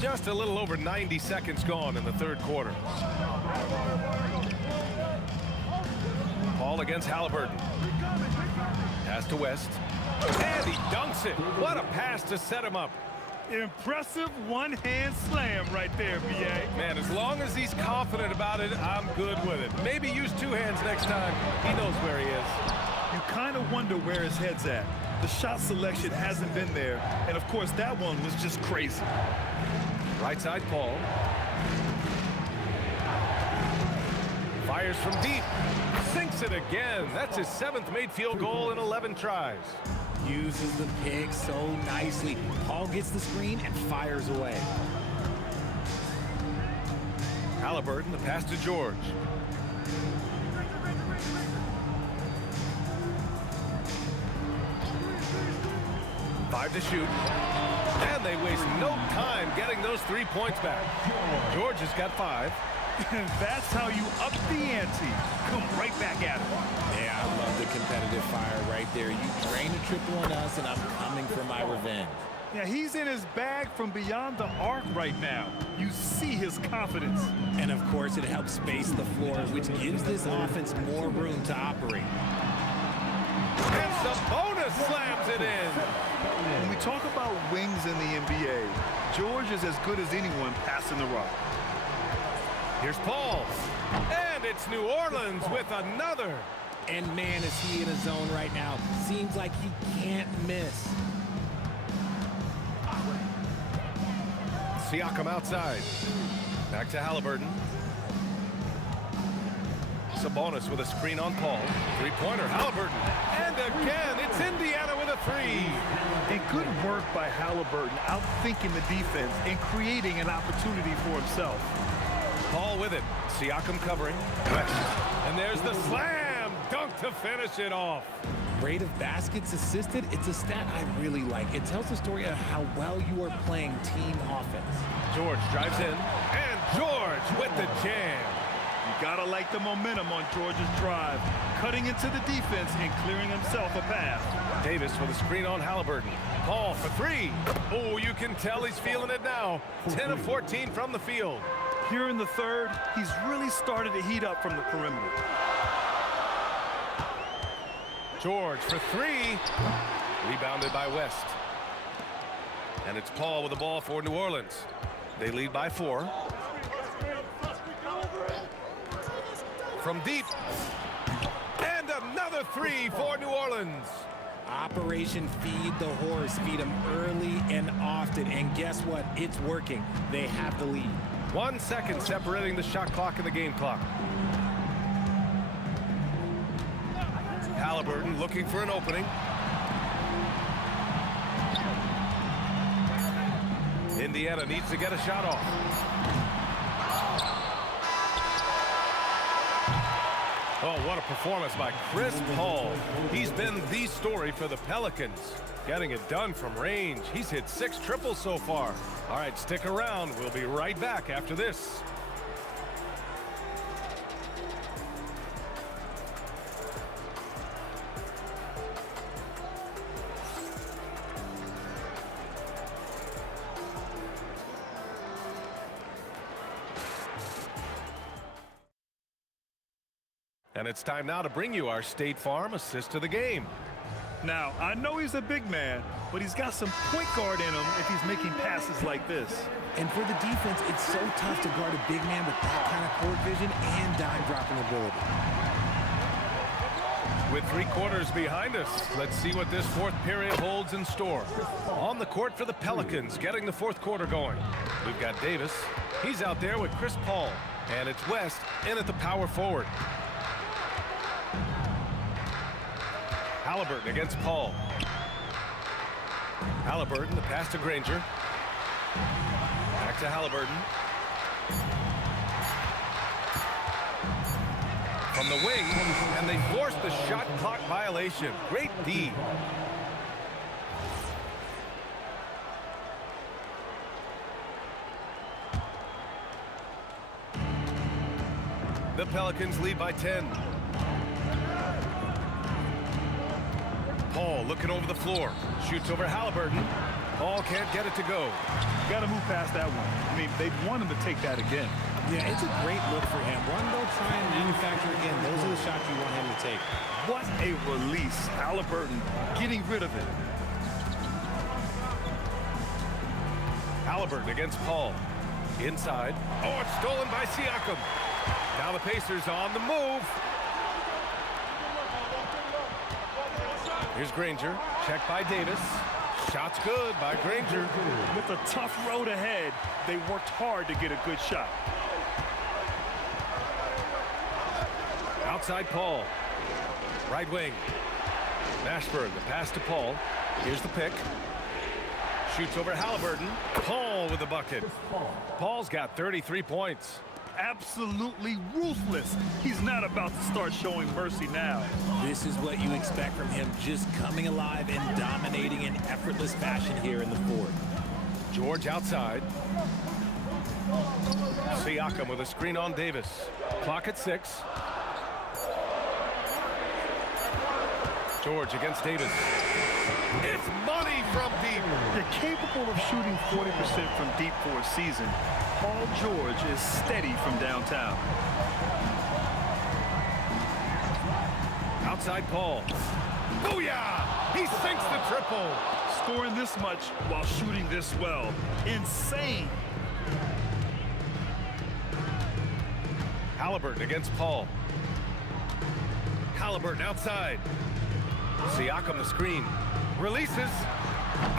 Just a little over 90 seconds gone in the third quarter. Paul against Halliburton. Pass to West. And he dunks it. What a pass to set him up. Impressive one-hand slam right there, B.A. Man, as long as he's confident about it, I'm good with it. Maybe use 2 hands next time. He knows where he is. You kind of wonder where his head's at. The shot selection hasn't been there. And, of course, that one was just crazy. Right side, Paul. Fires from deep. Sinks it again. That's his 7th made field goal in 11 tries. Uses the pick so nicely. Paul gets the screen and fires away. Halliburton, the pass to George. Five to shoot. And they waste no time getting those 3 points back. George has got 5. And that's how you up the ante. Come right back at him. Yeah, I love the competitive fire right there. You drain a triple on us, and I'm coming for my revenge. Yeah, he's in his bag from beyond the arc right now. You see his confidence. And, of course, it helps space the floor, which gives this offense more room to operate. And Sabonis slams it in. When we talk about wings in the NBA, George is as good as anyone passing the rock. Here's Paul. And it's New Orleans with another. And, man, is he in a zone right now. Seems like he can't miss. Siakam outside. Back to Halliburton. Sabonis with a screen on Paul. Three-pointer, Halliburton. And again, it's Indiana with a 3. And good work by Halliburton, outthinking the defense and creating an opportunity for himself. Paul with it. Siakam covering. And there's the slam dunk to finish it off. Rate of baskets assisted, it's a stat I really like. It tells the story of how well you are playing team offense. George drives in, and George with the jam. You gotta like the momentum on George's drive, cutting into the defense and clearing himself a path. Davis with a screen on Halliburton. Paul for three. Oh, you can tell he's feeling it now. 10 of 14 from the field. Here in the third, he's really started to heat up from the perimeter. George for three. Rebounded by West. And it's Paul with the ball for New Orleans. They lead by 4. From deep. And another three for New Orleans. Operation Feed the Horse. Feed them early and often. And guess what? It's working. They have the lead. 1 second separating the shot clock and the game clock. Halliburton looking for an opening. Indiana needs to get a shot off. Oh, what a performance by Chris Paul. He's been the story for the Pelicans. Getting it done from range. He's hit 6 triples so far. All right, stick around. We'll be right back after this. And it's time now to bring you our State Farm assist to the game. Now, I know he's a big man, but he's got some point guard in him if he's making passes like this. And for the defense, it's so tough to guard a big man with that kind of court vision and dime dropping ability. With 3 quarters behind us, let's see what this fourth period holds in store. On the court for the Pelicans, getting the fourth quarter going. We've got Davis. He's out there with Chris Paul. And it's West in at the power forward. Halliburton against Paul. Halliburton, the pass to Granger. Back to Halliburton. From the wing, and they force the shot clock violation. Great D. The Pelicans lead by 10. Paul looking over the floor. Shoots over Halliburton. Paul can't get it to go. Got to move past that one. I mean, they want him to take that again. Yeah, it's a great look for him. One, they'll try and manufacture again. Those are the shots you want him to take. What a release. Halliburton getting rid of it. Halliburton against Paul. Inside. Oh, it's stolen by Siakam. Now the Pacers on the move. Here's Granger. Checked by Davis. Shot's good by Granger. With a tough road ahead, they worked hard to get a good shot. Outside Paul. Right wing. Mashburn, the pass to Paul. Here's the pick. Shoots over Halliburton. Paul with the bucket. Paul's got 33 points. Absolutely ruthless. He's not about to start showing mercy now. This is what you expect from him, just coming alive and dominating in effortless fashion here in the fourth. George outside. Siakam with a screen on Davis. Clock at 6. George against Davis. It's money from deep. You're capable of shooting 40% from deep for a season. Paul George is steady from downtown. Outside Paul. Booyah! He sinks the triple. Scoring this much while shooting this well. Insane. Halliburton against Paul. Halliburton outside. Siakam the screen. Releases.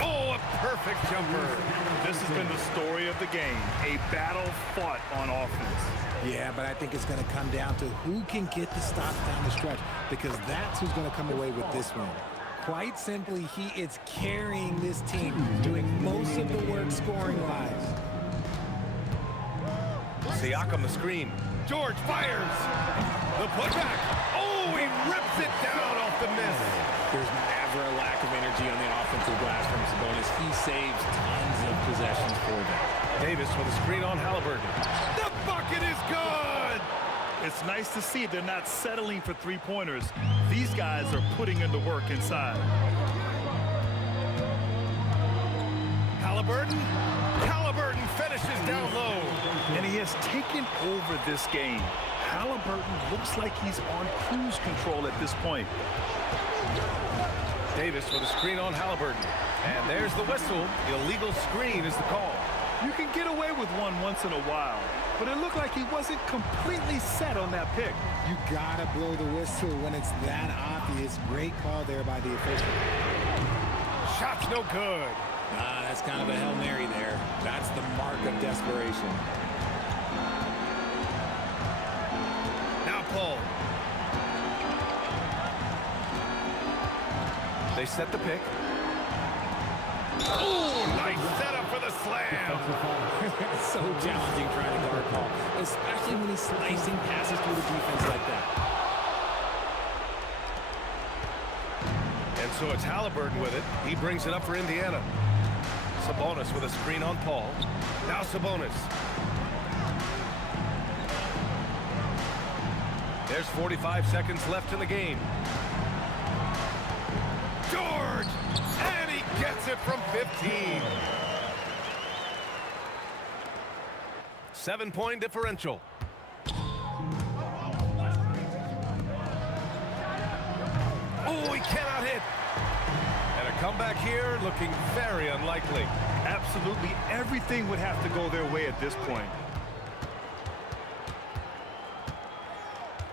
Oh, a perfect jumper. This has been the story of the game. A battle fought on offense. Yeah, but I think it's going to come down to who can get the stops down the stretch, because that's who's going to come away with this one. Quite simply, he is carrying this team, doing most of the work scoring-wise. Siakam the screen. George fires. The putback. Oh, he rips it down off the miss. There's never a lack of energy on the offensive glass from Sabonis. He saves tons of possessions for them. Davis with a screen on Halliburton. The bucket is good! It's nice to see they're not settling for three-pointers. These guys are putting in the work inside. Halliburton finishes down low. And he has taken over this game. Halliburton looks like he's on cruise control at this point. Davis with a screen on Halliburton. And there's the whistle. Illegal screen is the call. You can get away with one once in a while, but it looked like he wasn't completely set on that pick. You gotta blow the whistle when it's that obvious. Great call there by the official. Shot's no good. That's kind of a Hail Mary there. That's the mark of desperation. Now Paul. They set the pick. Oh, nice setup for the slam. It's so challenging trying to guard Paul, especially when he's slicing passes through the defense like that. And so it's Halliburton with it. He brings it up for Indiana. Sabonis with a screen on Paul. Now Sabonis. There's 45 seconds left in the game. George! And he gets it from 15. 7-point differential. Oh, he cannot hit. And a comeback here looking very unlikely. Absolutely everything would have to go their way at this point.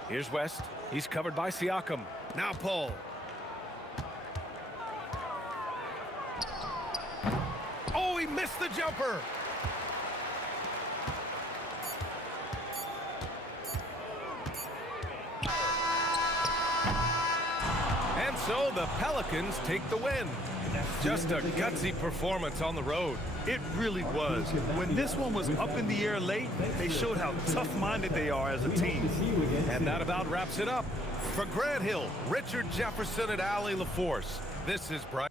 Here's West. He's covered by Siakam. Now Paul. Oh, he missed the jumper. And so the Pelicans take the win. Just a gutsy performance on the road. It really was. When this one was up in the air late, they showed how tough-minded they are as a team. And that about wraps it up. For Grant Hill, Richard Jefferson, and Allie LaForce, this is Brian.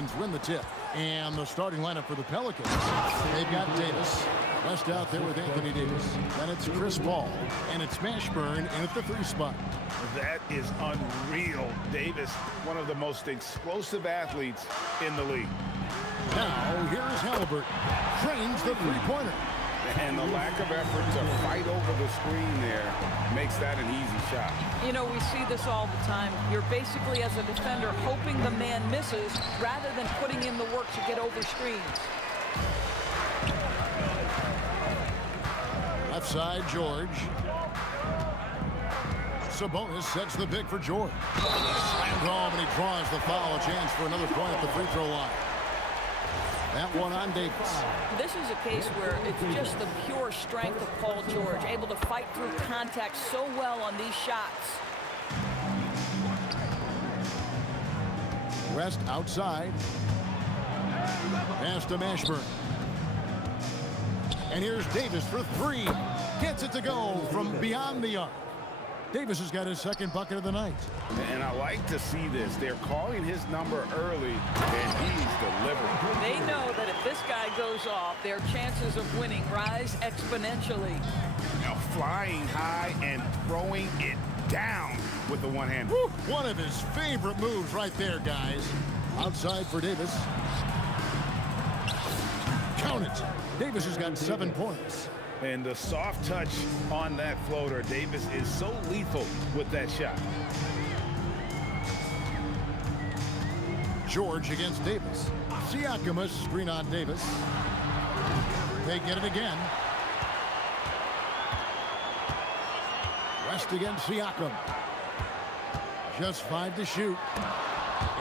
Pelicans win the tip. And the starting lineup for the Pelicans. They've got Davis. West out there with Anthony Davis. Then it's Chris Paul. And it's Mashburn in at the 3 spot. That is unreal. Davis, one of the most explosive athletes in the league. Now, here's Halliburton. Trains the three-pointer. And the lack of effort to fight over the screen there makes that an easy shot. You know, we see this all the time. You're basically, as a defender, hoping the man misses rather than putting in the work to get over screens. Left side, George. Sabonis sets the pick for George. Slammed home, and he draws the foul. A chance for another point at the free throw line. That one on Davis. This is a case where it's just the pure strength of Paul George, able to fight through contact so well on these shots. West outside. Pass to Mashburn. And here's Davis for 3. Gets it to go from beyond the arc. Davis has got his second bucket of the night. And I like to see this. They're calling his number early, and he's delivering. They know that if this guy goes off, their chances of winning rise exponentially. Now flying high and throwing it down with the one hand. One of his favorite moves right there, guys. Outside for Davis. Count it. Davis has got 7 points. And the soft touch on that floater, Davis is so lethal with that shot. George against Davis. Siakam has screen on Davis. They get it again. West against Siakam. Just 5 to shoot.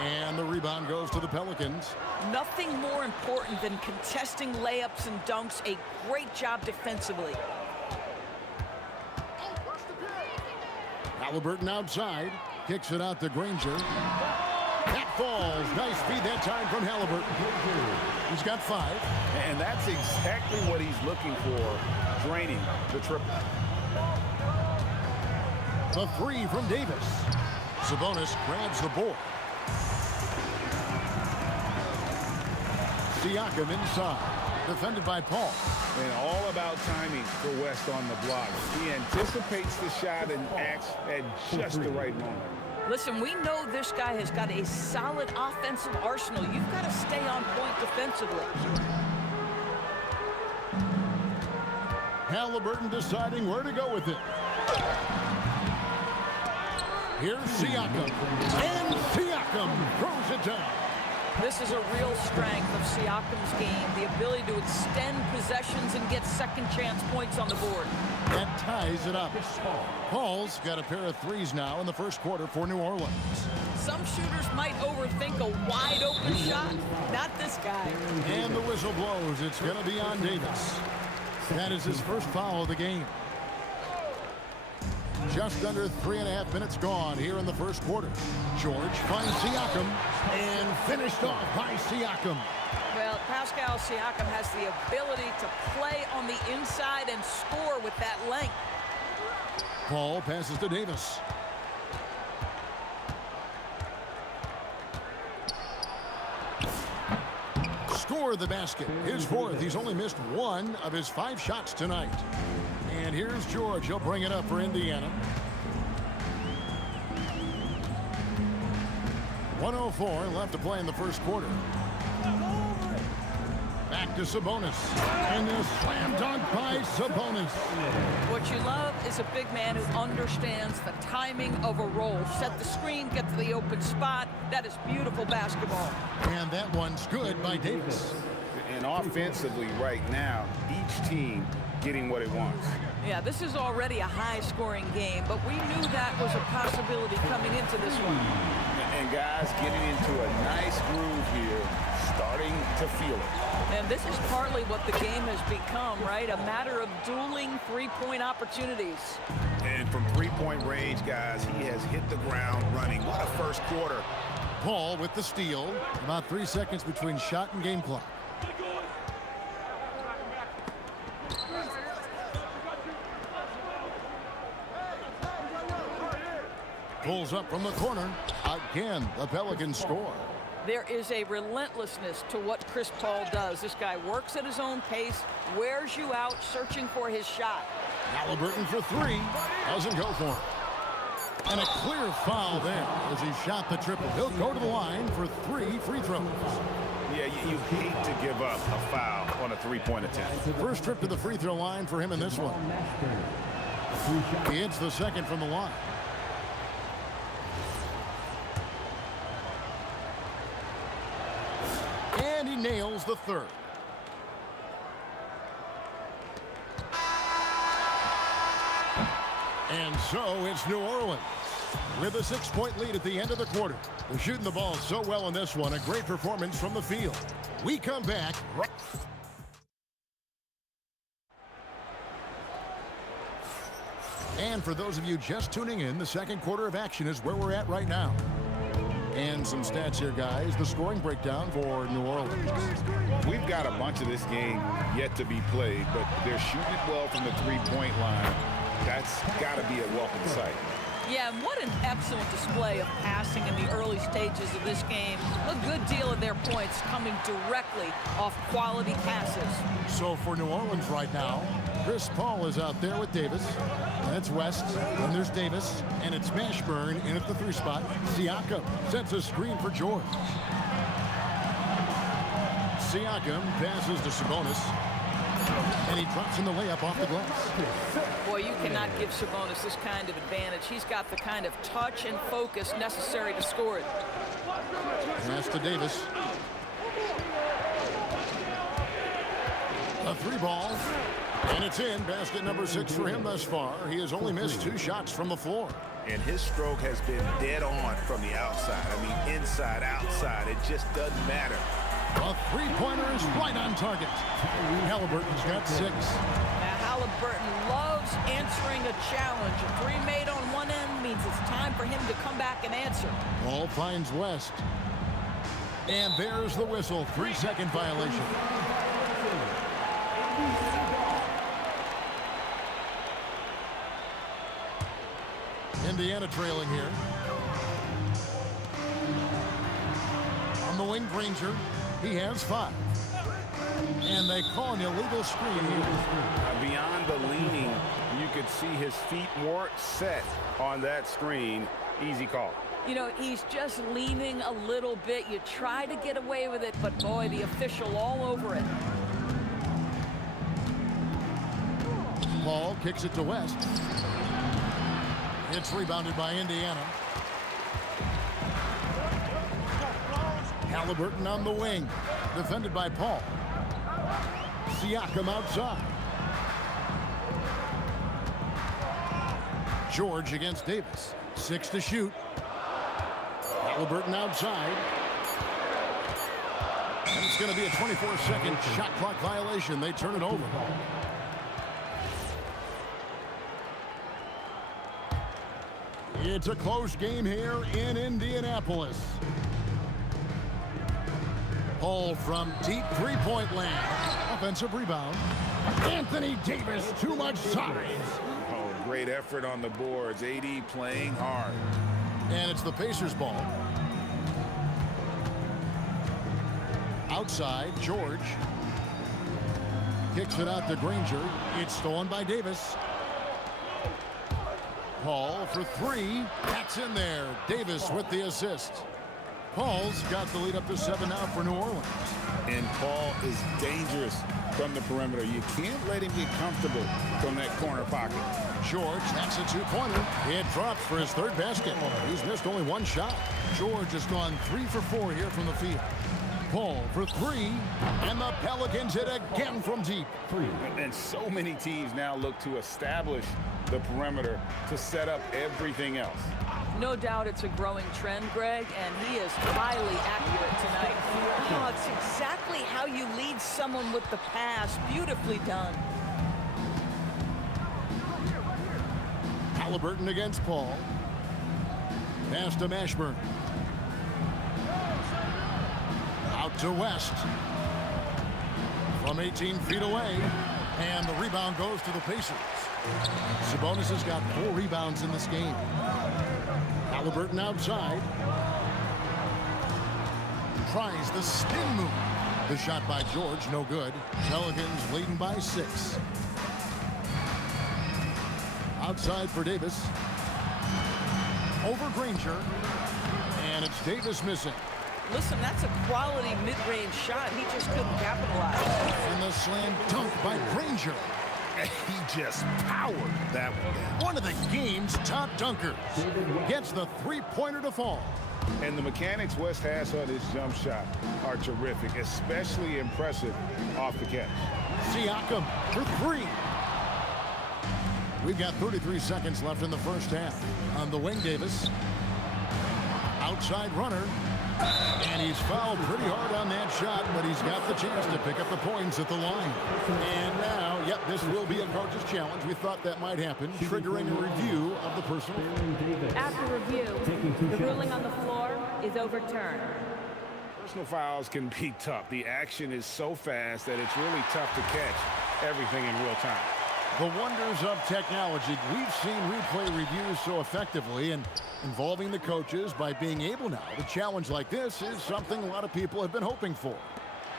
And the rebound goes to the Pelicans. Nothing more important than contesting layups and dunks. A great job defensively. Halliburton outside. Kicks it out to Granger. That falls. Nice feed that time from Halliburton. He's got 5. And that's exactly what he's looking for, draining the triple. The 3 from Davis. Sabonis grabs the board. Siakam inside, defended by Paul. And all about timing for West on the block. He anticipates the shot and acts at just the right moment. Listen, we know this guy has got a solid offensive arsenal. You've got to stay on point defensively. Halliburton deciding where to go with it. Here's Siakam. And Siakam throws it down. This is a real strength of Siakam's game, the ability to extend possessions and get second chance points on the board. That ties it up. Paul's got a pair of 3s now in the first quarter for New Orleans. Some shooters might overthink a wide open shot. Not this guy. And the whistle blows. It's going to be on Davis. That is his first foul of the game. Just under 3.5 minutes gone here in the first quarter. George finds Siakam and finished off by Siakam. Well, Pascal Siakam has the ability to play on the inside and score with that length. Paul passes to Davis. Score the basket. His 4th. He's only missed 1 of his 5 shots tonight. And here's George. He'll bring it up for Indiana. 1:04 left to play in the first quarter. Back to Sabonis. And a slam dunk by Sabonis. What you love is a big man who understands the timing of a roll. Set the screen, get to the open spot. That is beautiful basketball. And that one's good by Davis. And offensively right now, each team getting what it wants. Yeah, this is already a high-scoring game, but we knew that was a possibility coming into this one. And guys getting into a nice groove here, starting to feel it. And this is partly what the game has become, right? A matter of dueling three-point opportunities. And from three-point range, guys, he has hit the ground running. What a first quarter. Paul with the steal. About 3 seconds between shot and game clock. Pulls up from the corner. Again, the Pelicans score. There is a relentlessness to what Chris Paul does. This guy works at his own pace, wears you out, searching for his shot. Halliburton for three. Doesn't go for it. And a clear foul there as he shot the triple. He'll go to the line for 3 free throws. Yeah, you hate to give up a foul on a three-point attempt. First trip to the free throw line for him in this one. He hits the second from the line. And he nails the third. And so it's New Orleans with a 6-point lead at the end of the quarter. They're shooting the ball so well in this one. A great performance from the field. We come back. And for those of you just tuning in, the second quarter of action is where we're at right now. And some stats here, guys. The scoring breakdown for New Orleans. We've got a bunch of this game yet to be played, but they're shooting it well from the three-point line. That's got to be a welcome sight. Yeah, and what an excellent display of passing in the early stages of this game. A good deal of their points coming directly off quality passes. So for New Orleans right now, Chris Paul is out there with Davis. And it's West, and there's Davis, and it's Mashburn in at the 3 spot. Siakam sets a screen for George. Siakam passes to Sabonis, and he drops in the layup off the glass. Boy, you cannot give Sabonis this kind of advantage. He's got the kind of touch and focus necessary to score it. Pass to Davis. A 3-ball. And it's in. Basket number 6 for him thus far. He has only missed 2 shots from the floor. And his stroke has been dead on from the outside. I mean, inside, outside, it just doesn't matter. A 3-pointer is right on target. Halliburton's got 6. Now, Halliburton loves answering a challenge. A 3 made on one end means it's time for him to come back and answer. Ball finds West. And there's the whistle. 3-second violation. Indiana trailing here. On the wing, Granger. He has 5. And they call an illegal screen here. Beyond the leaning, you could see his feet weren't set on that screen. Easy call. You know, he's just leaning a little bit. You try to get away with it, but boy, the official all over it. Paul kicks it to West. It's rebounded by Indiana. Halliburton on the wing. Defended by Paul. Siakam outside. George against Davis. 6 to shoot. Halliburton outside. And it's going to be a 24-second shot clock violation. They turn it over. It's a close game here in Indianapolis. Paul from deep 3-point land. Offensive rebound. Anthony Davis, too much size. Oh, great effort on the boards. AD playing hard. And it's the Pacers' ball. Outside, George. Kicks it out to Granger. It's stolen by Davis. Paul for 3. That's in there. Davis with the assist. Paul's got the lead up to 7 now for New Orleans. And Paul is dangerous from the perimeter. You can't let him get comfortable from that corner pocket. George, that's a 2-pointer. It drops for his 3rd basket. He's missed only 1 shot. George has gone 3 for 4 here from the field. Paul for 3, and the Pelicans hit again from deep. And so many teams now look to establish the perimeter to set up everything else. No doubt it's a growing trend, Greg, and he is highly accurate tonight. Oh, it's exactly how you lead someone with the pass. Beautifully done. Halliburton against Paul. Pass to Mashburn. Out to West. From 18 feet away. And the rebound goes to the Pacers. Sabonis has got 4 rebounds in this game. Halliburton outside. tries the spin move. The shot by George, no good. Pelicans leading by 6. Outside for Davis. Over Granger. And it's Davis missing. Listen, that's a quality mid-range shot. He just couldn't capitalize. And the slam dunk by Granger. He just powered that one down. One of the game's top dunkers. Gets the three-pointer to fall. And the mechanics West has on his jump shot are terrific, especially impressive off the catch. Siakam for 3. We've got 33 seconds left in the first half. On the wing, Davis. Outside runner. And he's fouled pretty hard on that shot, but he's got the chance to pick up the points at the line. And now, yep, this will be a coach's challenge. We thought that might happen, triggering a review of the personal. After review, the ruling on the floor is overturned. Personal fouls can be tough. The action is so fast that it's really tough to catch everything in real time. The wonders of technology. We've seen replay reviews so effectively, and involving the coaches by being able now to challenge like this is something a lot of people have been hoping for.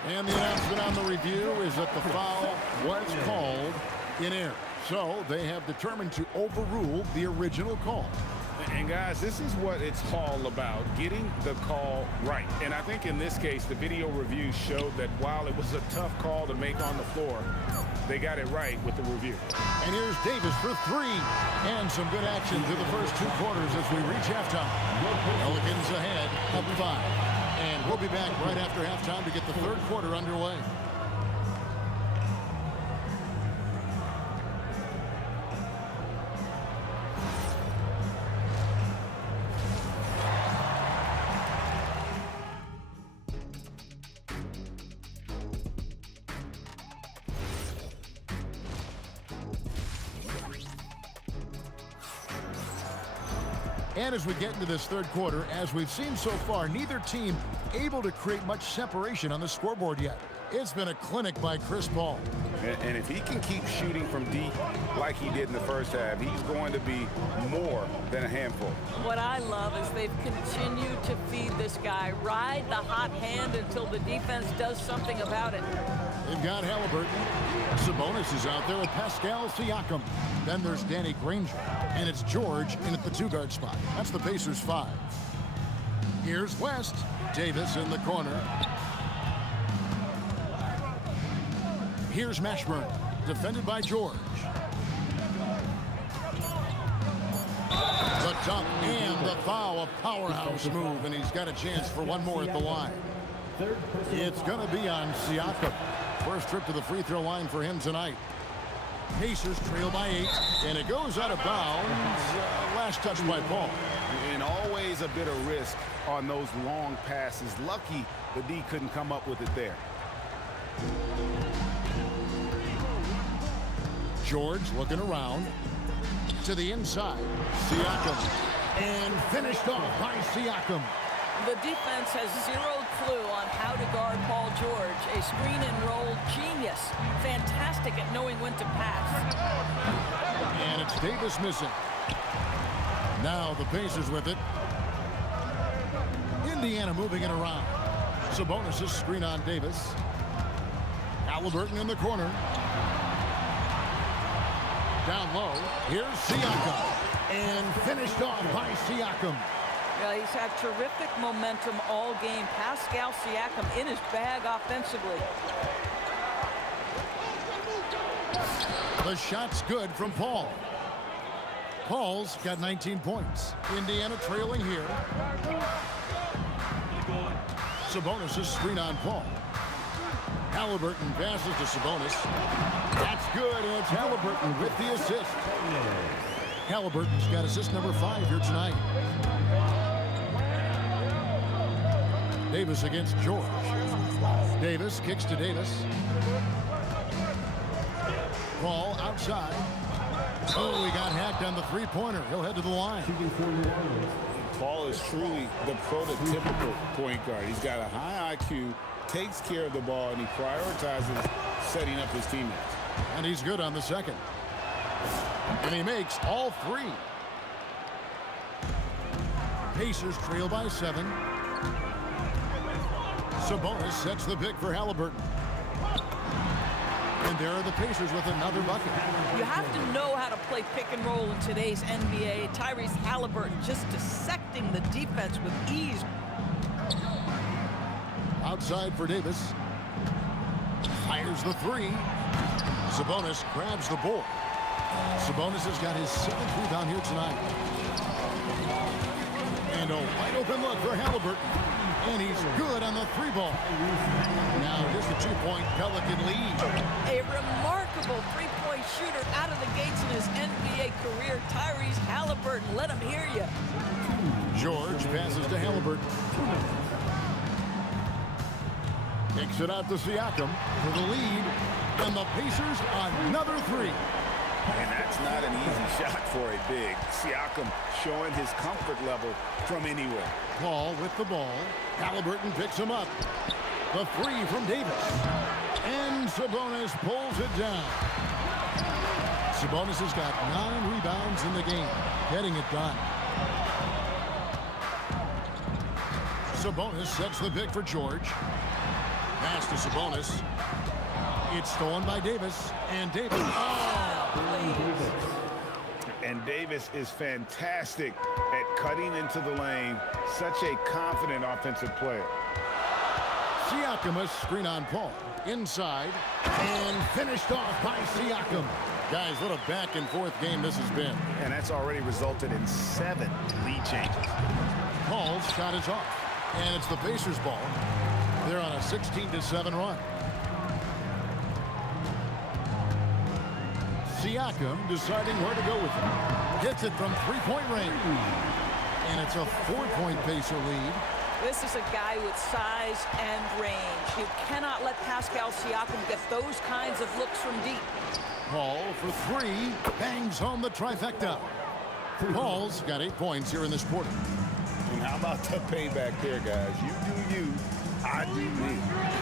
And the announcement on the review is that the foul was called in error. So they have determined to overrule the original call. And guys, this is what it's all about, getting the call right. And I think in this case, the video review showed that while it was a tough call to make on the floor, they got it right with the review. And here's Davis for 3. And some good action through the first 2 quarters as we reach halftime. Pelicans ahead up 5. And we'll be back right after halftime to get the third quarter underway. And as we get into this third quarter, as we've seen so far, neither team able to create much separation on the scoreboard yet. It's been a clinic by Chris Paul. And if he can keep shooting from deep like he did in the first half, he's going to be more than a handful. What I love is they've continued to feed this guy, ride the hot hand until the defense does something about it. They've got Halliburton. Sabonis is out there with Pascal Siakam. Then there's Danny Granger. And it's George in at the 2-guard spot. That's the Pacers 5. Here's West. Davis in the corner. Here's Mashburn, defended by George. The dunk and the foul, a powerhouse move, and he's got a chance for one more at the line. It's going to be on Siakam. First trip to the free throw line for him tonight. Pacers trail by 8, and it goes out of bounds. Last touch by Paul. And always a bit of risk on those long passes. Lucky the D couldn't come up with it there. George looking around to the inside. Siakam. And finished off by Siakam. The defense has zero clue on how to guard Paul George. A screen and roll genius. Fantastic at knowing when to pass. And it's Davis missing. Now the Pacers with it. Indiana moving it around. Sabonis' screen on Davis. Halliburton in the corner. Down low. Here's Siakam. And finished off by Siakam. Yeah, he's had terrific momentum all game. Pascal Siakam in his bag offensively. The shot's good from Paul. Paul's got 19 points. Indiana trailing here. Sabonis' screen on Paul. Halliburton passes to Sabonis. That's good, and it's Halliburton with the assist. Halliburton's got assist number 5 here tonight. Davis against George. Davis kicks to Davis. Paul outside. Oh, he got hacked on the three-pointer. He'll head to the line. Paul is truly the prototypical point guard. He's got a high IQ, takes care of the ball, and he prioritizes setting up his teammates. And he's good on the second. And he makes all 3. Pacers trail by 7. Sabonis sets the pick for Halliburton. And there are the Pacers with another bucket. You have to know how to play pick and roll in today's NBA. Tyrese Halliburton just dissecting the defense with ease. Outside for Davis. Fires the three. Sabonis grabs the board. Sabonis has got his 7th rebound here tonight. And a wide open look for Halliburton. And he's good on the 3-ball. Now just a 2-point Pelican lead. A remarkable 3-point shooter out of the gates in his NBA career. Tyrese Halliburton, let him hear you. George passes to Halliburton. Kicks it out to Siakam for the lead. And the Pacers another 3. And that's not an easy shot for a big. Siakam showing his comfort level from anywhere. Paul with the ball. Halliburton picks him up. The 3 from Davis. And Sabonis pulls it down. Sabonis has got 9 rebounds in the game, getting it done. Sabonis sets the pick for George. Pass to Sabonis. It's stolen by Davis. And Davis. And Davis is fantastic at cutting into the lane. Such a confident offensive player. Siakam, a screen on Paul. Inside. And finished off by Siakam. Guys, what a back-and-forth game this has been. And that's already resulted in 7 lead changes. Paul's shot is off. And it's the Pacers' ball. They're on a 16-7 run. Siakam deciding where to go with it. Hits it from 3-point range. And it's a 4-point Pacer lead. This is a guy with size and range. You cannot let Pascal Siakam get those kinds of looks from deep. Paul for 3. Bangs home the trifecta. Paul's got 8 points here in this quarter. And how about the payback there, guys? You do you, I do me.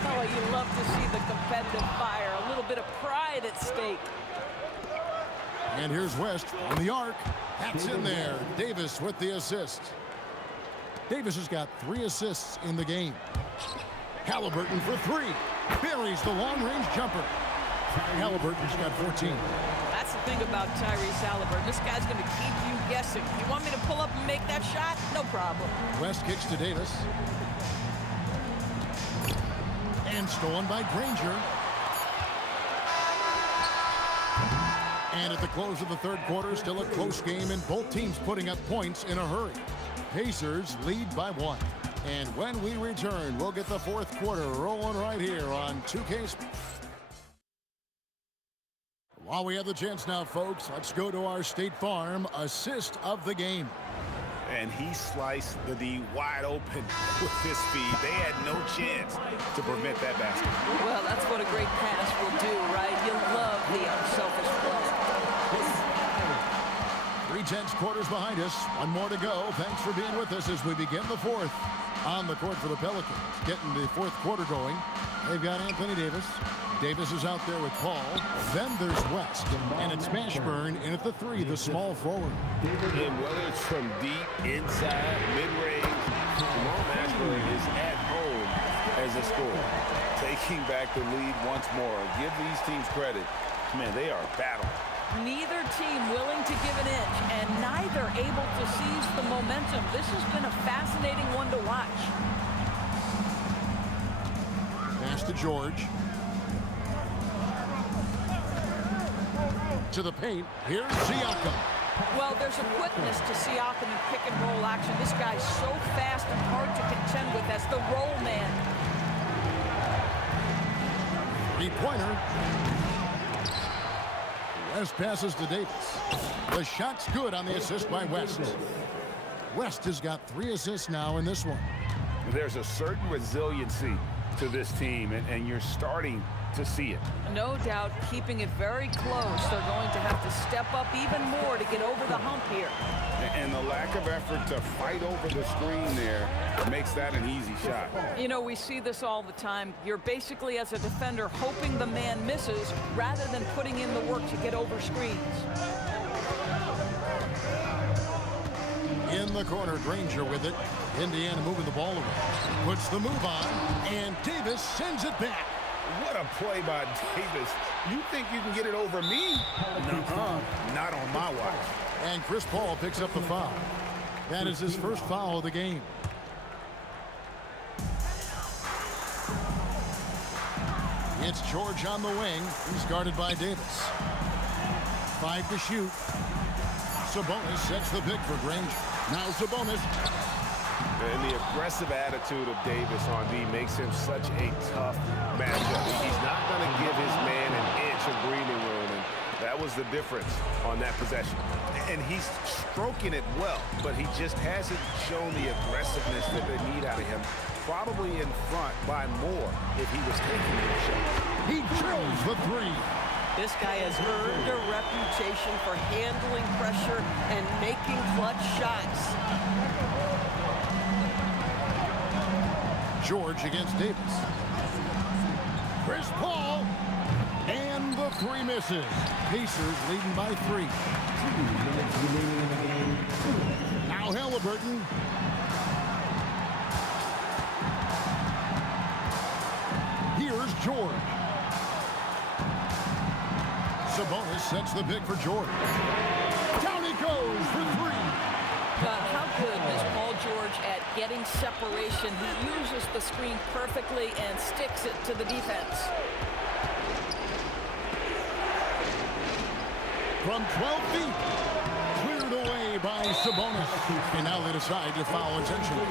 Oh, you love to see the competitive fire. A little bit of pride at stake. And here's West on the arc. That's in there. Davis with the assist. Davis has got 3 assists in the game. Halliburton for 3. Buries the long-range jumper. Halliburton's got 14. That's the thing about Tyrese Halliburton. This guy's going to keep you guessing. You want me to pull up and make that shot? No problem. West kicks to Davis. And stolen by Granger. And at the close of the 3rd quarter, still a close game, and both teams putting up points in a hurry. Pacers lead by 1. And when we return, we'll get the 4th quarter rolling right here on 2K. While we have the chance now, folks, let's go to our State Farm assist of the game. And he sliced the D wide open with his speed. They had no chance to prevent that basket. Well, that's what a great pass will do, right? You'll love the unselfish play. 3/10 quarters behind us. 1 more to go. Thanks for being with us as we begin the 4th. On the court for the Pelicans. Getting the 4th quarter going. They've got Anthony Davis. Davis is out there with Paul. Then there's West. And it's Mashburn in at the 3, the small forward. And whether it's from deep, inside, mid-range, Jamal Mashburn is at home as a scorer. Taking back the lead once more. Give these teams credit. Man, they are battling. Neither team willing to give an inch, and neither able to seize the momentum. This has been a fascinating one to watch. Pass to George. To the paint. Here's Siakam. Well, there's a quickness to Siakam in pick and roll action. This guy's so fast and hard to contend with as the roll man. 3-pointer. West passes to Davis. The shot's good on the assist by West. West has got 3 assists now in this one. There's a certain resiliency to this team, and you're starting to see it. No doubt, keeping it very close. They're going to have to step up even more to get over the hump here. And the lack of effort to fight over the screen there makes that an easy shot. You know, we see this all the time. You're basically, as a defender, hoping the man misses rather than putting in the work to get over screens. In the corner, Granger with it. Indiana moving the ball away. Puts the move on, and Davis sends it back. What a play by Davis. You think you can get it over me? Nuh-uh. Not on my watch. And Chris Paul picks up the foul. That is his first foul of the game. It's George on the wing. He's guarded by Davis. 5 to shoot. Sabonis sets the pick for Granger. Now Sabonis. And the aggressive attitude of Davis on D makes him such a tough matchup. He's not going to give his man an inch of breathing room, and that was the difference on that possession. And he's stroking it well, but he just hasn't shown the aggressiveness that they need out of him. Probably in front by more if he was taking these shots. He drills the 3. This guy has earned a reputation for handling pressure and making clutch shots. George against Davis. Chris Paul. And the 3 misses. Pacers leading by 3. 2 minutes remaining in the game. Now Halliburton. Here's George. Sabonis sets the pick for George. Down he goes for 3. How good is Paul George at getting separation? He uses the screen perfectly and sticks it to the defense. From 12 feet, cleared away by Sabonis. And now they decide to foul intentionally.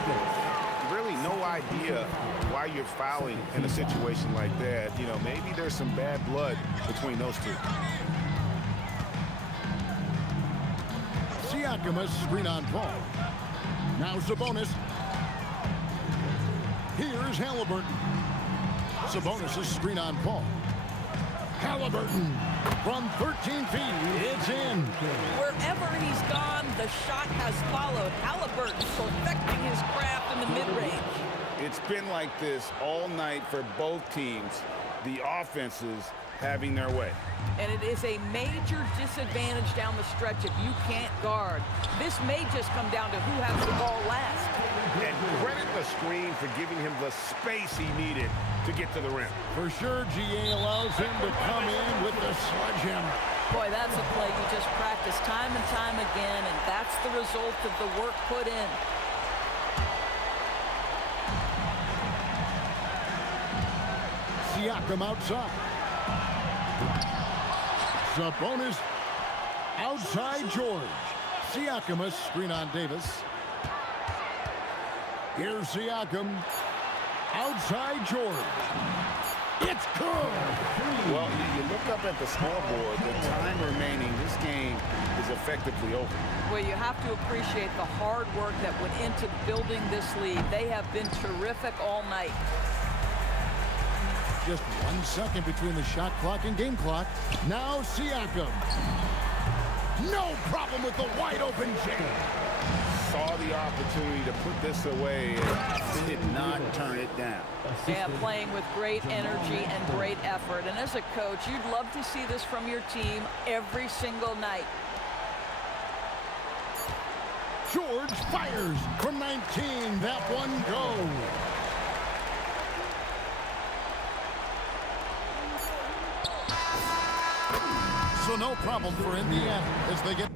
Really no idea why you're fouling in a situation like that. You know, maybe there's some bad blood between those two. Siakam screen on Paul. Now Sabonis. Here's Halliburton. Sabonis' screen on Paul. Halliburton from 13 feet. It's in. Wherever he's gone, the shot has followed. Halliburton perfecting his craft in the mid-range. It's been like this all night for both teams. The offenses having their way. And it is a major disadvantage down the stretch if you can't guard. This may just come down to who has the ball last. And credit the screen for giving him the space he needed to get to the rim. For sure, GA allows him to come in with the sledgehammer. Boy, that's a play you just practice time and time again, and that's the result of the work put in. Siakam outside. Sabonis outside George. Siakam screen on Davis. Here's Siakam outside George. It's good. Well, you look up at the scoreboard, the time remaining, this game is effectively over. Well, you have to appreciate the hard work that went into building this lead. They have been terrific all night. Just 1 second between the shot clock and game clock. Now Siakam. No problem with the wide open jam. Saw the opportunity to put this away and did not turn it down. Yeah, playing with great energy and great effort. And as a coach, you'd love to see this from your team every single night. George fires from 19. That one goes. So no problem for Indiana as they get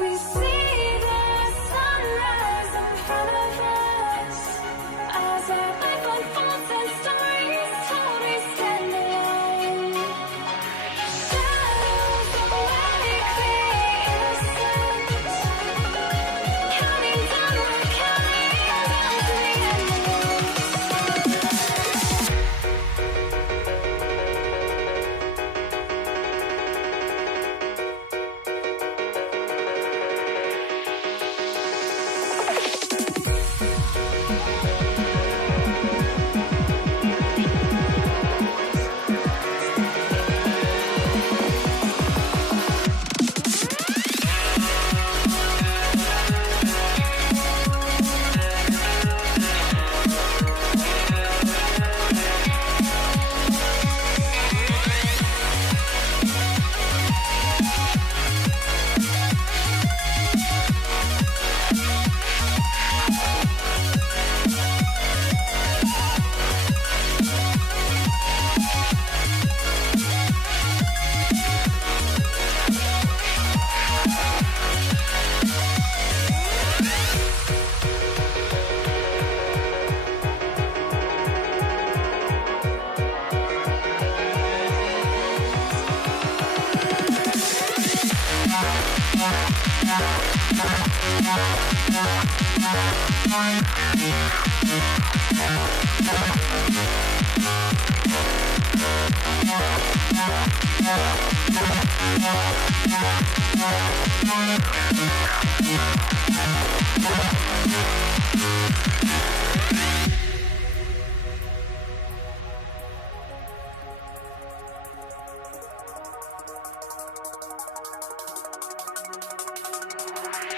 We see the sunrise in front of us as our life unfolds and stories told, we stand alone. Shadows awake the innocence, counting down, we're counting down to the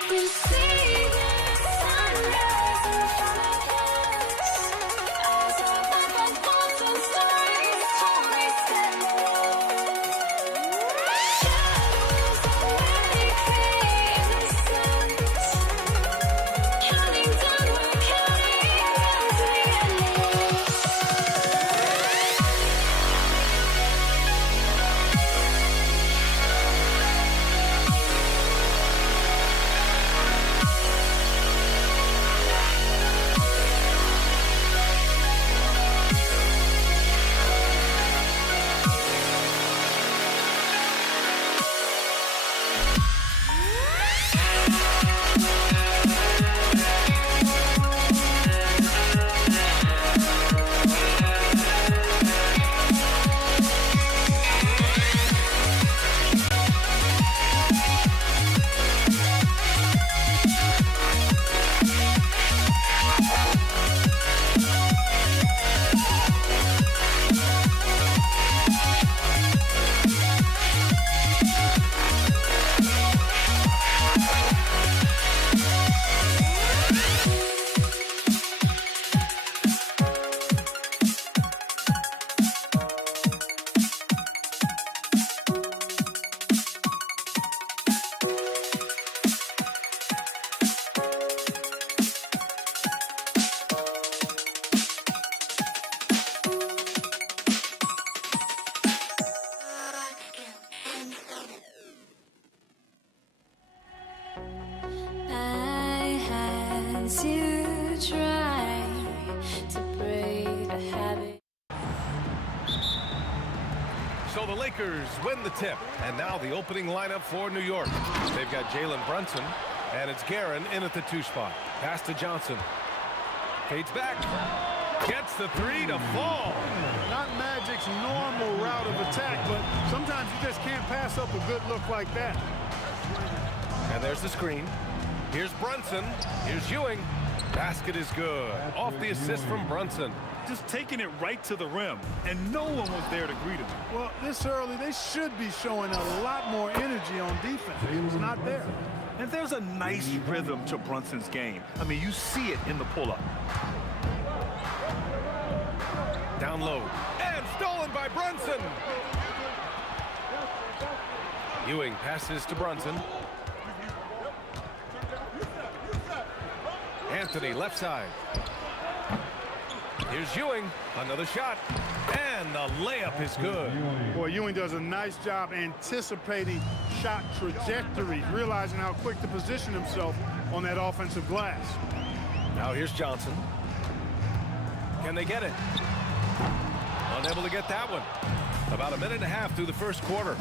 We see the sunrise in front of us as our life unfolds and stories told, we stand alone. Shadows awake the innocence, counting down, we're counting down to the endless. I had to try to break the habit. So the Lakers win the tip, and now the opening lineup for New York. They've got Jalen Brunson, and it's Guerin in at the 2 spot. Pass to Johnson. Fades back. Gets the 3 to fall. Not Magic's normal route of attack, but sometimes you just can't pass up a good look like that. And there's the screen. Here's Brunson. Here's Ewing. Basket is good. Off the assist from Brunson. Just taking it right to the rim, and no one was there to greet him. Well, this early, they should be showing a lot more energy on defense. It's not there. And there's a nice rhythm to Brunson's game. I mean, you see it in the pull-up. Down low. And stolen by Brunson. Ewing passes to Brunson. Anthony, left side. Here's Ewing. Another shot. And the layup is good. Boy, Ewing does a nice job anticipating shot trajectory, realizing how quick to position himself on that offensive glass. Now here's Johnson. Can they get it? Unable to get that one. About a minute and a half through the first quarter.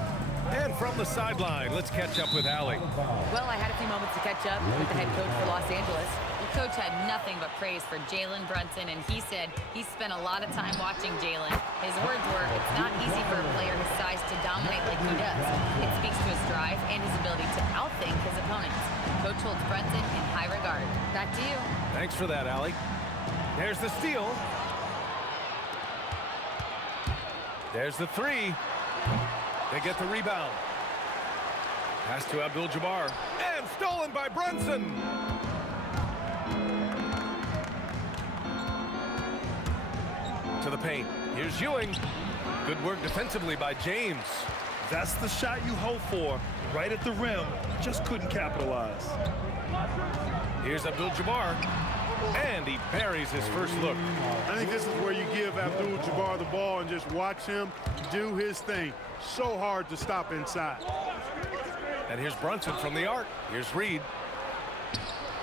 And from the sideline, let's catch up with Allie. Well, I had a few moments to catch up with the head coach for Los Angeles. The coach had nothing but praise for Jalen Brunson, and he said he spent a lot of time watching Jalen. His words were, it's not easy for a player his size to dominate like he does. It speaks to his drive and his ability to outthink his opponents. Coach holds Brunson in high regard. Back to you. Thanks for that, Allie. There's the steal. There's the three. They get the rebound. Pass to Abdul-Jabbar. And stolen by Brunson. To the paint. Here's Ewing. Good work defensively by James. That's the shot you hope for. Right at the rim. Just couldn't capitalize. Here's Abdul-Jabbar. And he buries his first look. I think this is where you give Abdul-Jabbar the ball and just watch him do his thing. So hard to stop inside. And here's Brunson from the arc. Here's Reed.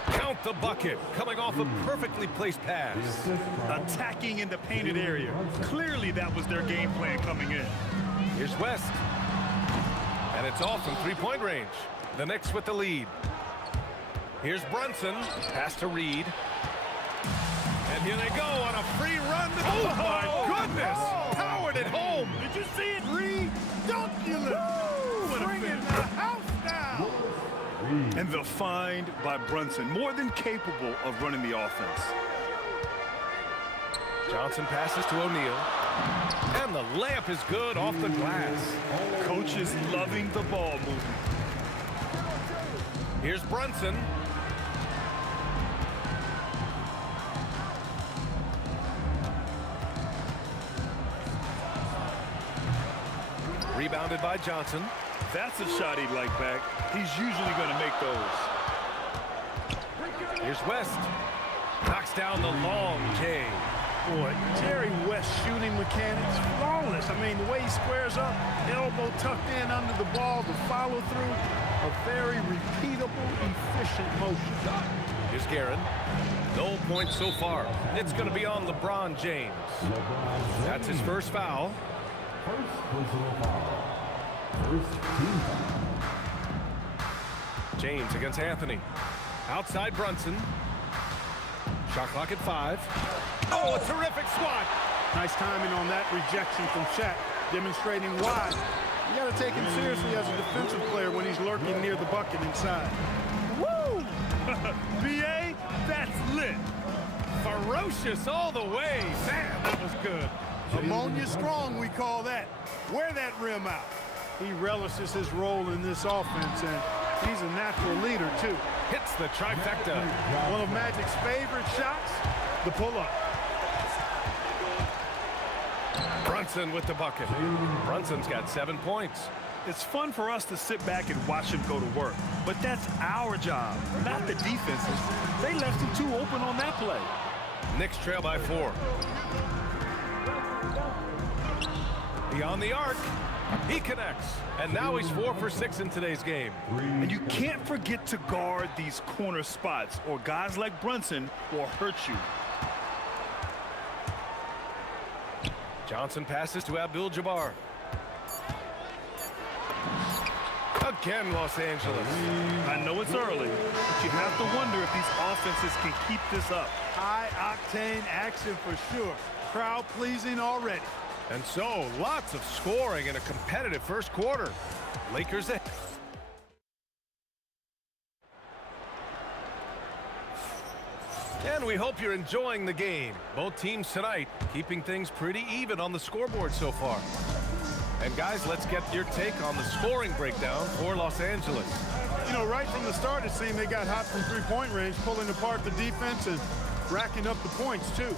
Count the bucket. Coming off a perfectly placed pass. Attacking in the painted area. Clearly that was their game plan coming in. Here's West. And it's off from three-point range. The Knicks with the lead. Here's Brunson. Pass to Reed. And here they go on a free run. Oh, my goodness! Powered it home. Did you see it, Reed? Dunculous! Bringing the house down! And the find by Brunson, more than capable of running the offense. Johnson passes to O'Neal. And the layup is good off the glass. Coach is loving the ball movement. Here's Brunson. Rebounded by Johnson. That's a shot he'd like back. He's usually going to make those. Here's West. Knocks down the long J. Boy, Jerry West shooting mechanics, flawless. I mean, the way he squares up, elbow tucked in under the ball, the follow through, a very repeatable, efficient motion. Here's Guerin. No points so far. It's going to be on LeBron James. That's his first foul. First personal foul. First team foul. James against Anthony. Outside Brunson. Shot clock at 5. Oh, a terrific swat. Nice timing on that rejection from Shaq, demonstrating why. You got to take him seriously as a defensive player when he's lurking near the bucket inside. Woo! BA, that's lit. Ferocious all the way. Man, that was good. Ammonia strong, we call that. Wear that rim out. He relishes his role in this offense, and he's a natural leader, too. Hits the trifecta. One of Magic's favorite shots, the pull-up. Brunson with the bucket. Brunson's got 7 points. It's fun for us to sit back and watch him go to work, but that's our job, not the defense's. They left him too open on that play. Knicks trail by 4. Beyond the arc, he connects, and now he's 4 for 6 in today's game. And you can't forget to guard these corner spots, or guys like Brunson will hurt you. Johnson passes to Abdul-Jabbar. Again, Los Angeles. I know it's early, but you have to wonder if these offenses can keep this up. High-octane action for sure. Crowd-pleasing already. And so, lots of scoring in a competitive first quarter. Lakers ahead. And we hope you're enjoying the game. Both teams tonight keeping things pretty even on the scoreboard so far. And guys, let's get your take on the scoring breakdown for Los Angeles. You know, right from the start, it seemed they got hot from three-point range, pulling apart the defense and racking up the points, too.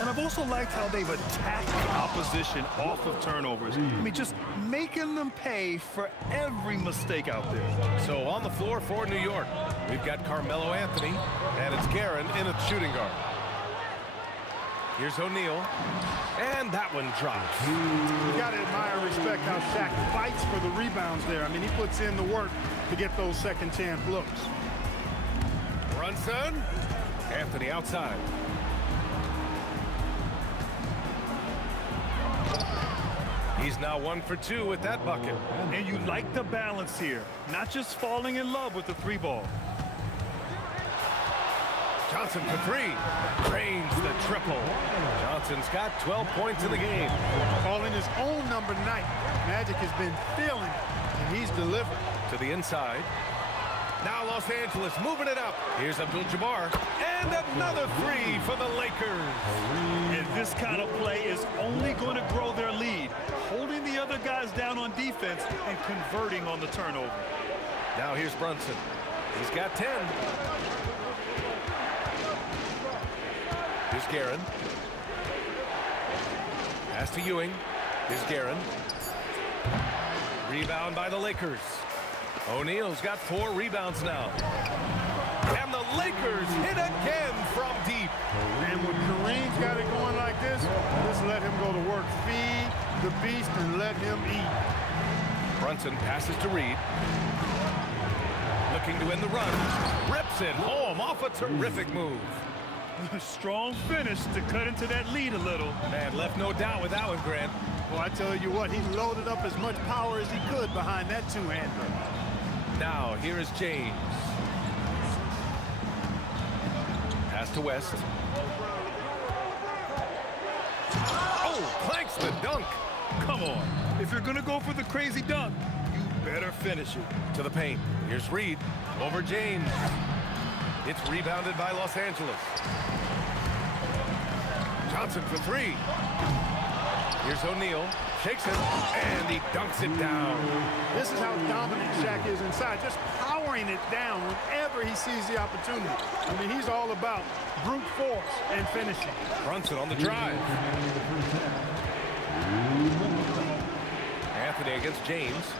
And I've also liked how they've attacked the opposition off of turnovers. I mean, just making them pay for every mistake out there. So on the floor for New York, we've got Carmelo Anthony, and it's Guerin in at shooting guard. Here's O'Neal. And that one drops. You got to admire and respect how Shaq fights for the rebounds there. I mean, he puts in the work to get those second chance looks. Brunson. Anthony outside. He's now 1 for 2 with that bucket. And you like the balance here. Not just falling in love with the 3-ball. Johnson for 3. Drains the triple. Johnson's got 12 points in the game. Calling his own number tonight. Magic has been feeling it, and he's delivered. To the inside. Now Los Angeles moving it up. Here's Abdul-Jabbar. And another 3 for the Lakers. And this kind of play is only going to grow their lead. Holding the other guys down on defense and converting on the turnover. Now here's Brunson. He's got 10. Here's Guerin. Pass to Ewing. Here's Guerin. Rebound by the Lakers. O'Neal's got 4 rebounds now. And the Lakers hit again from deep. And when Kareem's got it going like this, just let him go to work. Feed the beast and let him eat. Brunson passes to Reed. Looking to win the run. Rips it home off a terrific move. A strong finish to cut into that lead a little. Man, left no doubt with that one, Grant. Well, I tell you what, he loaded up as much power as he could behind that two-hander. Now, here is James. Pass to West. Oh, clanks the dunk. Come on. If you're going to go for the crazy dunk, you better finish it. To the paint. Here's Reed. Over James. It's rebounded by Los Angeles. Johnson for 3. Here's O'Neal. Shakes it, and he dunks it down. This is how dominant Shaq is inside, just powering it down whenever he sees the opportunity. I mean, he's all about brute force and finishing. Brunson on the drive. Anthony against James.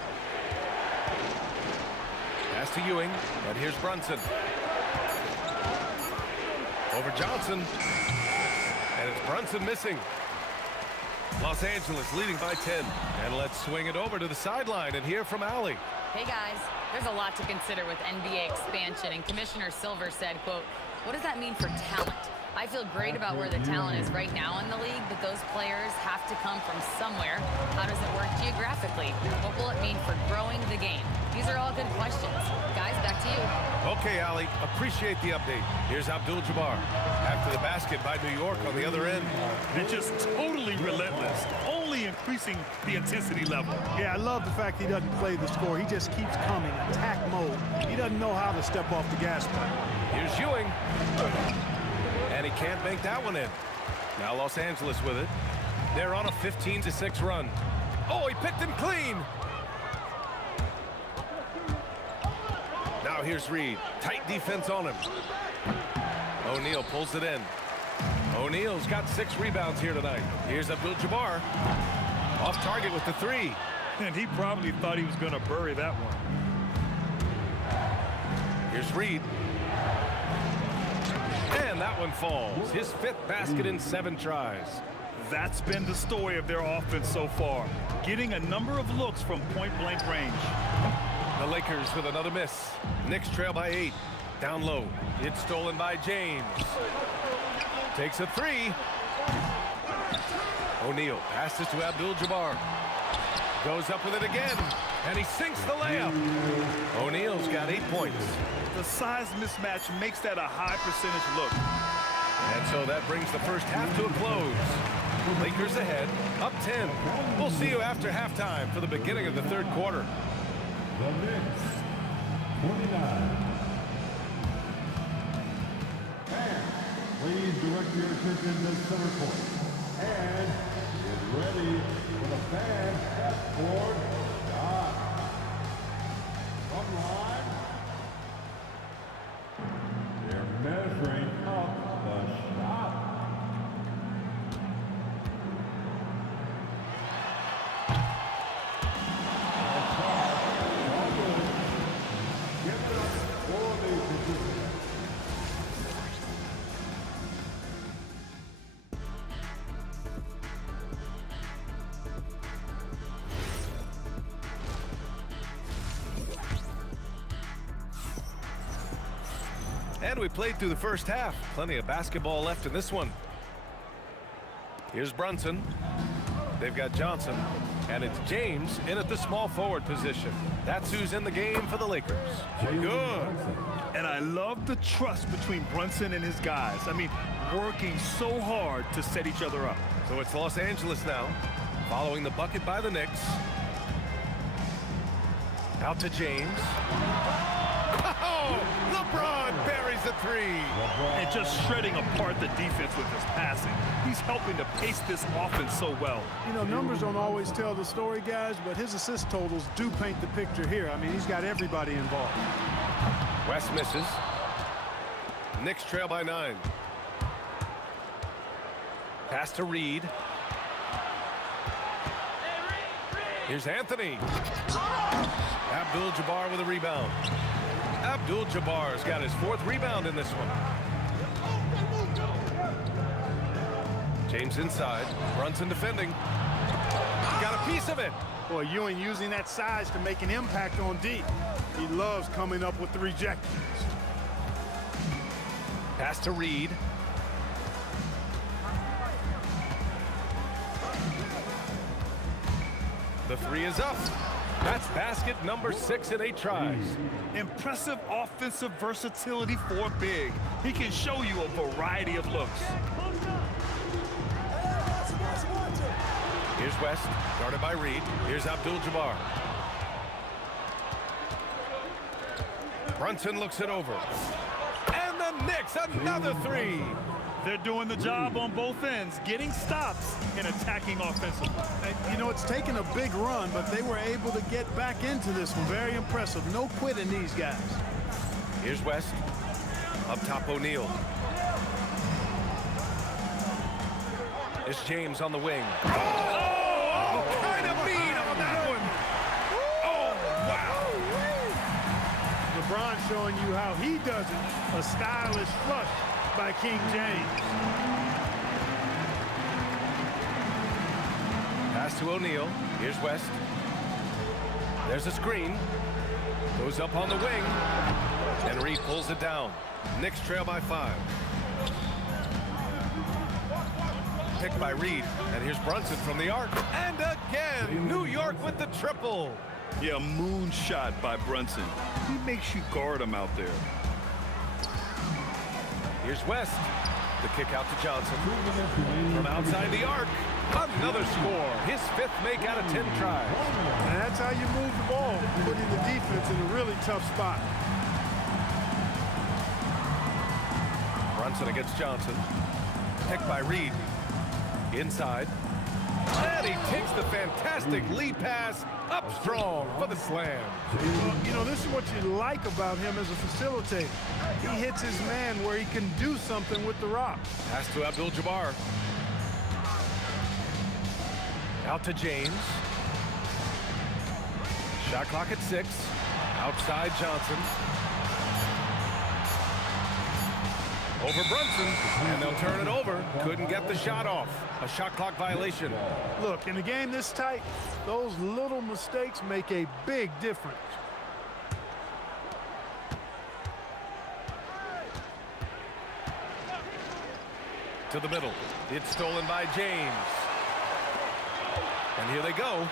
Pass to Ewing, and here's Brunson. Over Johnson. And it's Brunson missing. Los Angeles leading by 10. And let's swing it over to the sideline and hear from Allie. Hey guys, there's a lot to consider with NBA expansion, and Commissioner Silver said, quote, "What does that mean for talent? I feel great about where the talent is right now in the league, but those players have to come from somewhere. How does it work geographically? What will it mean for growing the game?" These are all good questions. Guys, back to you. Okay, Allie, appreciate the update. Here's Abdul-Jabbar. After the basket by New York on the other end. And just totally relentless, only increasing the intensity level. Yeah, I love the fact he doesn't play the score. He just keeps coming, attack mode. He doesn't know how to step off the gas pedal. Here's Ewing. And he can't make that one in. Now Los Angeles with it. They're on a 15-6 run. Oh, he picked him clean. Now here's Reed. Tight defense on him. O'Neal pulls it in. O'Neal's got 6 rebounds here tonight. Here's Abdul-Jabbar. Off target with the 3. And he probably thought he was going to bury that one. Here's Reed. And that one falls. His 5th basket in 7 tries. That's been the story of their offense so far. Getting a number of looks from point-blank range. The Lakers with another miss. Knicks trail by 8. Down low. It's stolen by James. Takes a 3. O'Neal passes to Abdul-Jabbar. Goes up with it again. And he sinks the layup. O'Neal's got 8 points. The size mismatch makes that a high percentage look. And so that brings the first half to a close. Lakers ahead, up 10. We'll see you after halftime for the beginning of the 3rd quarter. The Knicks, 29. And please direct your attention to center court. And get ready for the fan half-court shot. From line, they're measuring up the shot. And we played through the first half. Plenty of basketball left in this one. Here's Brunson. They've got Johnson. And it's James in at the small forward position. That's who's in the game for the Lakers. Good. And I love the trust between Brunson and his guys. I mean, working so hard to set each other up. So it's Los Angeles now, following the bucket by the Knicks. Out to James. Oh, LeBron buries a three. And just shredding apart the defense with his passing. He's helping to pace this offense so well. You know, numbers don't always tell the story, guys, but his assist totals do paint the picture here. I mean, he's got everybody involved. West misses. Knicks trail by 9. Pass to Reed. Here's Anthony. Abdul-Jabbar with a rebound. Abdul-Jabbar's got his 4th rebound in this one. James inside. Brunson defending. Got a piece of it. Boy, Ewing using that size to make an impact on D. He loves coming up with the rejections. Pass to Reed. The 3 is up. That's basket number 6 in 8 tries. Impressive offensive versatility for big. He can show you a variety of looks. Here's West, guarded by Reed. Here's Abdul-Jabbar. Brunson looks it over. And the Knicks, another 3. They're doing the job on both ends, getting stops and attacking offensively. You know, it's taken a big run, but they were able to get back into this one. Very impressive. No quitting these guys. Here's West. Up top, O'Neal. It's James on the wing. Oh, kind of mean on that one. Oh, wow. LeBron showing you how he does it. A stylish flush by King James. Pass to O'Neal. Here's West. There's a screen. Goes up on the wing. And Reed pulls it down. Knicks trail by 5. Picked by Reed. And here's Brunson from the arc. And again, New York with the triple. Yeah, moonshot by Brunson. He makes you guard him out there. Here's West. The kick out to Johnson. From outside the arc. Another score. His 5th make out of 10 tries. And that's how you move the ball, putting the defense in a really tough spot. Brunson against Johnson. Picked by Reed. Inside. And he takes the fantastic lead pass up strong for the slam. Well, you know, this is what you like about him as a facilitator. He hits his man where he can do something with the rock. Pass to Abdul-Jabbar. Out to James. Shot clock at 6. Outside Johnson. Over Brunson, and they'll turn it over. Couldn't get the shot off. A shot clock violation. Look, in a game this tight, those little mistakes make a big difference. To the middle. It's stolen by James. And here they go.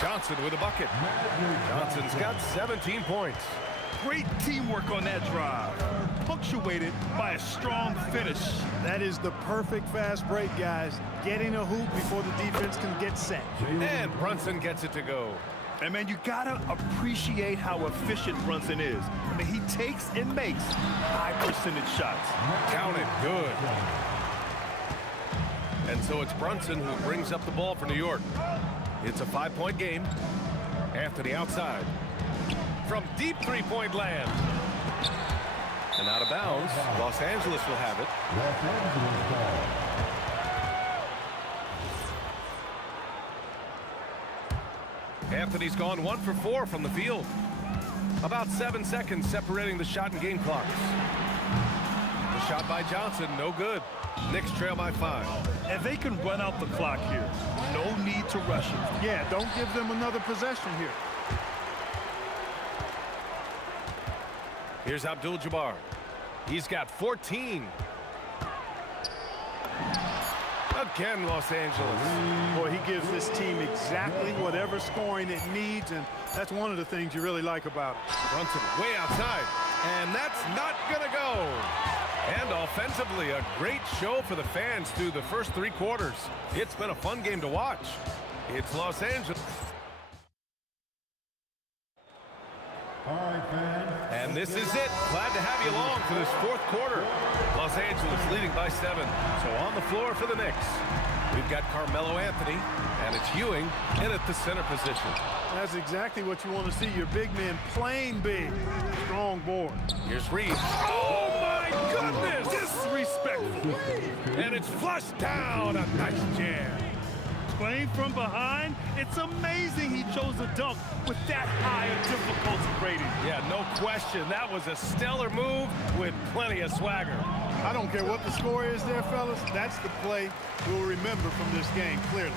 Johnson with a bucket. Johnson's got 17 points. Great teamwork on that drive, punctuated by a strong finish. That is the perfect fast break, guys. Getting a hoop before the defense can get set. And Brunson gets it to go. And man, you gotta appreciate how efficient Brunson is. I mean, he takes and makes high percentage shots. Count it, good. And so it's Brunson who brings up the ball for New York. It's a 5-point game. Anthony outside. From deep 3-point land. And out of bounds, Los Angeles will have it. Anthony's gone 1 for 4 from the field. About 7 seconds separating the shot and game clocks. The shot by Johnson, no good. Knicks trail by 5. And they can run out the clock here. No need to rush it. Yeah, don't give them another possession here. Here's Abdul-Jabbar. He's got 14. Again, Los Angeles. Boy, he gives this team exactly whatever scoring it needs, and that's one of the things you really like about it. Brunson way outside, and that's not gonna go. And offensively, a great show for the fans through the first 3 quarters. It's been a fun game to watch. It's Los Angeles. All right, fans. And this is it. Glad to have you along for this 4th quarter. Los Angeles leading by 7. So on the floor for the Knicks, we've got Carmelo Anthony, and it's Ewing in at the center position. That's exactly what you want to see, your big men playing big. Strong board. Here's Reed. Oh, my goodness! Disrespectful. And it's flushed down. A nice jam. Playing from behind, it's amazing he chose a dunk with that high a difficulty rating. Yeah, no question. That was a stellar move with plenty of swagger. I don't care what the score is there, fellas. That's the play we'll remember from this game, clearly.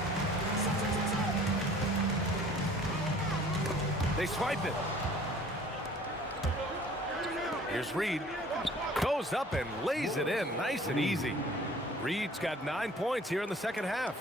They swipe it. Here's Reed. Goes up and lays it in nice and easy. Reed's got 9 points here in the second half.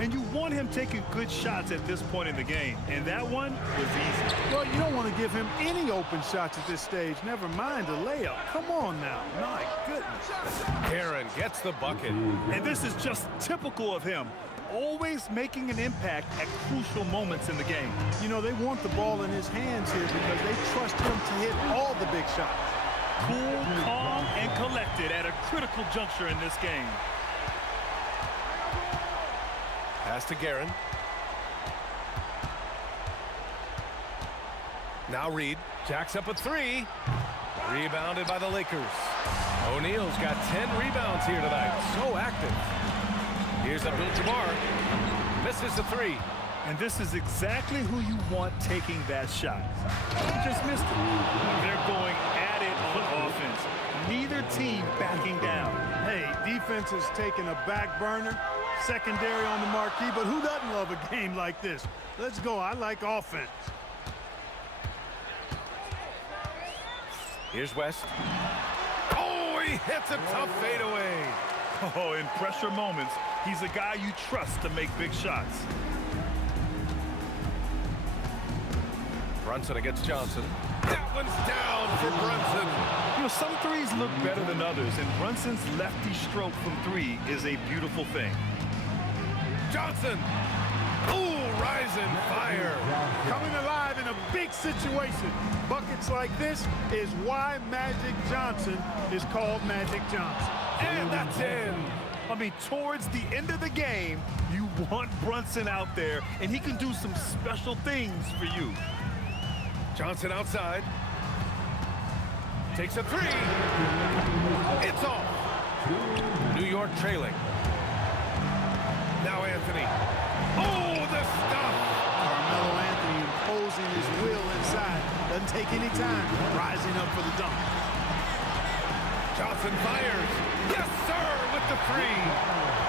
And you want him taking good shots at this point in the game. And that one was easy. Well, you don't want to give him any open shots at this stage. Never mind a layup. Come on now. My goodness. Aaron gets the bucket. And this is just typical of him. Always making an impact at crucial moments in the game. You know, they want the ball in his hands here because they trust him to hit all the big shots. Cool, calm, and collected at a critical juncture in this game. Pass to Guerin. Now Reed jacks up a 3. Rebounded by the Lakers. O'Neal's got 10 rebounds here tonight. So active. Here's Abdul-Jabbar. Misses the 3. And this is exactly who you want taking that shot. He just missed it. They're going at it on offense. Neither team backing down. Hey, defense is taking a back burner. Secondary on the marquee, but who doesn't love a game like this? Let's go. I like offense. Here's West. Oh, he hits a tough fadeaway. Oh, in pressure moments, he's a guy you trust to make big shots. Brunson against Johnson. That one's down for Brunson. You know, some threes look better than others, and Brunson's lefty stroke from 3 is a beautiful thing. Johnson. Ooh, rising fire. Coming alive in a big situation. Buckets like this is why Magic Johnson is called Magic Johnson. And that's in. I mean, towards the end of the game, you want Brunson out there, and he can do some special things for you. Johnson outside. Takes a 3. It's off. New York trailing. Now Anthony. Oh, the stuff. Carmelo Anthony imposing his will inside. Doesn't take any time. Rising up for the dunk. Johnson fires. Yes, sir, with the 3.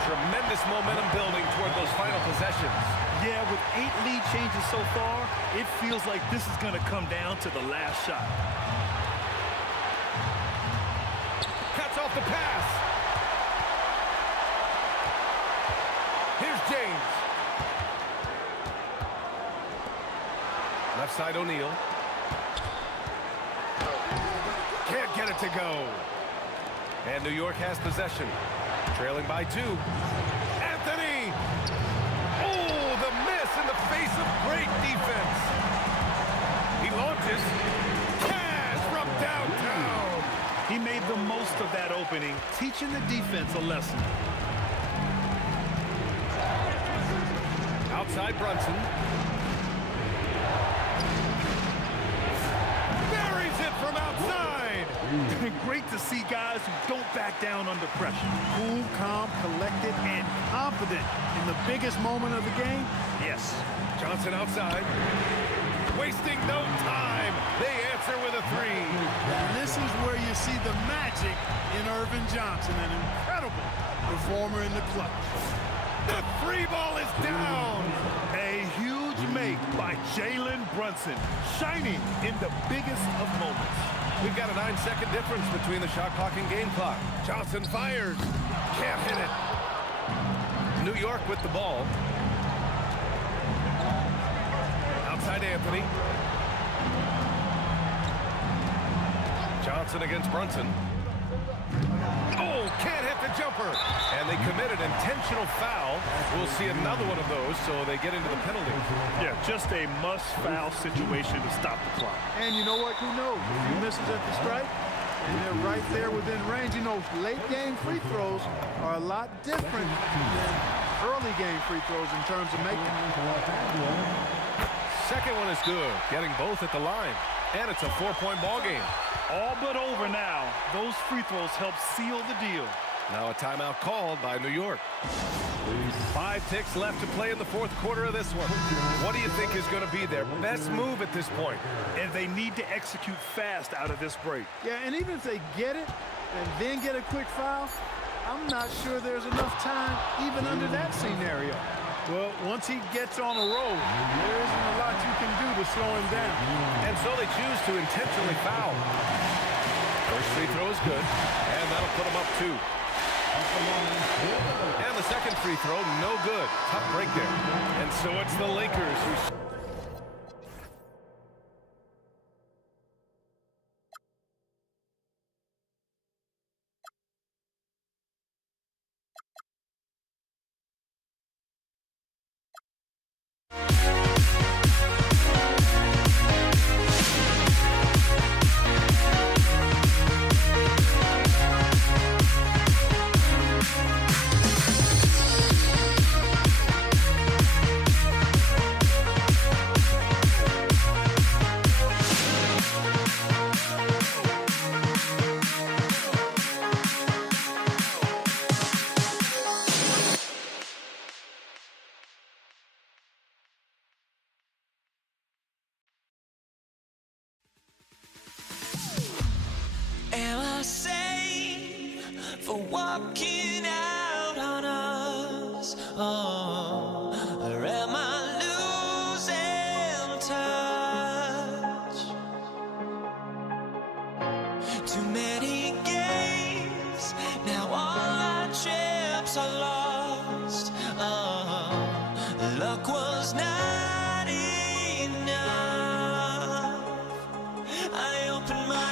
Tremendous momentum building toward those final possessions. Yeah, with 8 lead changes so far, it feels like this is going to come down to the last shot. Cuts off the pass. Here's James. Left side O'Neal. Can't get it to go. And New York has possession. Trailing by 2. Anthony! Oh, the miss in the face of great defense. He launches. Cash from downtown. He made the most of that opening, teaching the defense a lesson. Outside Brunson. Buries it from outside. Great to see guys who don't back down under pressure. Cool, calm, collected, and confident in the biggest moment of the game. Yes. Johnson outside. Wasting no time. They answer with a 3. And this is where you see the magic in Irvin Johnson, an incredible performer in the clutch. The 3 ball is down. A huge make by Jalen Brunson, shining in the biggest of moments. We've got a 9-second difference between the shot clock and game clock. Johnson fires. Can't hit it. New York with the ball. Outside Anthony. Johnson against Brunson. Oh, can't hit the jumper. And they committed intentional foul. We'll see another one of those, so they get into the penalty. Yeah, just a must-foul situation to stop the clock. And you know what? Who knows? If he misses at the strike, and they're right there within range. You know, late-game free throws are a lot different than early-game free throws in terms of making. Second one is good, getting both at the line. And it's a 4-point ball game. All but over now. Those free throws help seal the deal. Now a timeout called by New York. 5 ticks left to play in the fourth quarter of this one. What do you think is going to be their best move at this point? And they need to execute fast out of this break. Yeah, and even if they get it and then get a quick foul, I'm not sure there's enough time even under that scenario. Well, once he gets on a roll, there isn't a lot you can do to slow him down. And so they choose to intentionally foul. First free throw is good, and that'll put him up 2. And the second free throw, no good. Tough break there. And so it's the Lakers who... Am I safe for walking out on us? Oh, or am I losing touch? Too many games, now all our chips are lost. Oh, luck was not enough. I opened my eyes.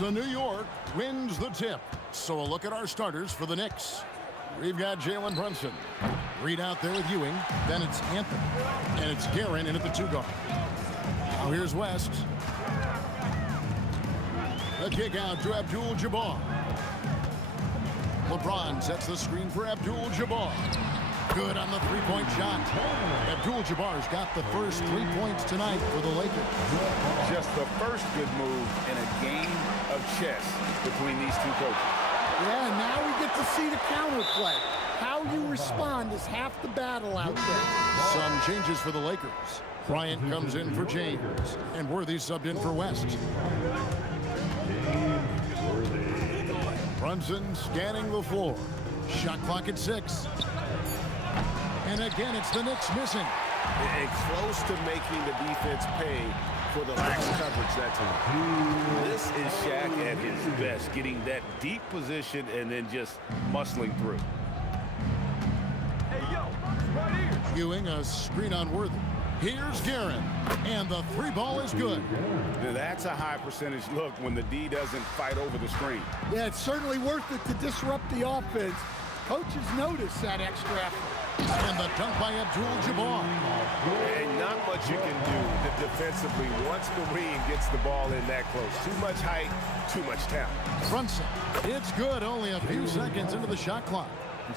So New York wins the tip. So a look at our starters for the Knicks. We've got Jalen Brunson. Reed out there with Ewing. Then it's Anthony. And it's Guerin in at the 2 guard. Now here's West. The kick out to Abdul-Jabbar. LeBron sets the screen for Abdul-Jabbar. Good on the 3-point shot. Abdul-Jabbar's got the first 3 points tonight for the Lakers. Just the first good move in a game of chess between these two coaches. Yeah, now we get to see the counterplay. How you respond is half the battle out there. Some changes for the Lakers. Bryant comes in for James, and Worthy subbed in for West. Brunson scanning the floor. Shot clock at 6. And again, it's the Knicks missing. And close to making the defense pay for the lack of coverage that time. This is Shaq at his best, getting that deep position and then just muscling through. Hey, yo, right here. Ewing a screen on Worthy. Here's Guerin, and the 3 ball is good. Now, that's a high percentage look when the D doesn't fight over the screen. Yeah, it's certainly worth it to disrupt the offense. Coaches notice that extra effort. And the dunk by Abdul-Jabbar. And not much you can do defensively once Kareem gets the ball in that close. Too much height, too much talent. Brunson, it's good, only a few seconds into the shot clock.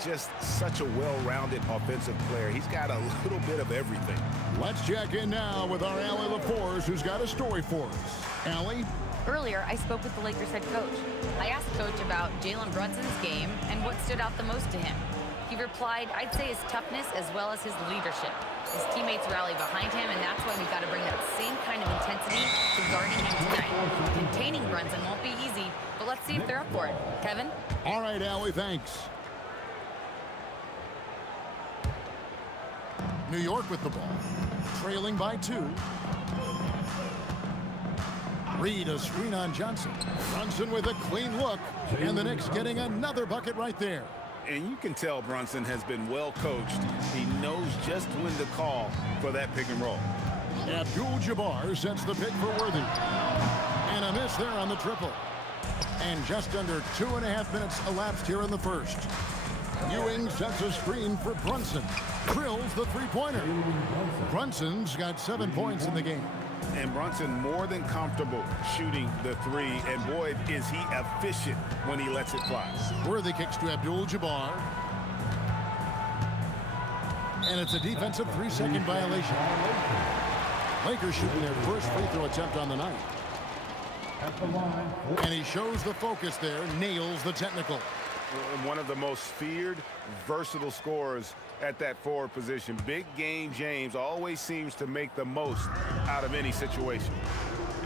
Just such a well-rounded offensive player. He's got a little bit of everything. Let's check in now with our Allie LaForce, who's got a story for us. Allie? Earlier, I spoke with the Lakers head coach. I asked Coach about Jalen Brunson's game and what stood out the most to him. He replied, I'd say his toughness as well as his leadership. His teammates rally behind him, and that's why we've got to bring that same kind of intensity to guarding him tonight. Containing Brunson won't be easy, but let's see if they're up for it. Kevin? All right, Allie, thanks. New York with the ball, trailing by 2. Reed a screen on Johnson. Brunson with a clean look, and the Knicks getting another bucket right there. And you can tell Brunson has been well coached. He knows just when to call for that pick and roll. Abdul-Jabbar sets the pick for Worthy. And a miss there on the triple. And just under 2.5 minutes elapsed here in the first. Ewing sets a screen for Brunson. Drills the 3-pointer. Brunson's got 7 points in the game. And Brunson more than comfortable shooting the 3. And boy, is he efficient when he lets it fly. Worthy kicks to Abdul-Jabbar. And it's a defensive 3-second violation. Lakers shooting their first free throw attempt on the night. And he shows the focus there, nails the technical. One of the most feared, versatile scorers at that forward position. Big game James always seems to make the most out of any situation.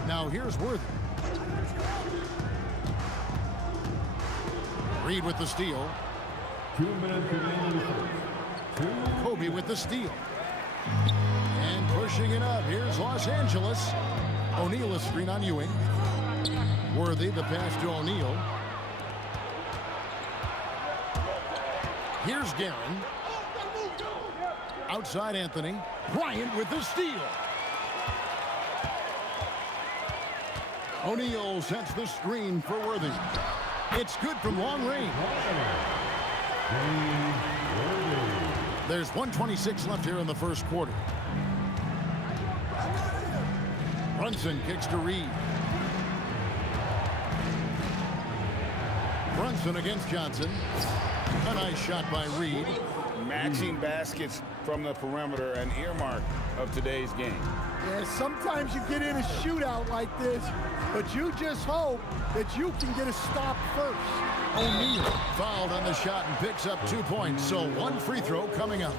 Now here's Worthy. Reed with the steal. 2 minutes remaining. Kobe with the steal. And pushing it up. Here's Los Angeles. O'Neal a screen on Ewing. Worthy the pass to O'Neal. Here's Guerin. Outside Anthony. Bryant with the steal. O'Neal sets the screen for Worthy. It's good from long range. There's 1:26 left here in the first quarter. Brunson kicks to Reed. Brunson against Johnson. A nice shot by Reed. Matching baskets from the perimeter, an earmark of today's game. Yeah, sometimes you get in a shootout like this, but you just hope that you can get a stop first. O'Neal fouled on the shot and picks up 2 points, so 1 free throw coming up.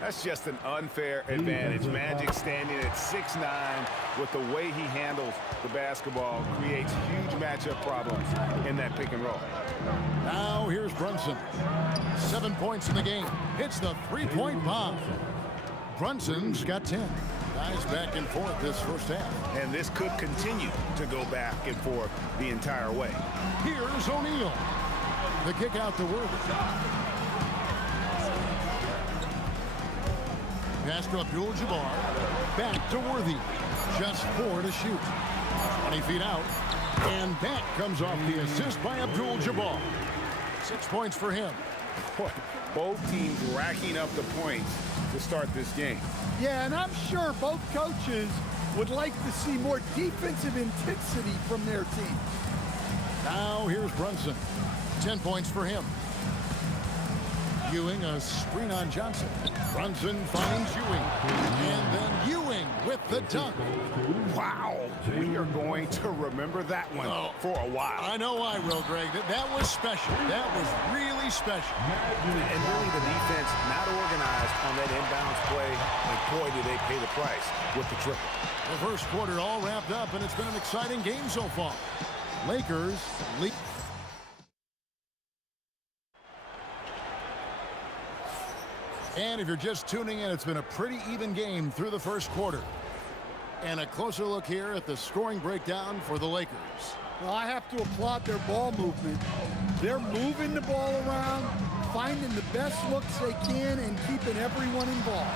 That's just an unfair advantage. Magic standing at 6'9", with the way he handles the basketball, creates huge matchup problems in that pick and roll. Now here's Brunson. 7 points in the game. Hits the 3-point bomb. Brunson's got 10. Guys back and forth this first half. And this could continue to go back and forth the entire way. Here's O'Neal. The kick out to Worthy. Pass to Abdul-Jabbar. Back to Worthy. Just 4 to shoot. 20 feet out. And that comes off the assist by Abdul-Jabbar. 6 points for him. Boy, both teams racking up the points to start this game. Yeah, and I'm sure both coaches would like to see more defensive intensity from their team. Now here's Brunson. 10 points for him. Ewing a screen on Johnson. Brunson finds Ewing. And then Ewing with the dunk. Wow. We are going to remember that one for a while. I know I will, Greg. That was special. That was really special. And really the defense not organized on that inbounds play. And boy, did they pay the price with the triple. The first quarter all wrapped up, and it's been an exciting game so far. Lakers lead. And if you're just tuning in, it's been a pretty even game through the first quarter. And a closer look here at the scoring breakdown for the Lakers. Well, I have to applaud their ball movement. They're moving the ball around, finding the best looks they can, and keeping everyone involved.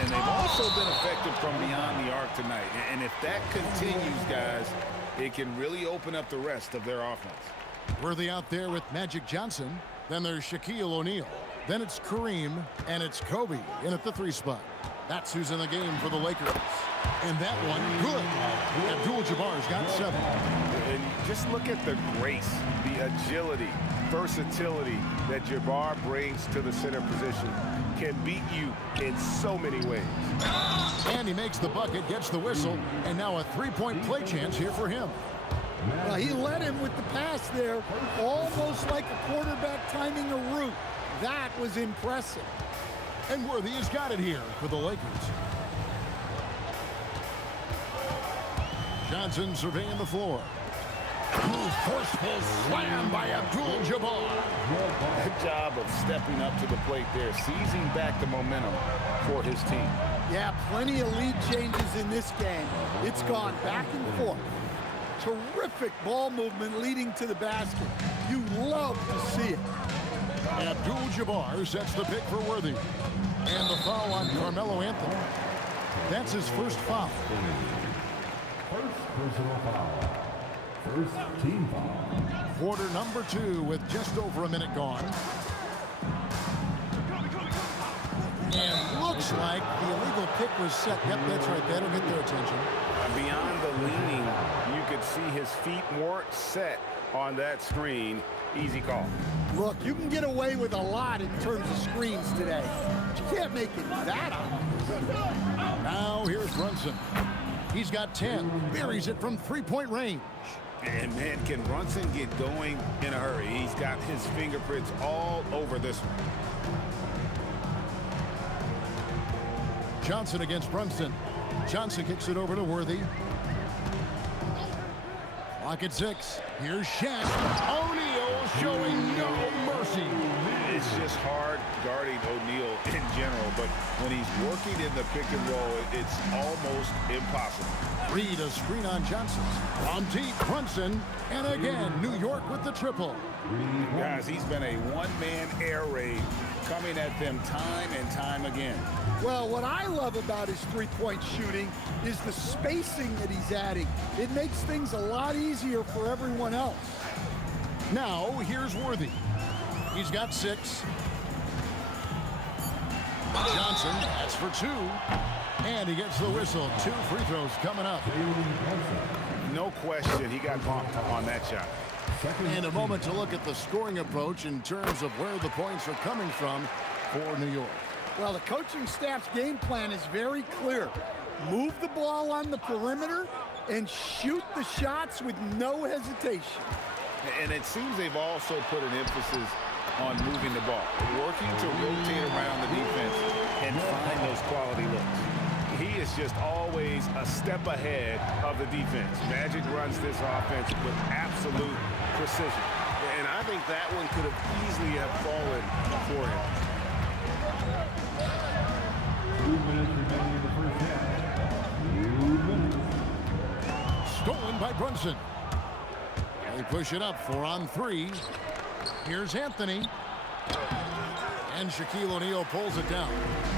And they've also been effective from beyond the arc tonight. And if that continues, guys, it can really open up the rest of their offense. Worthy out there with Magic Johnson. Then there's Shaquille O'Neal. Then it's Kareem, and it's Kobe in at the 3 spot. That's who's in the game for the Lakers. And that one, good. Abdul-Jabbar's got 7. And just look at the grace, the agility, versatility that Jabbar brings to the center position. Can beat you in so many ways. And he makes the bucket, gets the whistle, and now a 3-point play chance here for him. Well, he led him with the pass there, almost like a quarterback timing a route. That was impressive. And Worthy has got it here for the Lakers. Johnson surveying the floor. Forceful slam by Abdul-Jabbar. Good job of stepping up to the plate there, seizing back the momentum for his team. Yeah, plenty of lead changes in this game. It's gone back and forth. Terrific ball movement leading to the basket. You love to see it. Abdul-Jabbar sets the pick for Worthy. And the foul on Carmelo Anthony. That's his first foul. First personal foul. First team foul. Quarter number 2 with just over a minute gone. And looks like the illegal pick was set. Yep, that's right. That'll get their attention. Beyond the leaning, you could see his feet weren't set on that screen. Easy call. Look, you can get away with a lot in terms of screens today. But you can't make it that obvious. Now here's Brunson. He's got 10. Buries it from 3-point range. And man, can Brunson get going in a hurry? He's got his fingerprints all over this one. Johnson against Brunson. Johnson kicks it over to Worthy. Clock at 6. Here's Shaq. O'Neal showing no mercy. It's just hard guarding O'Neal in general, but when he's working in the pick and roll, it's almost impossible. Reed a screen on Johnson. From deep, Brunson. And again, New York with the triple. Guys, he's been a one-man air raid coming at them time and time again. Well, what I love about his three-point shooting is the spacing that he's adding. It makes things a lot easier for everyone else. Now, here's Worthy. He's got 6. Johnson, that's for 2. And he gets the whistle. 2 free throws coming up. No question, he got bumped on that shot. And a moment to look at the scoring approach in terms of where the points are coming from for New York. Well, the coaching staff's game plan is very clear. Move the ball on the perimeter and shoot the shots with no hesitation. And it seems they've also put an emphasis on moving the ball, working to rotate around the defense and find those quality looks. He is just always a step ahead of the defense. Magic runs this offense with absolute precision. And I think that one could have easily have fallen for him. 2 minutes remaining in the first half. 2 minutes. Stolen by Brunson. They push it up 4 on 3. Here's Anthony. And Shaquille O'Neal pulls it down.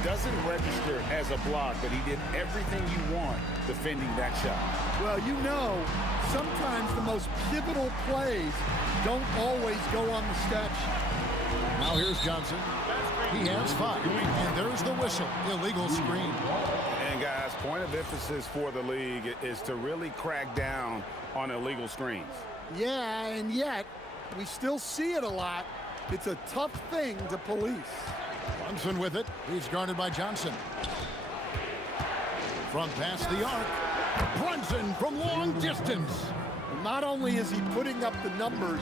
Doesn't register as a block, but he did everything you want defending that shot. Well, you know, sometimes the most pivotal plays don't always go on the stat sheet. Now here's Johnson. He has 5. And there's the whistle. Illegal screen. And guys, point of emphasis for the league is to really crack down on illegal screens. Yeah, and yet we still see it a lot. It's a tough thing to police. Brunson with it. He's guarded by Johnson. From past the arc. Brunson from long distance. Not only is he putting up the numbers,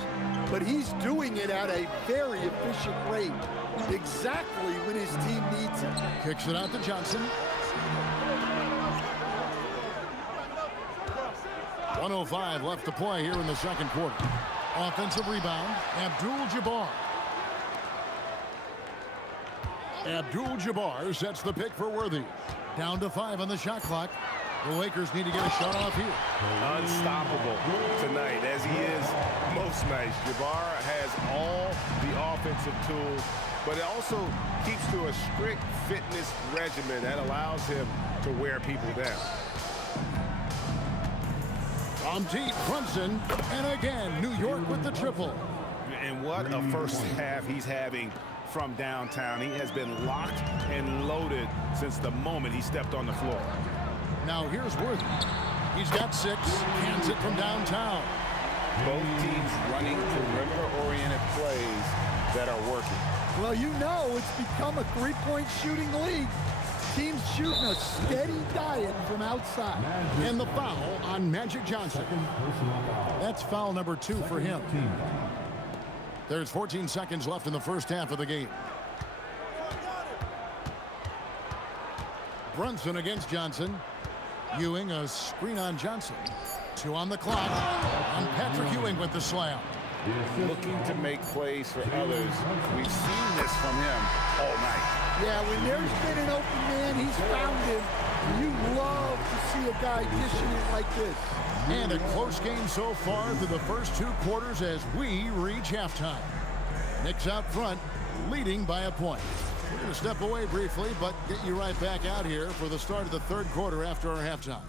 but he's doing it at a very efficient rate. Exactly when his team needs it. Kicks it out to Johnson. 1:05 left to play here in the second quarter. Offensive rebound, Abdul-Jabbar. Abdul-Jabbar sets the pick for Worthy. Down to 5 on the shot clock. The Lakers need to get a shot off here. Unstoppable tonight, as he is most nights. Jabbar has all the offensive tools, but it also keeps to a strict fitness regimen that allows him to wear people down. From deep, Brunson, and again, New York with the triple. And what a first half he's having from downtown. He has been locked and loaded since the moment he stepped on the floor. Now here's Worthy. He's got 6, cans it from downtown. Both teams running perimeter-oriented plays that are working. Well, you know it's become a three-point shooting league. Teams shooting a steady diet from outside. And the foul on Magic Johnson. That's foul number 2 for him. There's 14 seconds left in the first half of the game. Brunson against Johnson. Ewing a screen on Johnson. 2 on the clock. And Patrick Ewing with the slam. Looking to make plays for others. We've seen this from him all night. Yeah, when there's been an open man, he's found him. You love to see a guy dishing it like this. And a close game so far through the first 2 quarters as we reach halftime. Knicks out front, leading by a point. We're going to step away briefly, but get you right back out here for the start of the third quarter after our halftime.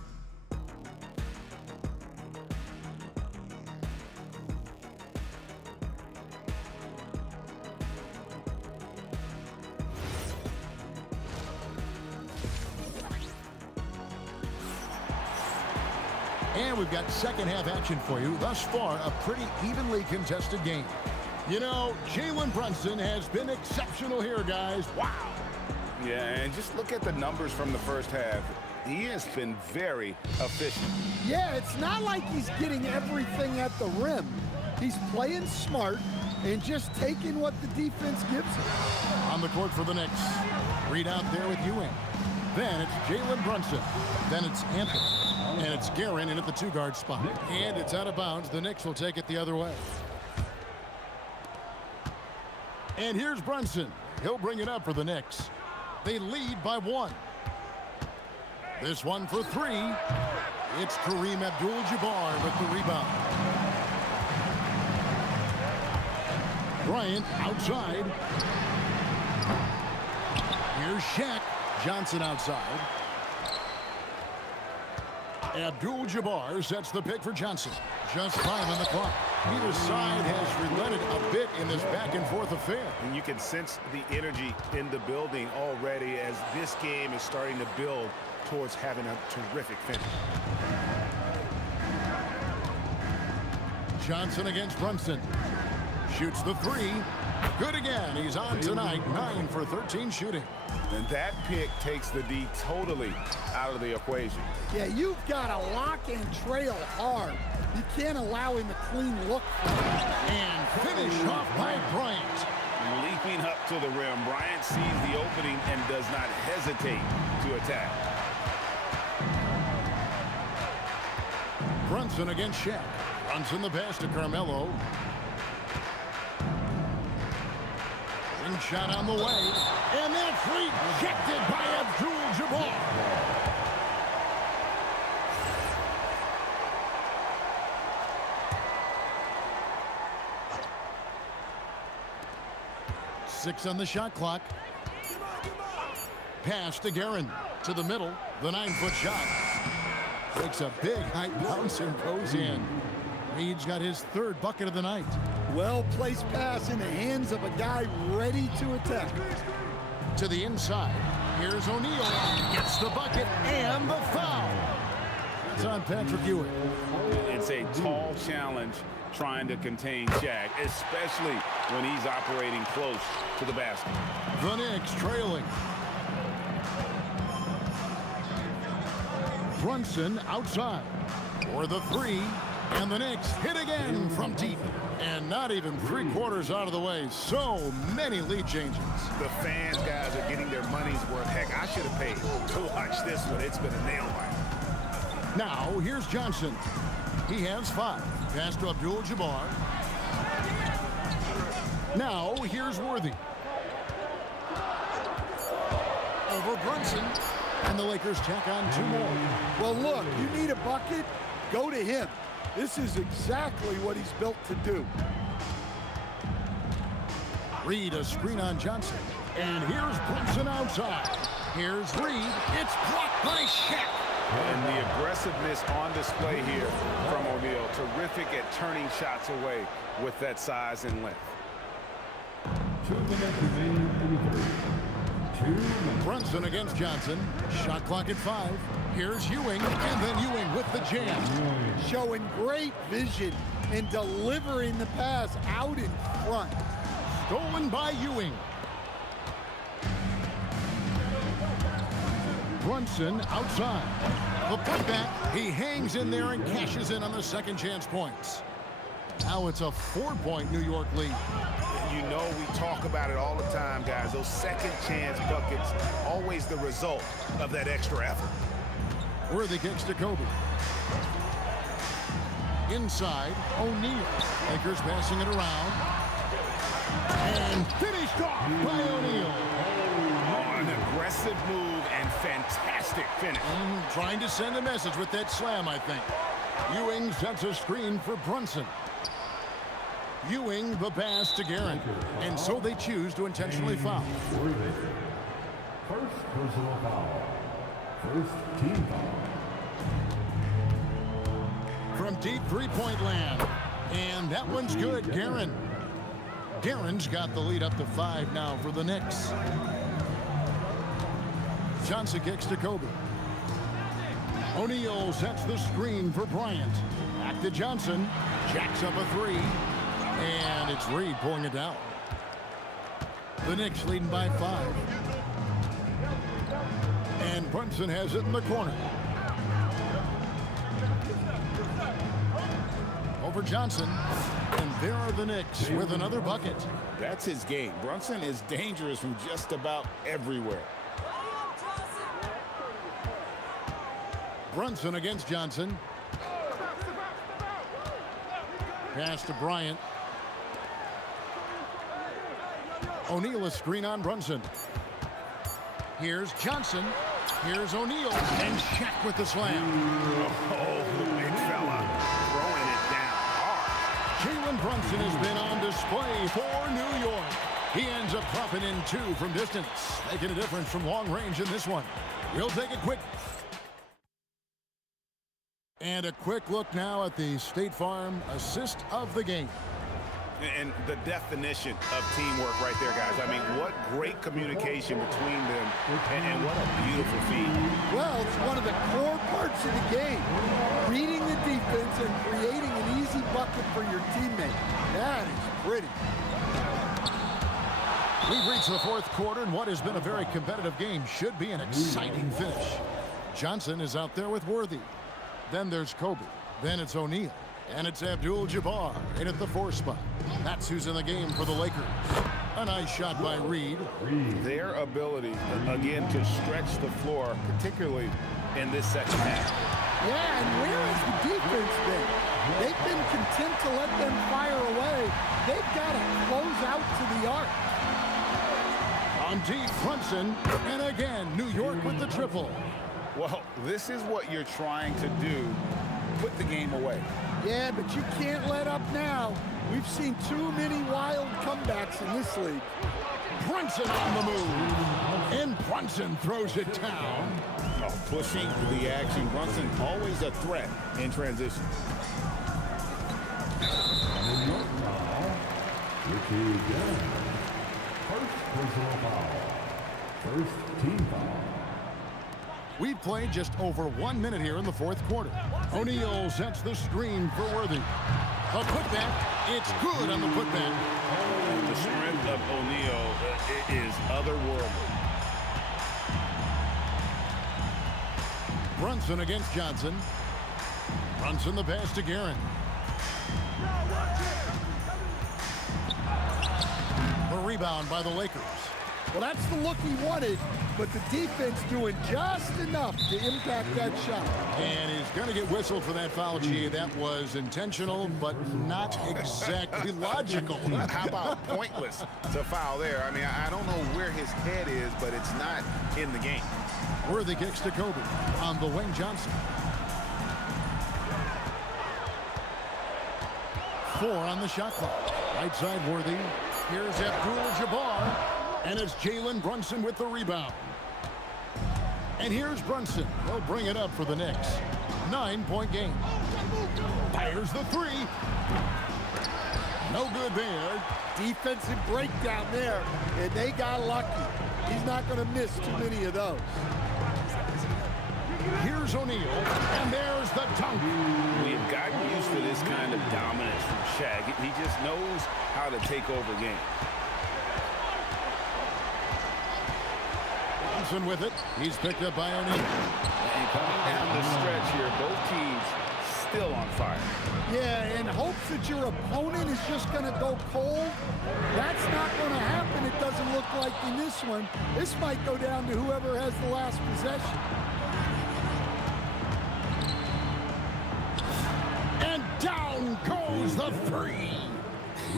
And we've got second half action for you. Thus far, a pretty evenly contested game. You know, Jalen Brunson has been exceptional here, guys. Wow. Yeah, and just look at the numbers from the first half. He has been very efficient. Yeah, it's not like he's getting everything at the rim. He's playing smart and just taking what the defense gives him. On the court for the Knicks. Reed out there with Ewing. Then it's Jalen Brunson. Then it's Anthony. And it's Guerin in at the 2-guard spot. And it's out of bounds. The Knicks will take it the other way. And here's Brunson. He'll bring it up for the Knicks. They lead by 1. This one for 3. It's Kareem Abdul-Jabbar with the rebound. Bryant outside. Here's Shaq. Johnson outside. Abdul-Jabbar sets the pick for Johnson. Just 5 on the clock. Either side has relented a bit in this back-and-forth affair. And you can sense the energy in the building already as this game is starting to build towards having a terrific finish. Johnson against Brunson. Shoots the 3. Good again. He's on tonight. 9 for 13 shooting. And that pick takes the D totally out of the equation. Yeah, you've got to lock and trail hard. You can't allow him a clean look. And finish off by Bryant. Leaping up to the rim, Bryant sees the opening and does not hesitate to attack. Brunson against Shaq. Brunson the pass to Carmelo. And shot on the way. And that's rejected by Abdul-Jabbar. 6 on the shot clock. Pass to Guerin. To the middle. The 9-foot shot. Takes a big high bounce and goes in. Reed's got his 3rd bucket of the night. Well-placed pass in the hands of a guy ready to attack. To the inside. Here's O'Neal. Gets the bucket and the foul. That's on Patrick Ewing. It's a tall challenge trying to contain Shaq, especially when he's operating close to the basket. The Knicks trailing. Brunson outside for the 3, and the Knicks hit again from deep. And not even 3/4 out of the way. So many lead changes. The fans, guys, are getting their money's worth. Heck, I should have paid to watch this one. It's been a nail biter. Now, here's Johnson. He has 5. Pass to Abdul-Jabbar. Now, here's Worthy. Over Brunson. And the Lakers tack on 2 more. Well, look, you need a bucket, go to him. This is exactly what he's built to do. Reed, a screen on Johnson. And here's Brunson outside. Here's Reed. It's blocked by Shaq. And the aggressiveness on display here from O'Neal. Terrific at turning shots away with that size and length. 2 minutes remaining in the third. 2 minutes. Brunson against Johnson. Shot clock at 5. Here's Ewing, and then Ewing with the jam. Showing great vision and delivering the pass out in front. Stolen by Ewing. Brunson outside. The putback. He hangs in there and cashes in on the second chance points. Now it's a 4-point New York lead. You know we talk about it all the time, guys. Those second chance buckets, always the result of that extra effort. Worthy kicks to Kobe. Inside, O'Neal. Lakers passing it around. And finished off by O'Neal. Oh, an aggressive move and fantastic finish. Trying to send a message with that slam, I think. Ewing sets a screen for Brunson. Ewing the pass to Guerin. And so they choose to intentionally foul. First personal foul. First team foul. From deep 3-point land. And that one's good, Guerin. Guerin's got the lead up to 5 now for the Knicks. Johnson kicks to Kobe. O'Neal sets the screen for Bryant. Back to Johnson. Jacks up a 3. And it's Reed pulling it down. The Knicks leading by 5. And Brunson has it in the corner. Over Johnson. And there are the Knicks with another bucket. That's his game. Brunson is dangerous from just about everywhere. Brunson against Johnson. Pass to Bryant. O'Neal a screen on Brunson. Here's Johnson. Here's O'Neal. And Shaq with the slam. Oh, the big fella throwing it down hard. Jalen Brunson has been on display for New York. He ends up dropping in 2 from distance, making a difference from long range in this one. We'll take a quick... And a quick look now at the State Farm assist of the game. And the definition of teamwork right there, guys. I mean, what great communication between them, and what a beautiful feed. Well, it's one of the core parts of the game. Reading the defense and creating an easy bucket for your teammate. That is pretty. We've reached the 4th quarter, and what has been a very competitive game should be an exciting finish. Johnson is out there with Worthy. Then there's Kobe. Then it's O'Neal. And it's Abdul-Jabbar in at the 4 spot. That's who's in the game for the Lakers. A nice shot by Reed. Their ability, again, to stretch the floor, particularly in this second half. Yeah, and where has the defense been? They've been content to let them fire away. They've got to close out to the arc. On deep, Brunson. And again, New York with the triple. Well, this is what you're trying to do. Put the game away. Yeah, but you can't let up now. We've seen too many wild comebacks in this league. Brunson on the move. And Brunson throws it down. Oh, pushing the action. Brunson always a threat in transition. Which is first personal foul. First team foul. We've played just over 1 minute here in the fourth quarter. O'Neal sets the screen for Worthy. A putback. It's good on the putback. The strength of O'Neal is otherworldly. Brunson against Johnson. Brunson the pass to Guerin. The rebound by the Lakers. Well, that's the look he wanted, but the defense doing just enough to impact that shot. And he's going to get whistled for that foul, G. That was intentional, but not exactly logical. How about pointless to foul there? I mean, I don't know where his head is, but it's not in the game. Worthy kicks to Kobe on the wing. Johnson. 4 on the shot clock. Right side Worthy. Here's Abdul-Jabbar. And it's Jalen Brunson with the rebound. And here's Brunson. He'll bring it up for the Knicks. 9-point game. Fires the 3. No good there. Defensive breakdown there, and they got lucky. He's not going to miss too many of those. Here's O'Neal, and there's the dunk. We've gotten used to this kind of dominance from Shaq. He just knows how to take over games. Brunson with it. He's picked up by O'Neal. And coming down the stretch here, both teams still on fire. Yeah, in hopes that your opponent is just going to go cold. That's not going to happen. It doesn't look like in this one. This might go down to whoever has the last possession. And down goes the 3.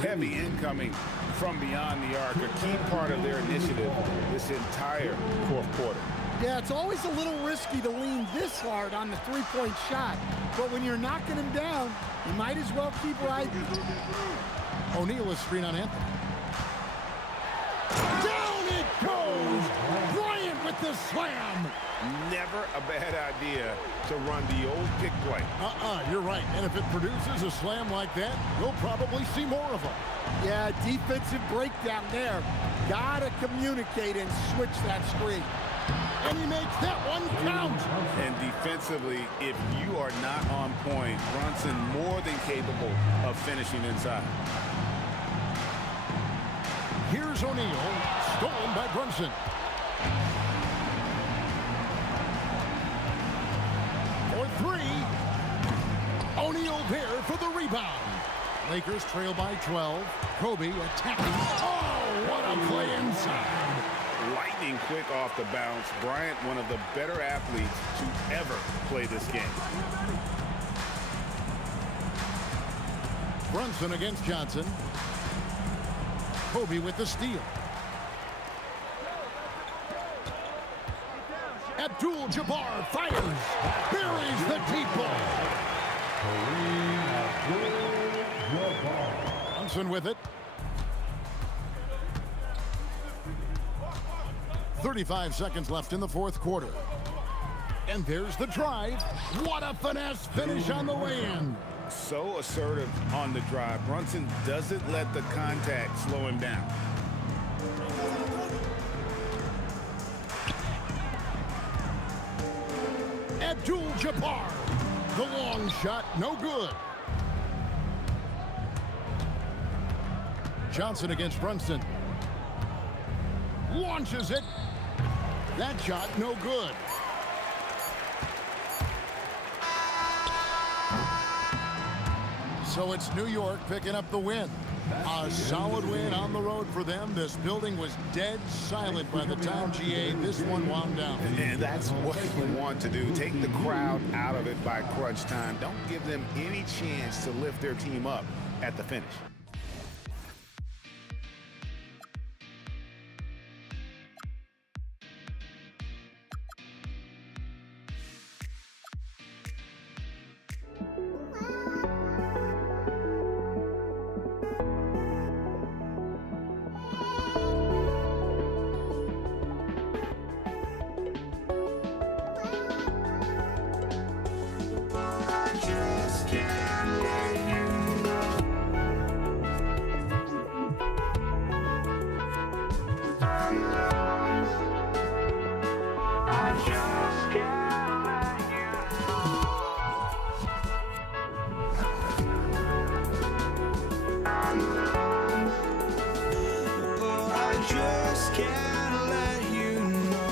Heavy incoming from beyond the arc, a key part of their initiative this entire fourth quarter. Yeah, it's always a little risky to lean this hard on the three-point shot, but when you're knocking him down, you might as well keep riding. O'Neal is screen on Anthony. Down it goes! Bryant with the slam! Never a bad idea to run the old pick play. You're right. And if it produces a slam like that, we'll probably see more of them. Yeah, defensive breakdown there. Gotta communicate and switch that screen. And he makes that one count. And defensively, if you are not on point, Brunson more than capable of finishing inside. Here's O'Neal, stolen by Brunson. For 3. O'Neal there for the rebound. Lakers trail by 12. Kobe attacking. Oh, what a play inside. Lightning quick off the bounce. Bryant, one of the better athletes to ever play this game. Brunson against Johnson. Kobe with the steal. Abdul-Jabbar fires. Buries the deep ball. Brunson with it. 35 seconds left in the fourth quarter. And there's the drive. What a finesse finish on the way-in. So assertive on the drive. Brunson doesn't let the contact slow him down. Abdul-Jabbar. The long shot, no good. Johnson against Brunson. Launches it. That shot, no good. So it's New York picking up the win. A solid win on the road for them. This building was dead silent by the time, GA, this one wound down. And that's what you want to do. Take the crowd out of it by crunch time. Don't give them any chance to lift their team up at the finish. I just can't let you know. Oh, I just can't let you know.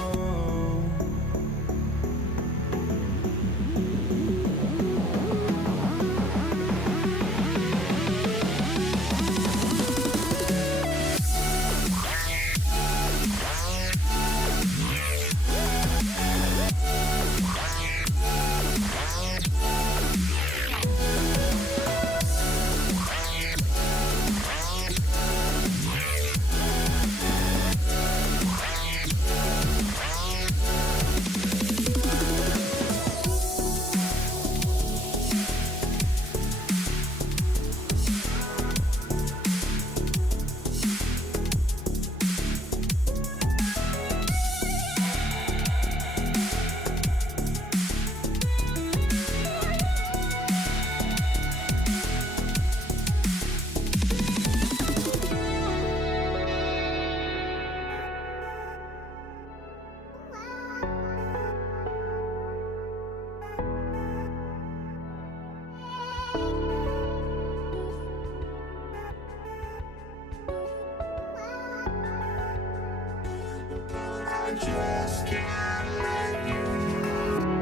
I just can't let you know.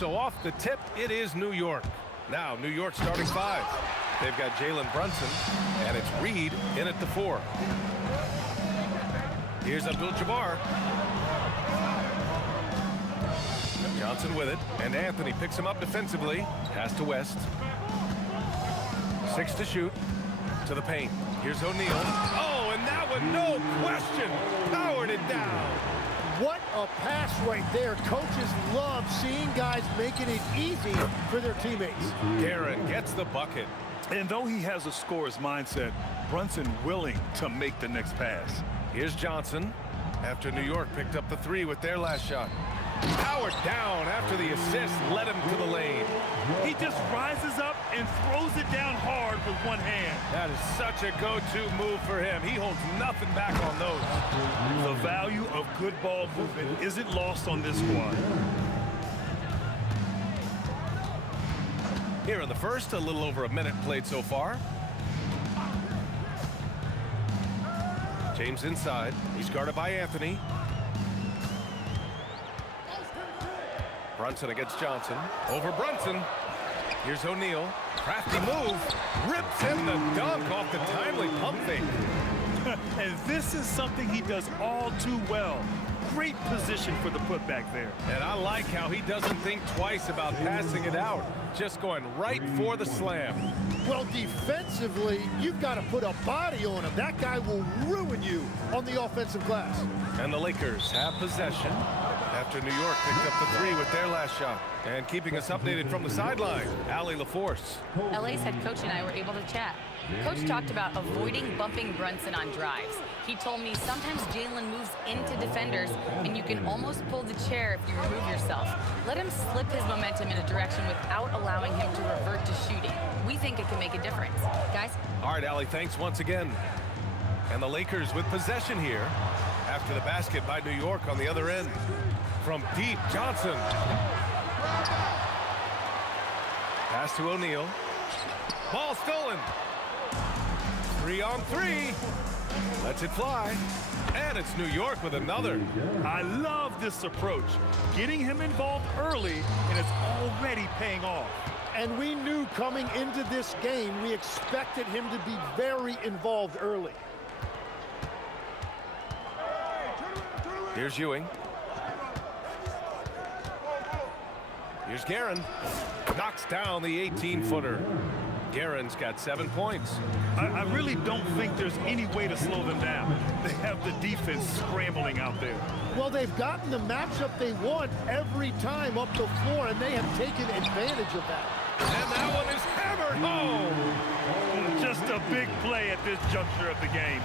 So off the tip, it is New York. Now, New York starting 5. They've got Jalen Brunson, and it's Reed in at the 4. Here's Abdul-Jabbar. Johnson with it, and Anthony picks him up defensively. Pass to West. 6 to shoot. To the paint. Here's O'Neal. Oh, and that one, no question, powered it down. What a pass right there. Coaches love seeing guys making it easy for their teammates. Guerin gets the bucket. And though he has a scorer's mindset, Brunson willing to make the next pass. Here's Johnson after New York picked up the 3 with their last shot. Powered down after the assist led him to the lane. He just rises up and throws it down hard with one hand. That is such a go-to move for him. He holds nothing back on those. The value of good ball movement isn't lost on this squad. Here in the first, a little over a minute played so far. James inside. He's guarded by Anthony. Brunson against Johnson. Over Brunson. Here's O'Neal. Crafty move. Rips in the dunk off the timely pump fake. And this is something he does all too well. Great position for the putback there. And I like how he doesn't think twice about passing it out. Just going right for the slam. Well, defensively, you've got to put a body on him. That guy will ruin you on the offensive glass. And the Lakers have possession after New York picked up the 3 with their last shot. And keeping us updated from the sideline, Allie LaForce. LA's head coach and I were able to chat. Coach talked about avoiding bumping Brunson on drives. He told me sometimes Jalen moves into defenders and you can almost pull the chair if you remove yourself. Let him slip his momentum in a direction without allowing him to revert to shooting. We think it can make a difference. Guys? All right, Allie, thanks once again. And the Lakers with possession here after the basket by New York on the other end. From deep, Johnson. Pass to O'Neal. Ball stolen. 3-on-3. Lets it fly. And it's New York with another. I love this approach. Getting him involved early, and it's already paying off. And we knew coming into this game, we expected him to be very involved early. Here's Ewing. Here's Guerin. Knocks down the 18-footer. Guerin's got 7 points. I really don't think there's any way to slow them down. They have the defense scrambling out there. Well, they've gotten the matchup they want every time up the floor, and they have taken advantage of that. And that one is hammered home. Just a big play at this juncture of the game.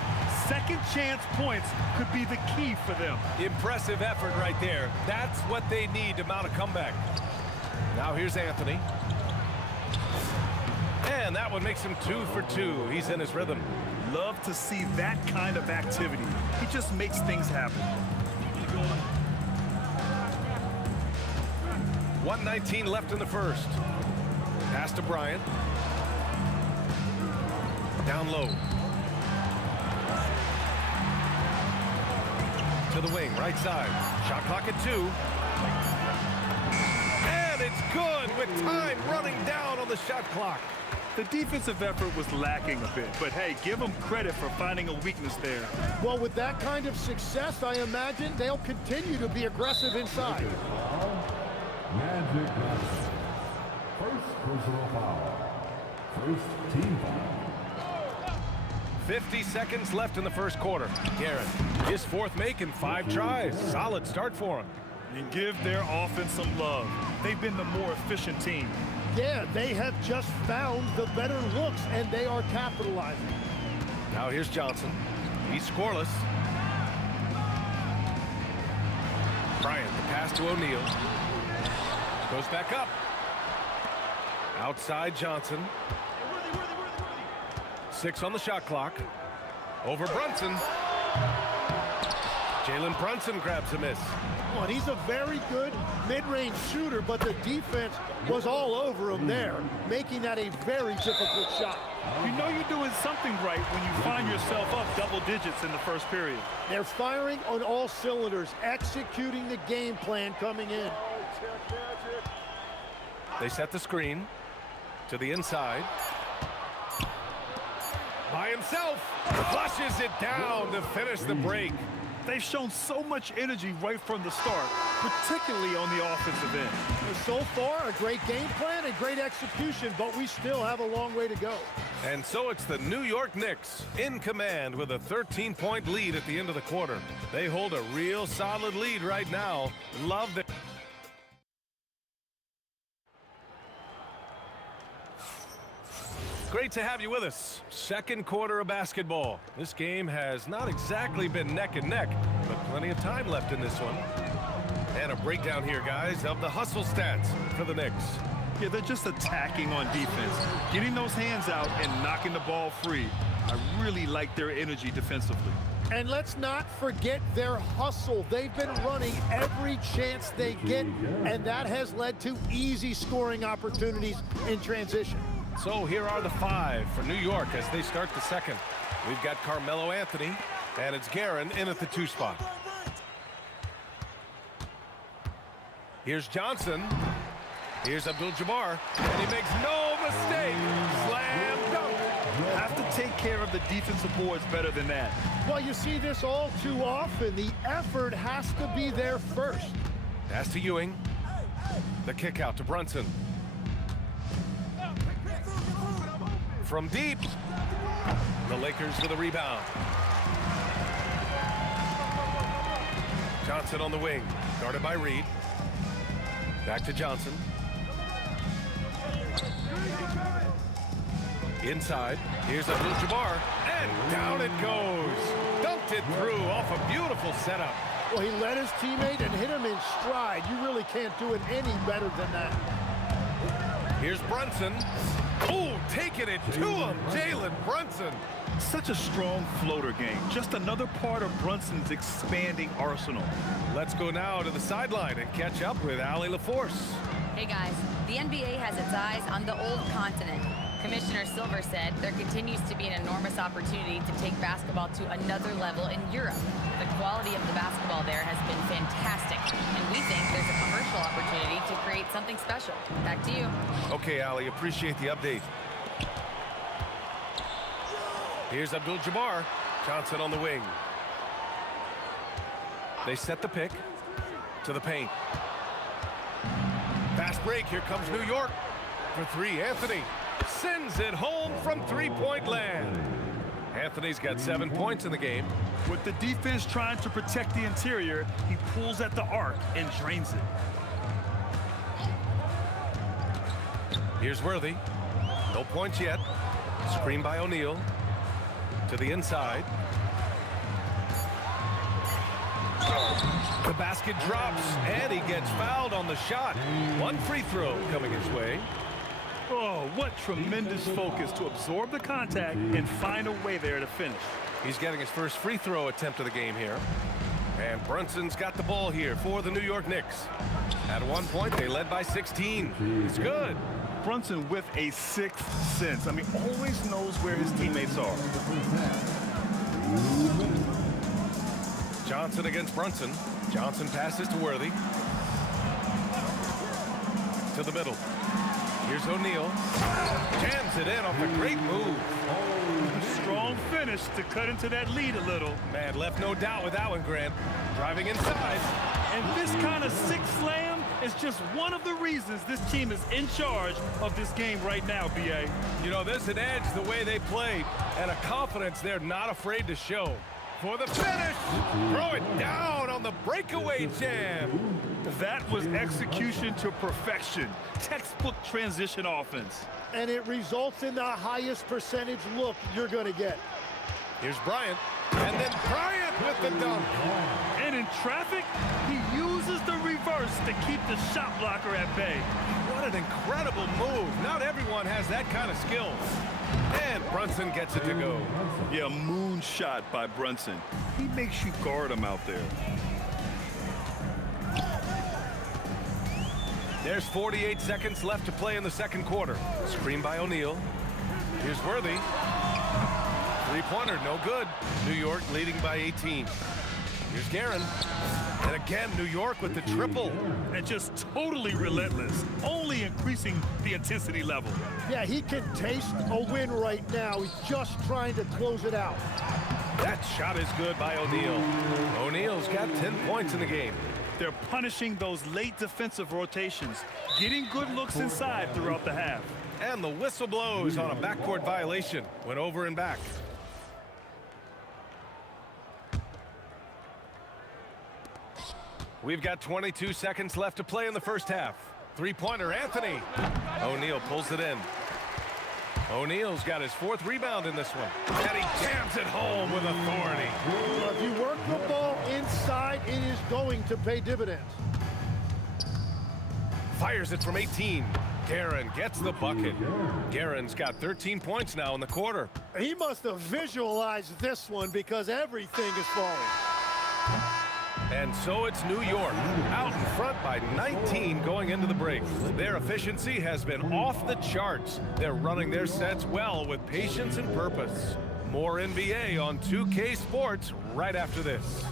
Second chance points could be the key for them. Impressive effort right there. That's what they need to mount a comeback. Now here's Anthony. And that one makes him 2 for 2. He's in his rhythm. Love to see that kind of activity. He just makes things happen. 1:19 left in the first. Pass to Bryant. Down low. To the wing, right side. Shot clock at 2. And it's good with time running down on the shot clock. The defensive effort was lacking a bit, but hey, give them credit for finding a weakness there. Well, with that kind of success, I imagine they'll continue to be aggressive inside. Magic Johnson. First personal foul. First team foul. 50 seconds left in the first quarter. Guerin, his 4th make in 5 tries. Solid start for him. And give their offense some love. They've been the more efficient team. Yeah, they have just found the better looks, and they are capitalizing. Now here's Johnson. He's scoreless. Bryant, the pass to O'Neal. Goes back up. Outside Johnson. 6 on the shot clock. Over Brunson. Jalen Brunson grabs a miss. And he's a very good mid-range shooter, but the defense was all over him there, making that a very difficult shot. You know you're doing something right when you find yourself up double digits in the first period. They're firing on all cylinders, executing the game plan coming in. They set the screen to the inside. By himself, flushes it down to finish the break. They've shown so much energy right from the start, particularly on the offensive end. So far, a great game plan and great execution, but we still have a long way to go. And so it's the New York Knicks in command with a 13-point lead at the end of the quarter. They hold a real solid lead right now. Love the... Great to have you with us. Second quarter of basketball. This game has not exactly been neck and neck, but plenty of time left in this one. And a breakdown here, guys, of the hustle stats for the Knicks. Yeah, they're just attacking on defense, getting those hands out and knocking the ball free. I really like their energy defensively. And let's not forget their hustle. They've been running every chance they get, and that has led to easy scoring opportunities in transition. So here are the 5 for New York as they start the second. We've got Carmelo Anthony, and it's Guerin in at the 2 spot. Here's Johnson. Here's Abdul-Jabbar, and he makes no mistake. Slam dunk. Have to take care of the defensive boards better than that. Well, you see this all too often. The effort has to be there first. Pass to Ewing. The kick out to Brunson. From deep, the Lakers with a rebound. Johnson on the wing, guarded by Reed. Back to Johnson. Inside, here's Abdul-Jabbar, and down it goes. Dunked it through off a beautiful setup. Well, he led his teammate and hit him in stride. You really can't do it any better than that. Here's Brunson. Oh, taking it to him, Jalen Brunson. Such a strong floater game. Just another part of Brunson's expanding arsenal. Let's go now to the sideline and catch up with Allie LaForce. Hey guys, the NBA has its eyes on the old continent. Commissioner Silver said there continues to be an enormous opportunity to take basketball to another level in Europe. The quality of the basketball there has been fantastic, and we think there's a commercial opportunity to create something special. Back to you. Okay, Allie, appreciate the update. Here's Abdul-Jabbar. Johnson on the wing. They set the pick to the paint. Fast break. Here comes New York for 3. Anthony sends it home from 3-point land. Anthony's got 7 points in the game. With the defense trying to protect the interior, he pulls at the arc and drains it. Here's Worthy. No points yet. Screen by O'Neal. To the inside. The basket drops, and he gets fouled on the shot. 1 free throw coming his way. Oh, what tremendous focus to absorb the contact and find a way there to finish. He's getting his first free throw attempt of the game here. And Brunson's got the ball here for the New York Knicks. At one point, they led by 16. It's good. Brunson with a 6th sense. I mean, always knows where his teammates are. Johnson against Brunson. Johnson passes to Worthy. To the middle. Here's O'Neal. Jams it in off a great move. Strong finish to cut into that lead a little. Man, left no doubt with that one, Grant. Driving inside. And this kind of 6 slam is just one of the reasons this team is in charge of this game right now, B.A. You know, there's an edge the way they played and a confidence they're not afraid to show. For the finish, throw it down on the breakaway jam. That was execution to perfection. Textbook transition offense. And it results in the highest percentage look you're going to get. Here's Bryant, and then Bryant with the dunk. And in traffic, he uses the reverse to keep the shot blocker at bay. What an incredible move. Not everyone has that kind of skill. And Brunson gets it to go. Yeah, moonshot by Brunson. He makes you guard him out there. There's 48 seconds left to play in the second quarter. Screen by O'Neal. Here's Worthy. Three-pointer, no good. New York leading by 18. Here's Guerin. And again, New York with the triple. And just totally relentless, only increasing the intensity level. Yeah, he can taste a win right now. He's just trying to close it out. That shot is good by O'Neal. O'Neal's got 10 points in the game. They're punishing those late defensive rotations, getting good looks inside throughout the half. And the whistle blows on a backcourt violation. Went over and back. We've got 22 seconds left to play in the first half. Three-pointer, Anthony. O'Neal pulls it in. O'Neal's got his 4th rebound in this one. And he jams it home with authority. Well, if you work the ball inside, it is going to pay dividends. Fires it from 18. Guerin gets the bucket. Guerin's got 13 points now in the quarter. He must have visualized this one because everything is falling. And so it's New York, out in front by 19 going into the break. Their efficiency has been off the charts. They're running their sets well with patience and purpose. More NBA on 2K Sports right after this.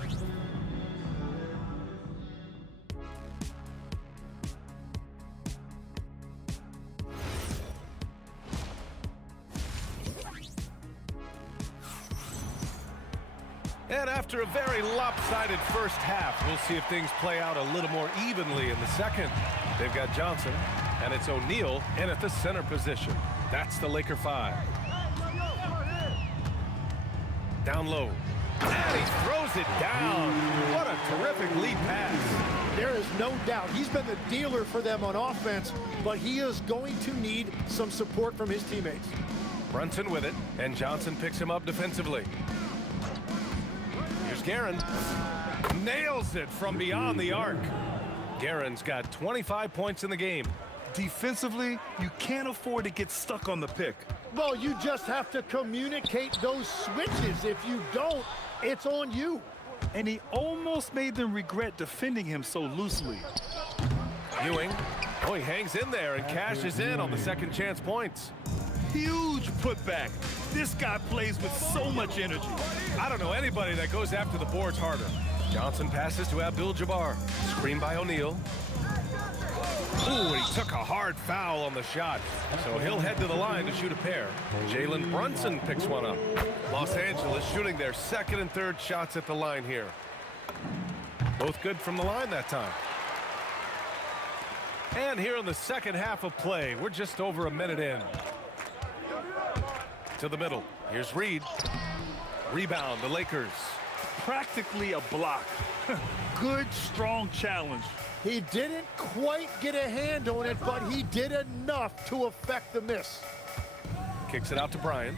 And after a very lopsided first half, we'll see if things play out a little more evenly in the second. They've got Johnson, and it's O'Neal in at the center position. That's the Laker 5. Down low. And he throws it down. What a terrific lead pass. There is no doubt he's been the dealer for them on offense, but he is going to need some support from his teammates. Brunson with it, and Johnson picks him up defensively. Here's Guerin. Nails it from beyond the arc. Guerin's got 25 points in the game. Defensively, you can't afford to get stuck on the pick. Well, you just have to communicate those switches. If you don't, it's on you. And he almost made them regret defending him so loosely. Ewing. Oh, he hangs in there and cashes in on the second chance points. Huge putback. This guy plays with so much energy. I don't know anybody that goes after the boards harder. Johnson passes to Abdul-Jabbar. Screen by O'Neal. Ooh, he took a hard foul on the shot. So he'll head to the line to shoot a pair. Jalen Brunson picks one up. Los Angeles shooting their second and third shots at the line here. Both good from the line that time. And here in the second half of play, we're just over a minute in. To the middle. Here's Reed. Rebound, the Lakers. Practically a block. Good, strong challenge. He didn't quite get a hand on it, but he did enough to affect the miss. Kicks it out to Bryant.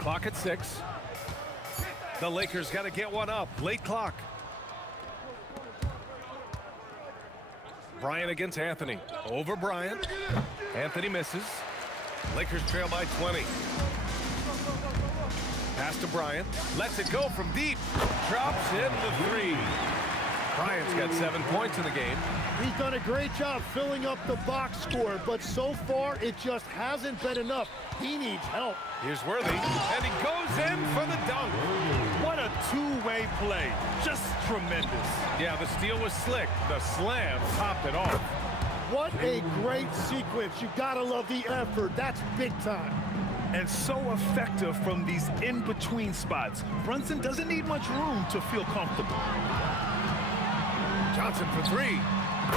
Clock at 6. The Lakers got to get one up. Late clock. Bryant against Anthony. Over Bryant. Anthony misses. Lakers trail by 20. Pass to Bryant. Lets it go from deep. Drops in the 3. Bryant's got 7 points in the game. He's done a great job filling up the box score, but so far it just hasn't been enough. He needs help. Here's Worthy, and he goes in for the dunk. What a two-way play. Just tremendous. Yeah, the steal was slick. The slam topped it off. What a great sequence. You gotta love the effort. That's big time. And so effective from these in-between spots. Brunson doesn't need much room to feel comfortable. Johnson for 3.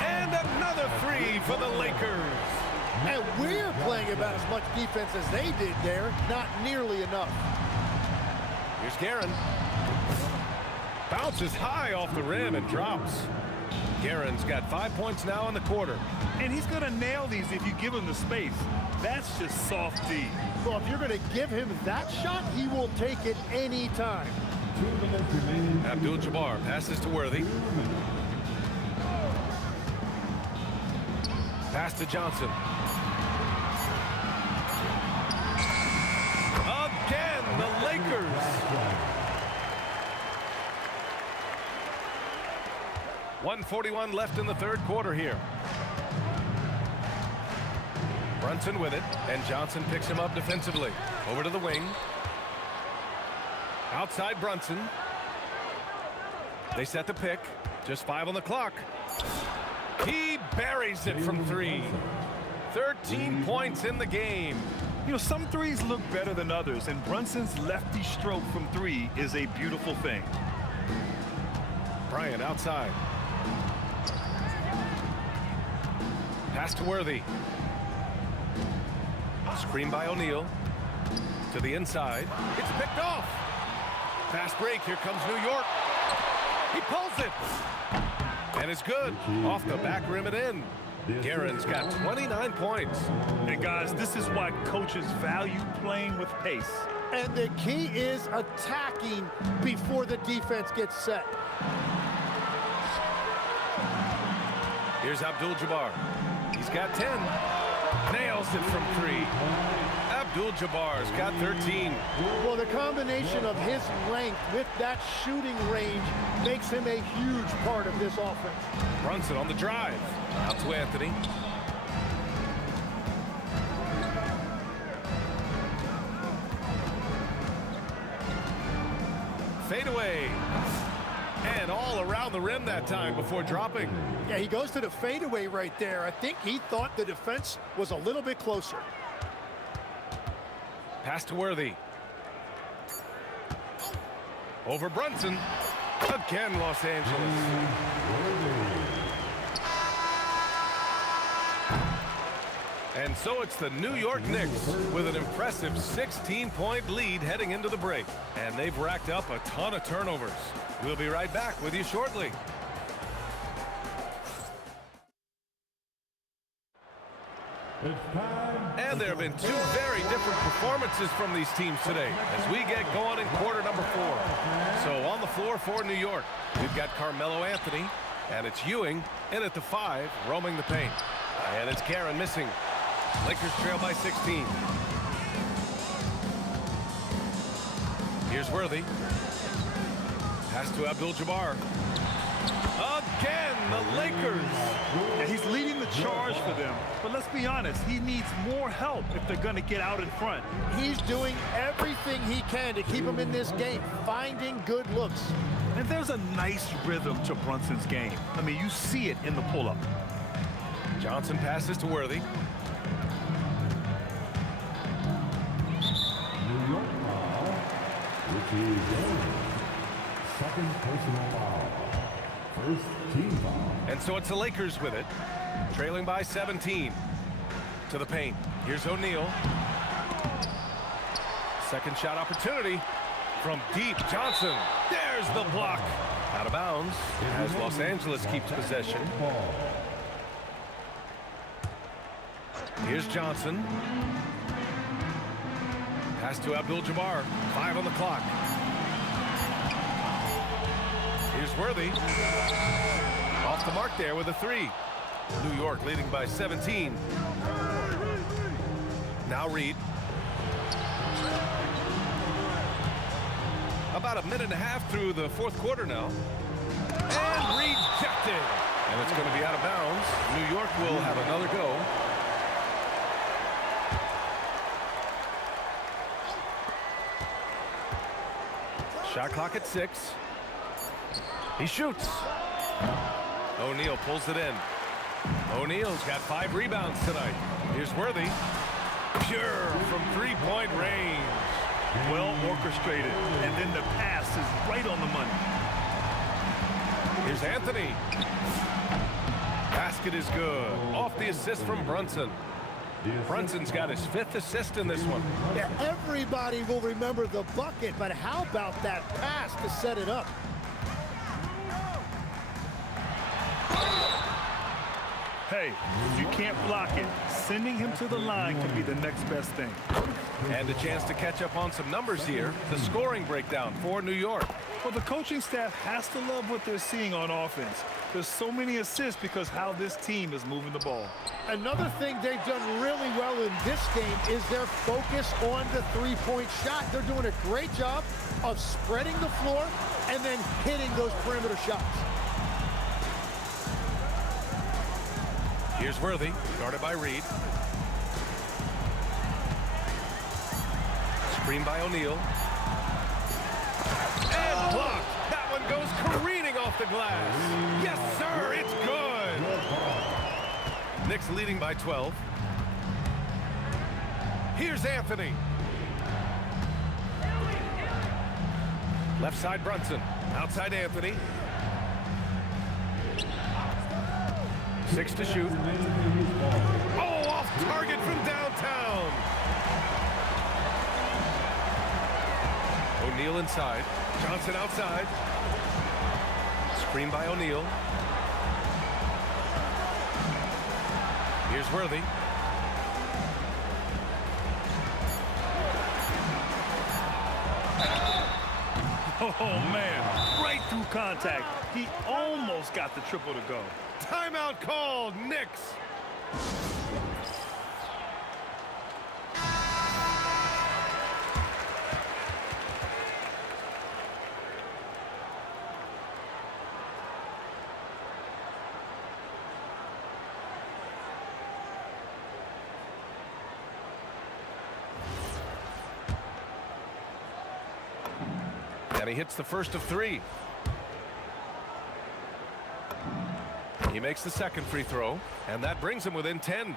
And another 3 for the Lakers. And we're playing about as much defense as they did there. Not nearly enough. Here's Guerin. Bounces high off the rim and drops. Guerin's got 5 points now in the quarter. And he's going to nail these if you give him the space. That's just soft D. Well, if you're going to give him that shot, he will take it any time. Abdul-Jabbar passes to Worthy. Pass to Johnson. Again, the Lakers. 1:41 left in the third quarter here. Brunson with it, and Johnson picks him up defensively. Over to the wing. Outside Brunson. They set the pick. Just 5 on the clock. He buries it from 3. 13 points in the game. You know, some threes look better than others, and Brunson's lefty stroke from 3 is a beautiful thing. Bryant outside. Pass to Worthy. Screen by O'Neal. To the inside. It's picked off. Fast break. Here comes New York. He pulls it. And it's good. Off the back rim and in. Guerin's got 29 points. And guys, this is why coaches value playing with pace. And the key is attacking before the defense gets set. Here's Abdul-Jabbar. He's got 10. Nails it from 3. Abdul-Jabbar's got 13. Well, the combination of his length with that shooting range makes him a huge part of this offense. Brunson on the drive. Out to Anthony. Fadeaway. And all around the rim that time before dropping. Yeah, he goes to the fadeaway right there. I think he thought the defense was a little bit closer. Pass to Worthy. Over Brunson. Again, Los Angeles. And so it's the New York Knicks with an impressive 16-point lead heading into the break. And they've racked up a ton of turnovers. We'll be right back with you shortly. And there have been 2 very different performances from these teams today as we get going in quarter number 4. So on the floor for New York, we've got Carmelo Anthony, and it's Ewing in at the 5, roaming the paint. And it's Guerin missing. Lakers trail by 16. Here's Worthy. Pass to Abdul-Jabbar. Again, the Lakers. And he's leading the charge for them. But let's be honest, he needs more help if they're going to get out in front. He's doing everything he can to keep him in this game, finding good looks. And there's a nice rhythm to Brunson's game. I mean, you see it in the pull-up. Johnson passes to Worthy. New York foul, which is second personal foul. First team foul. And so it's the Lakers with it, trailing by 17. To the paint. Here's O'Neal. Second shot opportunity from deep. Johnson. There's the block. Out of bounds as Los Angeles keeps possession. Here's Johnson. Pass to Abdul-Jabbar. 5 on the clock. Here's Worthy. Off the mark there with a 3. New York leading by 17. Now Reed. About a minute and a half through the 4th quarter now. And rejected. And it's going to be out of bounds. New York will have another go. Shot clock at 6. He shoots. O'Neal pulls it in. O'Neal's got 5 rebounds tonight. Here's Worthy. Pure from 3-point range. Well orchestrated. And then the pass is right on the money. Here's Anthony. Basket is good. Off the assist from Brunson. Brunson's got his 5th assist in this one. Yeah, everybody will remember the bucket, but how about that pass to set it up? Hey, if you can't block it, sending him to the line can be the next best thing. And a chance to catch up on some numbers here. The scoring breakdown for New York. Well, the coaching staff has to love what they're seeing on offense. There's so many assists because how this team is moving the ball. Another thing they've done really well in this game is their focus on the 3-point shot. They're doing a great job of spreading the floor and then hitting those perimeter shots. Here's Worthy, guarded by Reed. Screen by O'Neal. And blocked. That one goes careening off the glass. Yes, sir, it's good. Knicks leading by 12. Here's Anthony. Left side Brunson. Outside Anthony. 6 to shoot. Oh, off target from downtown. O'Neal inside. Johnson outside. Screen by O'Neal. Here's Worthy. Oh, man. Right through contact. He almost got the triple to go. Timeout called. Knicks. And he hits the first of 3. He makes the second free throw, and that brings him within 10.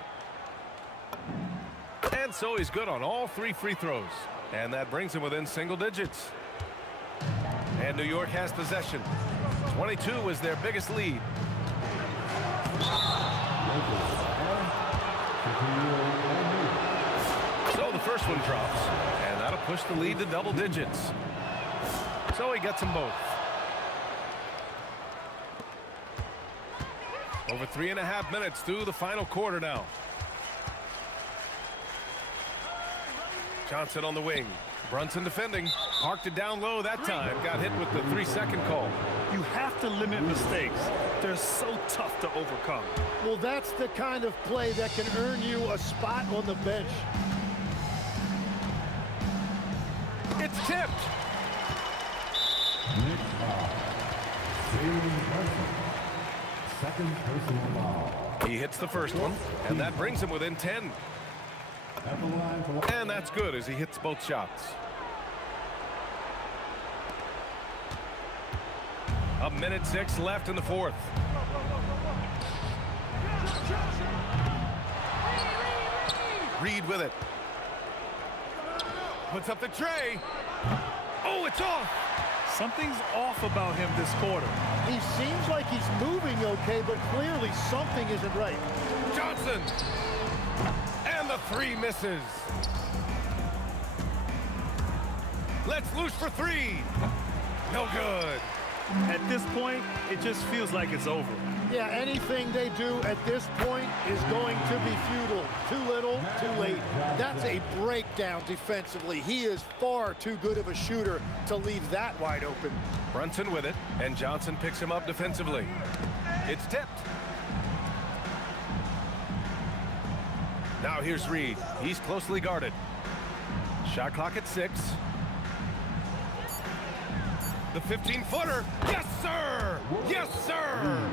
And so he's good on all 3 free throws, and that brings him within single digits. And New York has possession. 22 is their biggest lead. So the first one drops, and that'll push the lead to double digits. So he gets them both. Over 3.5 minutes through the final quarter now. Johnson on the wing. Brunson defending. Parked it down low that time. Got hit with the 3-second call. You have to limit mistakes. They're so tough to overcome. Well, that's the kind of play that can earn you a spot on the bench. It's tipped. Second personal foul. He hits the first one, and that brings him within 10. And that's good as he hits both shots. A minute 6 left in the fourth. Reed with it. Puts up the tray. Oh, it's off. Something's off about him this quarter. He seems like he's moving okay, but clearly something isn't right. Johnson. And the 3 misses. Let's loose for 3. No good. At this point, it just feels like it's over. Yeah, anything they do at this point is going to be futile. Too little, too late. That's a breakdown defensively. He is far too good of a shooter to leave that wide open. Brunson with it, and Johnson picks him up defensively. It's tipped. Now here's Reed. He's closely guarded. Shot clock at 6. The 15-footer. Yes, sir! Yes, sir!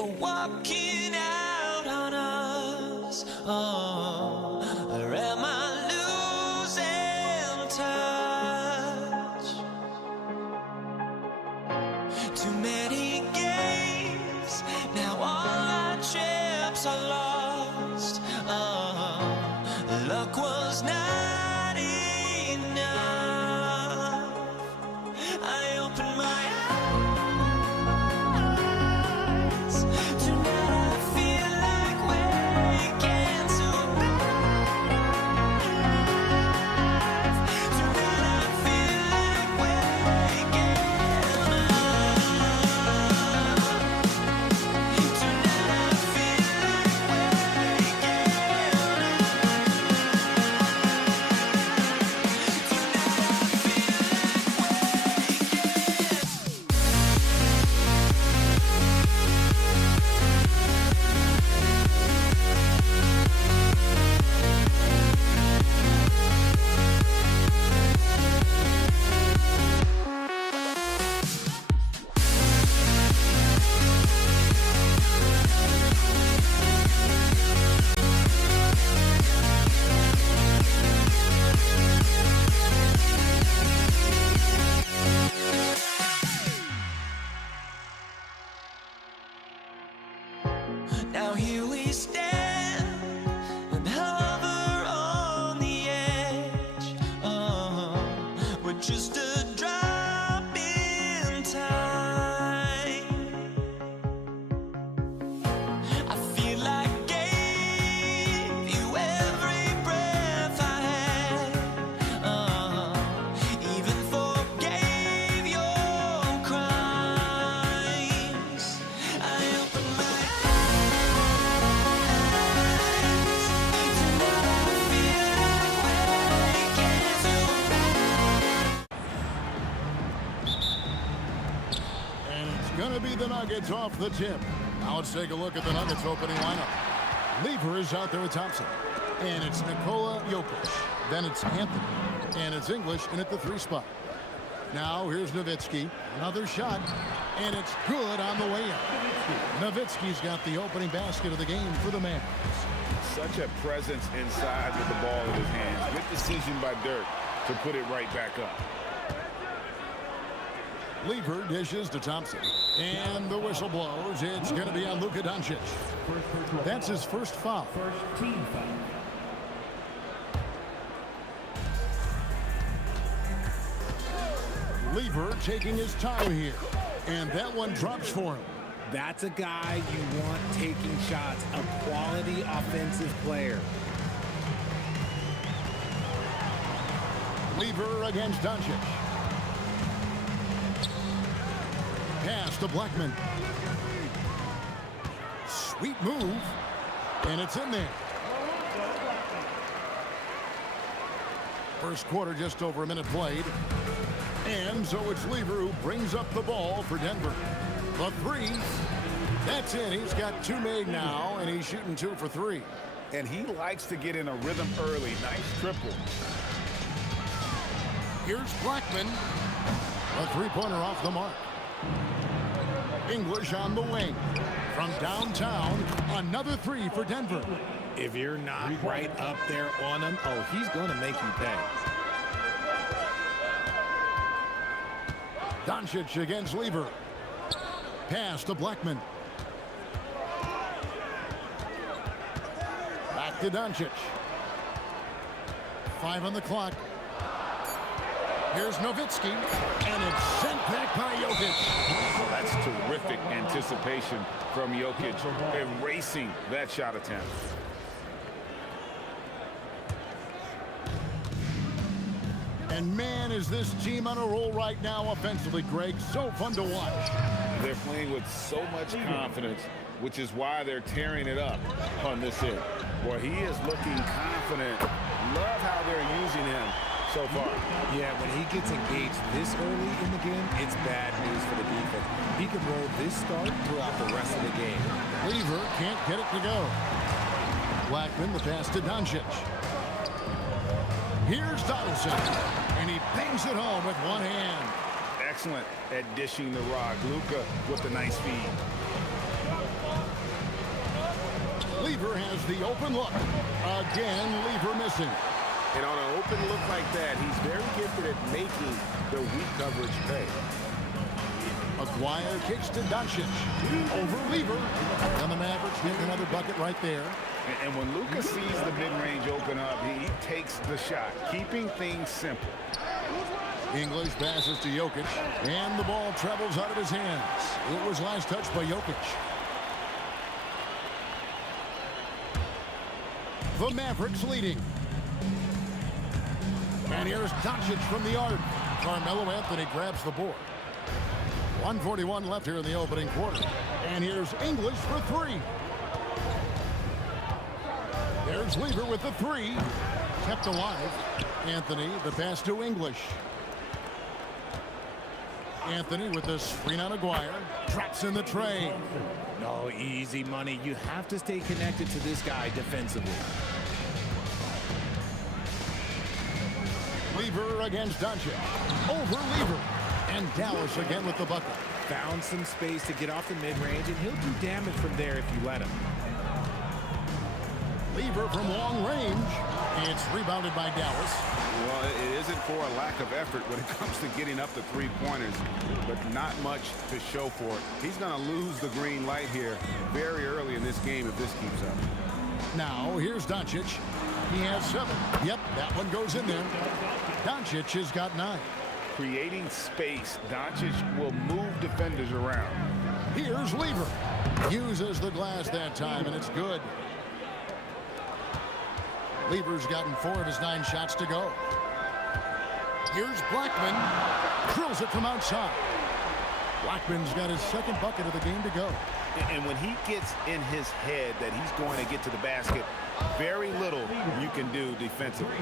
for walking out on us? Or am I losing touch? Too many games, now all our chips are lost. Luck was not enough. I opened my eyes. Tonight I feel like waking to a life. Tonight I feel like waking up. Tonight I feel like waking Now here we stand and hover on the edge. We're just a drop in time. I feel like I gave you every breath I had. Even forgave your crimes. I opened my Going to be the Nuggets off the tip. Now let's take a look at the Nuggets opening lineup. Lever is out there with Thompson. And it's Nikola Jokic. Then it's Anthony. And it's English in at the 3 spot. Now here's Nowitzki. Another shot. And it's good on the way up. Nowitzki's got the opening basket of the game for the Mavs. Such a presence inside with the ball in his hands. Good decision by Dirk to put it right back up. Lever dishes to Thompson. And the whistle blows. It's going to be on Luka Doncic. That's his first foul. First team foul. Lever taking his time here. And that one drops for him. That's a guy you want taking shots, a quality offensive player. Lever against Doncic. Pass to Blackman. Sweet move. And it's in there. First quarter, just over a minute played. And so it's Lever who brings up the ball for Denver. The 3. That's in. He's got 2 made now, and he's shooting 2 for 3. And he likes to get in a rhythm early. Nice triple. Here's Blackman. A 3-pointer off the mark. English on the wing. From downtown, another 3 for Denver. If you're not right up there on him, oh, he's going to make you pay. Doncic against Lever. Pass to Blackman. Back to Doncic. 5 on the clock. Here's Nowitzki, and it's sent back by Jokic. That's terrific anticipation from Jokic, erasing that shot attempt. And man, is this team on a roll right now offensively, Greg. So fun to watch. They're playing with so much confidence, which is why they're tearing it up on this end. Boy, he is looking confident. Love how they're using him so far. Yeah, when he gets engaged this early in the game, it's bad news for the defense. He can roll this start throughout the rest of the game. Lever can't get it to go. Blackman, the pass to Doncic. Here's Donaldson, and he bangs it home with one hand. Excellent at dishing the rock. Luka with the nice feed. Lever has the open look. Again, Lever missing. And on an open look like that, he's very gifted at making the weak coverage pay. Aguirre kicks to Doncic. Over Lever. And the Mavericks getting another bucket right there. And when Luka sees the mid-range open up, he takes the shot, keeping things simple. English passes to Jokic, and the ball travels out of his hands. It was last touched by Jokic. The Mavericks leading. And here's Doncic from the arc. Carmelo Anthony grabs the board. 1:41 left here in the opening quarter. And here's English for three. There's Lever with the three. Kept alive. Anthony, the pass to English. Anthony with the screen on Aguirre. Drops in the tray. No, easy money. You have to stay connected to this guy defensively. Lever against Doncic. Over Lever. And Dallas again with the bucket. Found some space to get off the mid-range, and he'll do damage from there if you let him. Lever from long range. It's rebounded by Dallas. Well, it isn't for a lack of effort when it comes to getting up the three-pointers, but not much to show for it. He's going to lose the green light here very early in this game if this keeps up. Now, here's Doncic. He has 7. Yep, that one goes in there. Doncic has got 9. Creating space, Doncic will move defenders around. Here's Lever. Uses the glass that time, and it's good. Lever's gotten 4 of his 9 shots to go. Here's Blackman. Drills it from outside. Blackman's got his second bucket of the game to go. And when he gets in his head that he's going to get to the basket, very little you can do defensively.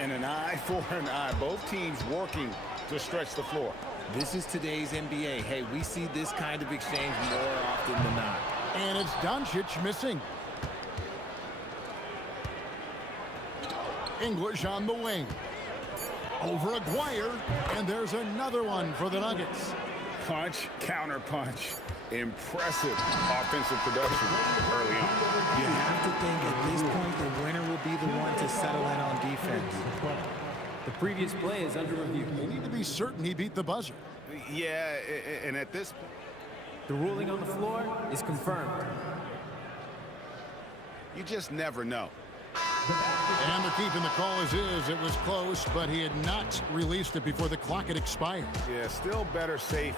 And an eye for an eye. Both teams working to stretch the floor. This is today's NBA. Hey, we see this kind of exchange more often than not. And it's Doncic missing. English on the wing. Over Aguirre, and there's another one for the Nuggets. Punch, counter punch. Impressive offensive production early on. You have to think at this point the winner will be the one to settle in on defense. The previous play is under review. They need to be certain he beat the buzzer. Yeah, and at this... The ruling on the floor is confirmed. You just never know. And they're keeping the call as is. It was close, but he had not released it before the clock had expired. Yeah, still better safe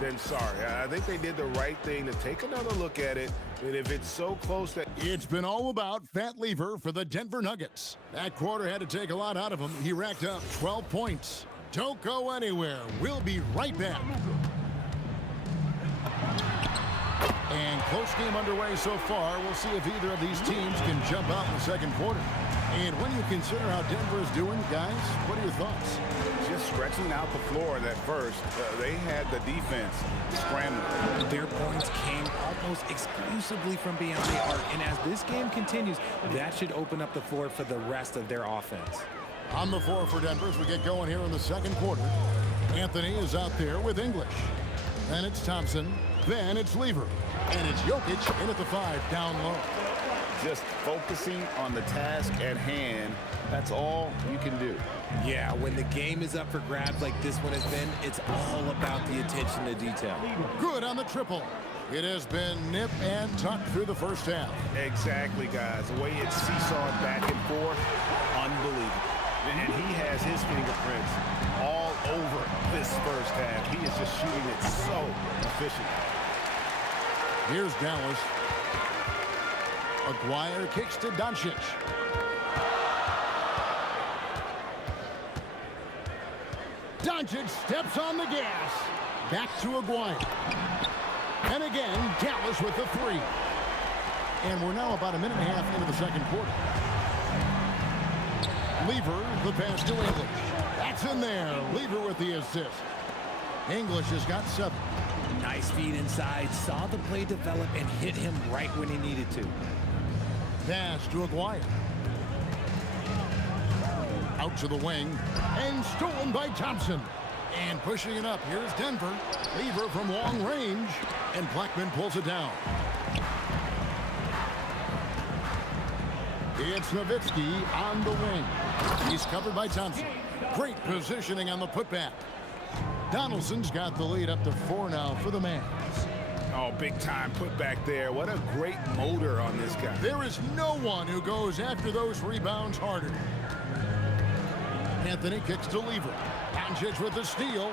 than sorry. I think they did the right thing to take another look at it. And if it's so close that... It's been all about Fat Lever for the Denver Nuggets. That quarter had to take a lot out of him. He racked up 12 points. Don't go anywhere. We'll be right back. And close game underway so far. We'll see if either of these teams can jump out in the second quarter. And when you consider how Denver is doing, guys, what are your thoughts? Just stretching out the floor at first. They had the defense scrambling. Their points came almost exclusively from beyond the arc. And as this game continues, that should open up the floor for the rest of their offense. On the floor for Denver as we get going here in the second quarter. Anthony is out there with English. Then it's Thompson. Then it's Lever. And it's Jokic in at the 5, down low. Just focusing on the task at hand. That's all you can do. Yeah, when the game is up for grabs like this one has been, it's all about the attention to detail. Good on the triple. It has been nip and tuck through the first half. Exactly, guys. The way it's seesawed back and forth, unbelievable. And he has his fingerprints all over this first half. He is just shooting it so efficient. Here's Dallas. Aguirre kicks to Doncic. Doncic steps on the gas. Back to Aguirre. And again, Dallas with the 3. And we're now about a minute and a half into the second quarter. Lever, the pass to English. That's in there. Lever with the assist. English has got 7. Nice feed inside. Saw the play develop and hit him right when he needed to. Pass to Aguirre. Out to the wing. And stolen by Thompson. And pushing it up. Here's Denver. Lever from long range. And Blackman pulls it down. It's Nowitzki on the wing. He's covered by Thompson. Great positioning on the putback. Donaldson's got the lead up to 4 now for the Mavs. Oh, big time put back there. What a great motor on this guy. There is no one who goes after those rebounds harder. Anthony kicks to Lever. Doncic with the steal.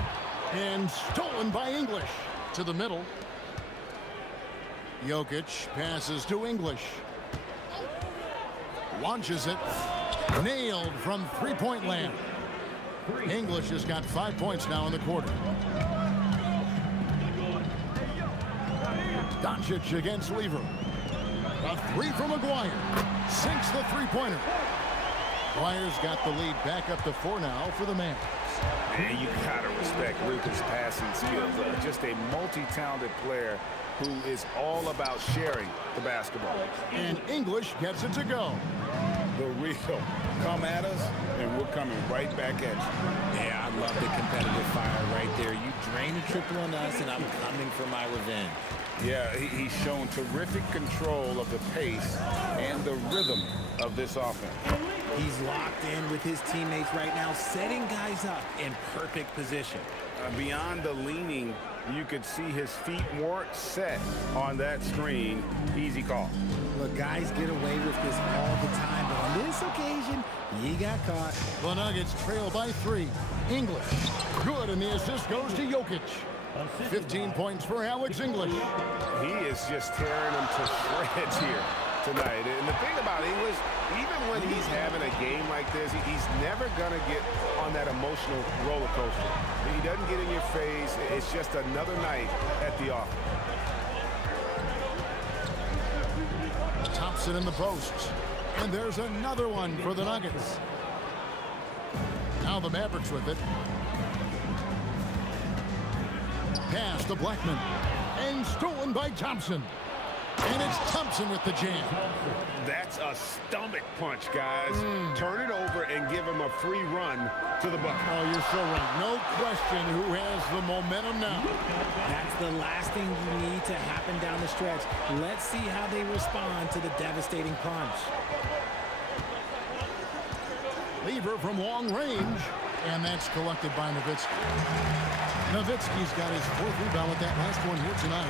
And stolen by English. To the middle. Jokic passes to English. Launches it. Nailed from three-point land. English has got 5 points now in the quarter. Doncic against Lever. A three from Maguire. Sinks the three-pointer. Maguire's got the lead back up to 4 now for the Mavs. Man, you gotta respect Luka's passing skills. Just a multi-talented player who is all about sharing the basketball. And English gets it to go. The real come at us, and we're coming right back at you. Yeah, I love the competitive fire right there. You drain a triple on us, and I'm coming for my revenge. Yeah, he's shown terrific control of the pace and the rhythm of this offense. He's locked in with his teammates right now, setting guys up in perfect position. Beyond the leaning, you could see his feet weren't set on that screen. Easy call. Look, guys get away with this all the time, but on this occasion, he got caught. The Nuggets trail by 3. English. Good, and the assist goes to Jokic. 15 points for Alex English. He is just tearing them to shreds here tonight. And the thing about English, even when he's having a game like this, he's never going to get on that emotional roller coaster. He doesn't get in your face. It's just another night at the office. Thompson in the posts. And there's another one for the Nuggets. Now the Mavericks with it. Pass to Blackman. And stolen by Thompson. And it's Thompson with the jam. That's a stomach punch, guys. Turn it over and give him a free run to the bucket. Oh, you're so right. No question who has the momentum now. That's the last thing you need to happen down the stretch. Let's see how they respond to the devastating punch. Lever from long range. And that's collected by Nowitzki. Nowitzki's got his 4th rebound with that last one here tonight.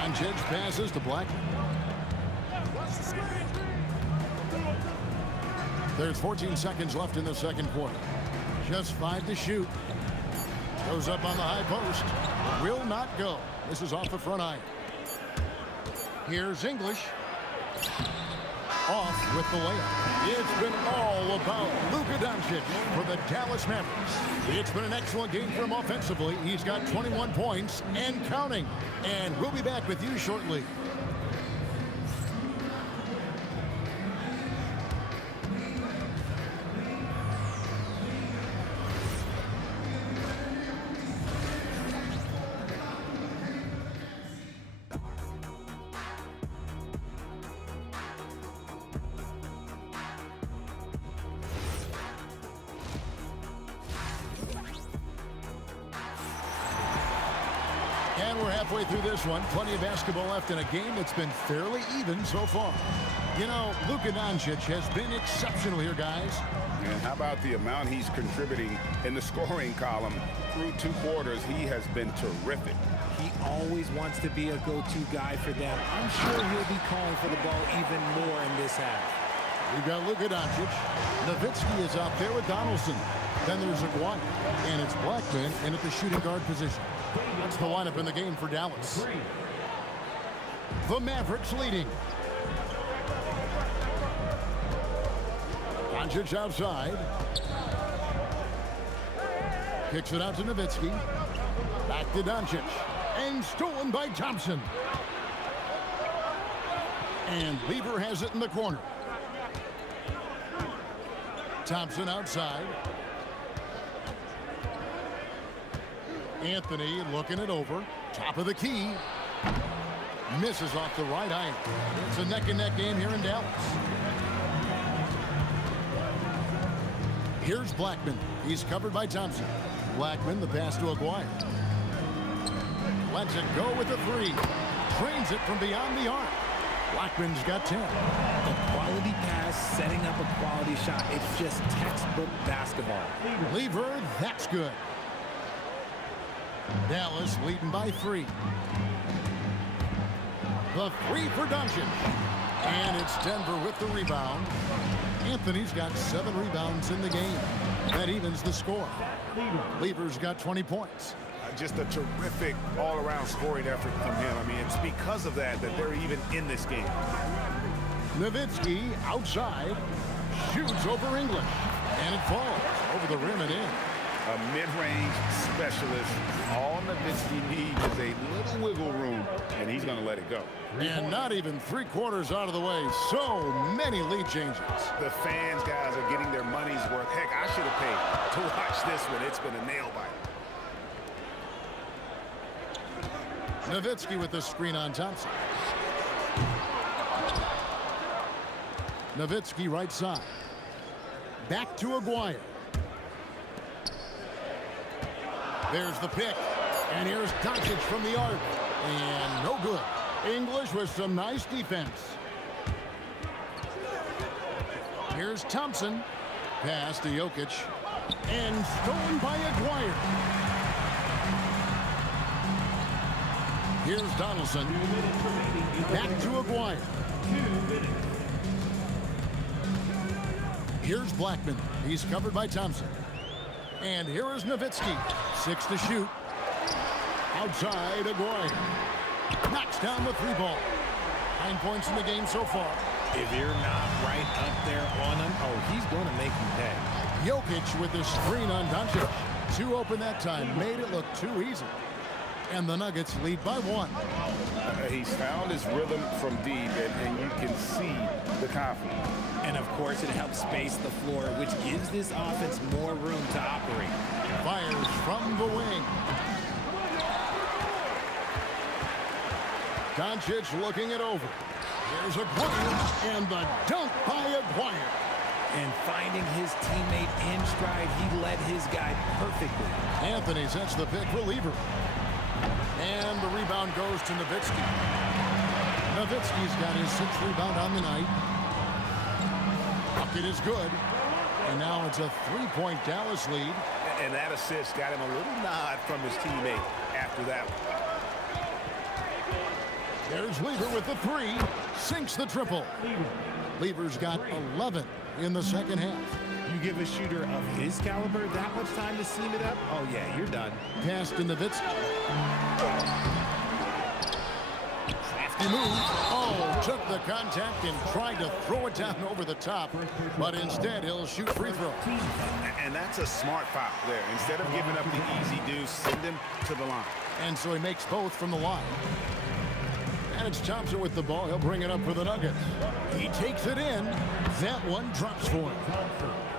Doncic passes to Blackman. There's 14 seconds left in the second quarter. Just 5 to shoot. Goes up on the high post. Will not go. This is off the front iron. Here's English. Off with the layup. It's been all about Luka Doncic for the Dallas Mavericks. It's been an excellent game for him offensively. He's got 21 points and counting. And we'll be back with you shortly. And we're halfway through this one. Plenty of basketball left in a game that's been fairly even so far. You know, Luka Doncic has been exceptional here, guys. And how about the amount he's contributing in the scoring column through 2 quarters? He has been terrific. He always wants to be a go-to guy for them. I'm sure he'll be calling for the ball even more in this half. We've got Luka Doncic. Nowitzki is out there with Donaldson. Then there's Aguirre. And it's Blackman in at the shooting guard position. That's the lineup in the game for Dallas. The Mavericks leading. Doncic outside. Kicks it out to Nowitzki. Back to Doncic. And stolen by Thompson. And Lever has it in the corner. Thompson outside. Anthony looking it over. Top of the key. Misses off the right iron. It's a neck-and-neck game here in Dallas. Here's Blackman. He's covered by Thompson. Blackman, the pass to Aguirre. Lets it go with the 3. Trains it from beyond the arc. Blackman's got 10. A quality pass, setting up a quality shot. It's just textbook basketball. Lever, that's good. Dallas leading by 3. The 3 for Doncic. And it's Denver with the rebound. Anthony's got 7 rebounds in the game. That evens the score. Lever's got 20 points. Just a terrific all-around scoring effort from him. I mean, it's because of that they're even in this game. Nowitzki outside, shoots over English, and it falls over the rim and in. A mid-range specialist. All Nowitzki needs is a little wiggle room, and he's going to let it go. And not even 3/4 out of the way. So many lead changes. The fans, guys, are getting their money's worth. Heck, I should have paid to watch this one. It's been a nail-biter. Nowitzki with the screen on Thompson. Nowitzki right side. Back to Aguirre. There's the pick. And here's Doncic from the arc. And no good. English with some nice defense. Here's Thompson. Pass to Jokic. And stolen by Aguirre. Here's Donaldson. Back to Aguirre. Here's Blackman. He's covered by Thompson. And here is Nowitzki. 6 to shoot. Outside Aguirre. Knocks down the 3 ball. 9 points in the game so far. If you're not right up there on him, oh, he's going to make you pay. Jokic with the screen on Doncic. 2 open that time. Made it look too easy. And the Nuggets lead by 1. He's found his rhythm from deep, and you can see the confidence. And, of course, it helps space the floor, which gives this offense more room to operate. Fires from the wing. Doncic looking it over. Here's Aguirre, and the dunk by Aguirre. And finding his teammate in stride, he led his guy perfectly. Anthony sets the pick for Lever. And the rebound goes to Nowitzki. Nowitzki's got his 6th rebound on the night. Bucket is good. And now it's a 3-point Dallas lead. And that assist got him a little nod from his teammate after that one. There's Lever with the 3. Sinks the triple. Lever's got 11 in the second half. You give a shooter of his caliber that much time to seam it up, oh yeah, you're done. Pass to Nowitzki. Crafty move. Oh, took the contact and tried to throw it down over the top, but instead he'll shoot free throws. And that's a smart foul there. Instead of giving up the easy deuce, send him to the line. And so he makes both from the line. And it's Thompson with the ball. He'll bring it up for the Nuggets. He takes it in. That one drops for him.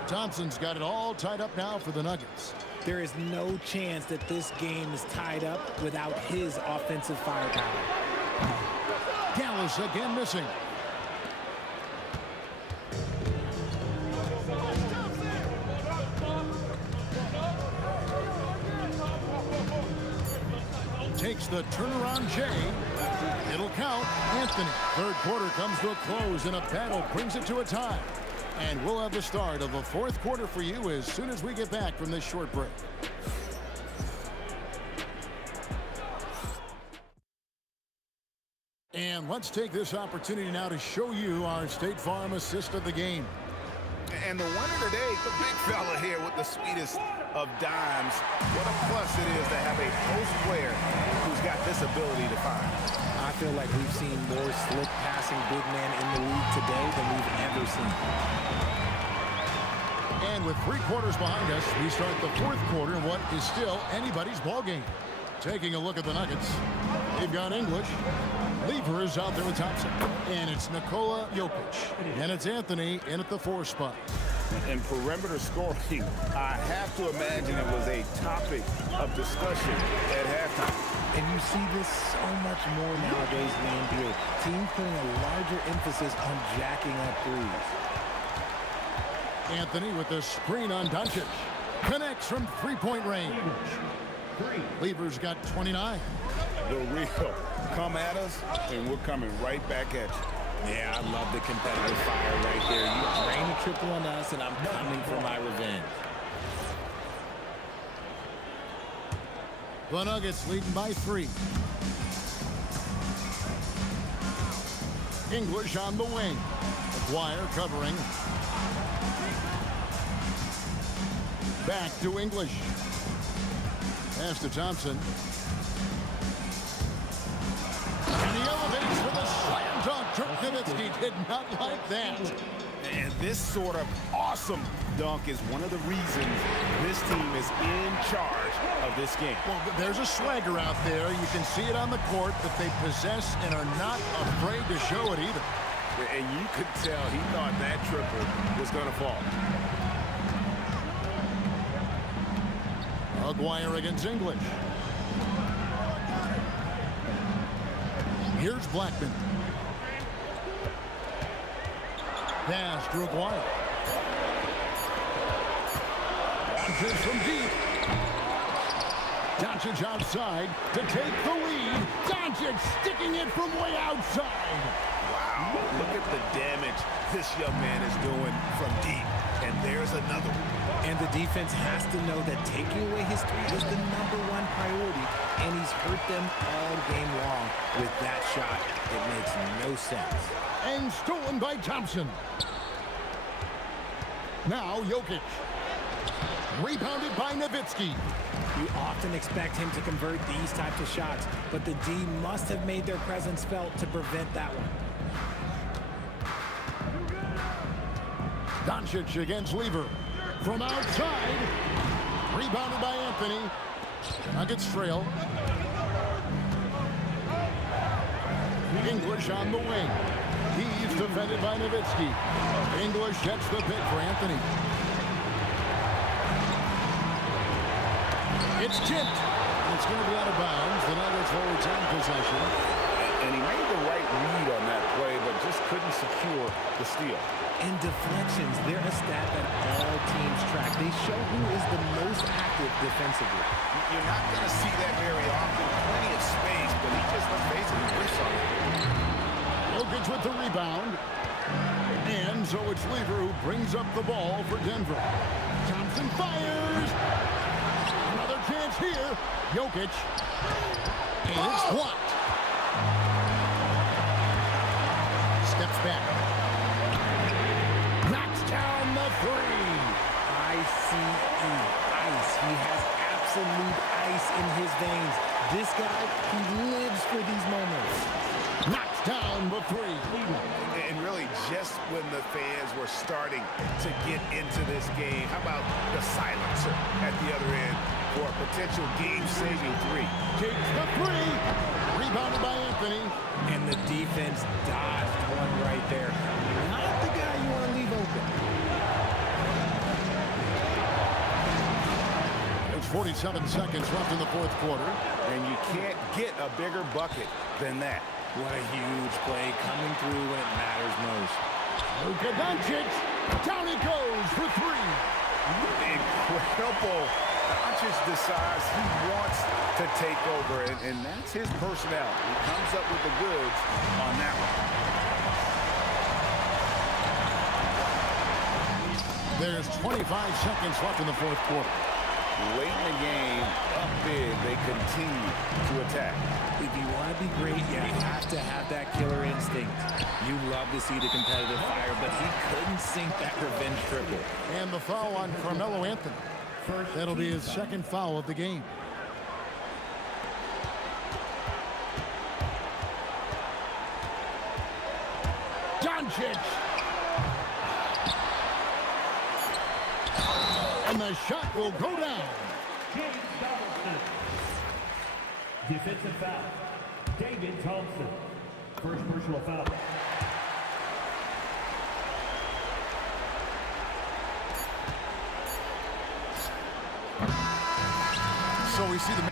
Thompson's got it all tied up now for the Nuggets. There is no chance that this game is tied up without his offensive firepower. Dallas again missing. Takes the turnaround Jay. It'll count. Anthony. 3rd quarter comes to a close, and a battle brings it to a tie. And we'll have the start of the 4th quarter for you as soon as we get back from this short break. And let's take this opportunity now to show you our State Farm assist of the game. And the winner today, the big fella here with the sweetest of dimes. What a plus it is to have a post player who's got this ability to find. I feel like we've seen more slick passing big man in the league today than we've ever seen. And with 3 quarters behind us, we start the 4th quarter in what is still anybody's ball game. Taking a look at the Nuggets, they've got English. Lever is out there with Thompson. And it's Nikola Jokic. And it's Anthony in at the 4 spot. And perimeter scoring, I have to imagine it was a topic of discussion at halftime. And you see this so much more nowadays in the NBA. Teams putting a larger emphasis on jacking up threes. Anthony with the screen on Doncic. Connects from 3-point range. Lever's got 29. The real. Come at us, and we're coming right back at you. Yeah, I love the competitive fire right there. You drain a triple on us, and I'm coming for my revenge. The Nuggets leading by 3. English on the wing. McGuire covering. Back to English. Pass to Thompson. And he elevates for the slam dunk. Dirk Nowitzki did not like that. And this sort of awesome dunk is one of the reasons this team is in charge of this game. Well, there's a swagger out there. You can see it on the court that they possess and are not afraid to show it either. And you could tell he thought that triple was going to fall. McGuire against English. Here's Blackman. Pass to McGuire. Doncic from deep. Doncic outside to take the lead. Doncic sticking it from way outside. Wow, look at the damage this young man is doing from deep. And there's another one. And the defense has to know that taking away his three is the #1 priority, and he's hurt them all game long with that shot. It makes no sense. And stolen by Thompson. Now Jokic. Rebounded by Nowitzki. You often expect him to convert these types of shots, but the D must have made their presence felt to prevent that one. Doncic against Lever. From outside. Rebounded by Anthony. Nuggets trail. English on the wing. He's defended by Nowitzki. English gets the pick for Anthony. It's tipped. It's going to be out of bounds. The Nuggets will retain possession. And he made the right read on that play, but just couldn't secure the steal. And deflections, they're a stat that all teams track. They show who is the most active defensively. You're not going to see that very often. Plenty of space, but he just basically whiffs on it. Jokic with the rebound. And so it's Lever who brings up the ball for Denver. Thompson fires. Another chance here. Jokic. And it's blocked. Steps back. Knocks down the three. ICE. Ice. He has absolute ice in his veins. This guy, he lives for these moments. Knocks down the three. And really, just when the fans were starting to get into this game, how about the silencer at the other end for a potential game-saving three? Takes the three. Rebounded by Anthony. And the defense dodged one right there. Not the guy you want to leave open. There's 47 seconds left in the fourth quarter. And you can't get a bigger bucket than that. What a huge play coming through when it matters most. Luka Doncic. Down he goes for three. Incredible. Doncic decides he wants to take over, and that's his personality. He comes up with the goods on that one. There's 25 seconds left in the fourth quarter. Late in the game, up big, they continue to attack. If you want to be great, you have to have that killer instinct. You love to see the competitive fire, but he couldn't sink that revenge triple. And the foul on Carmelo Anthony. That'll be his second foul of the game. Doncic. And the shot will go down. Defensive foul. David Thompson. First personal foul. So we see the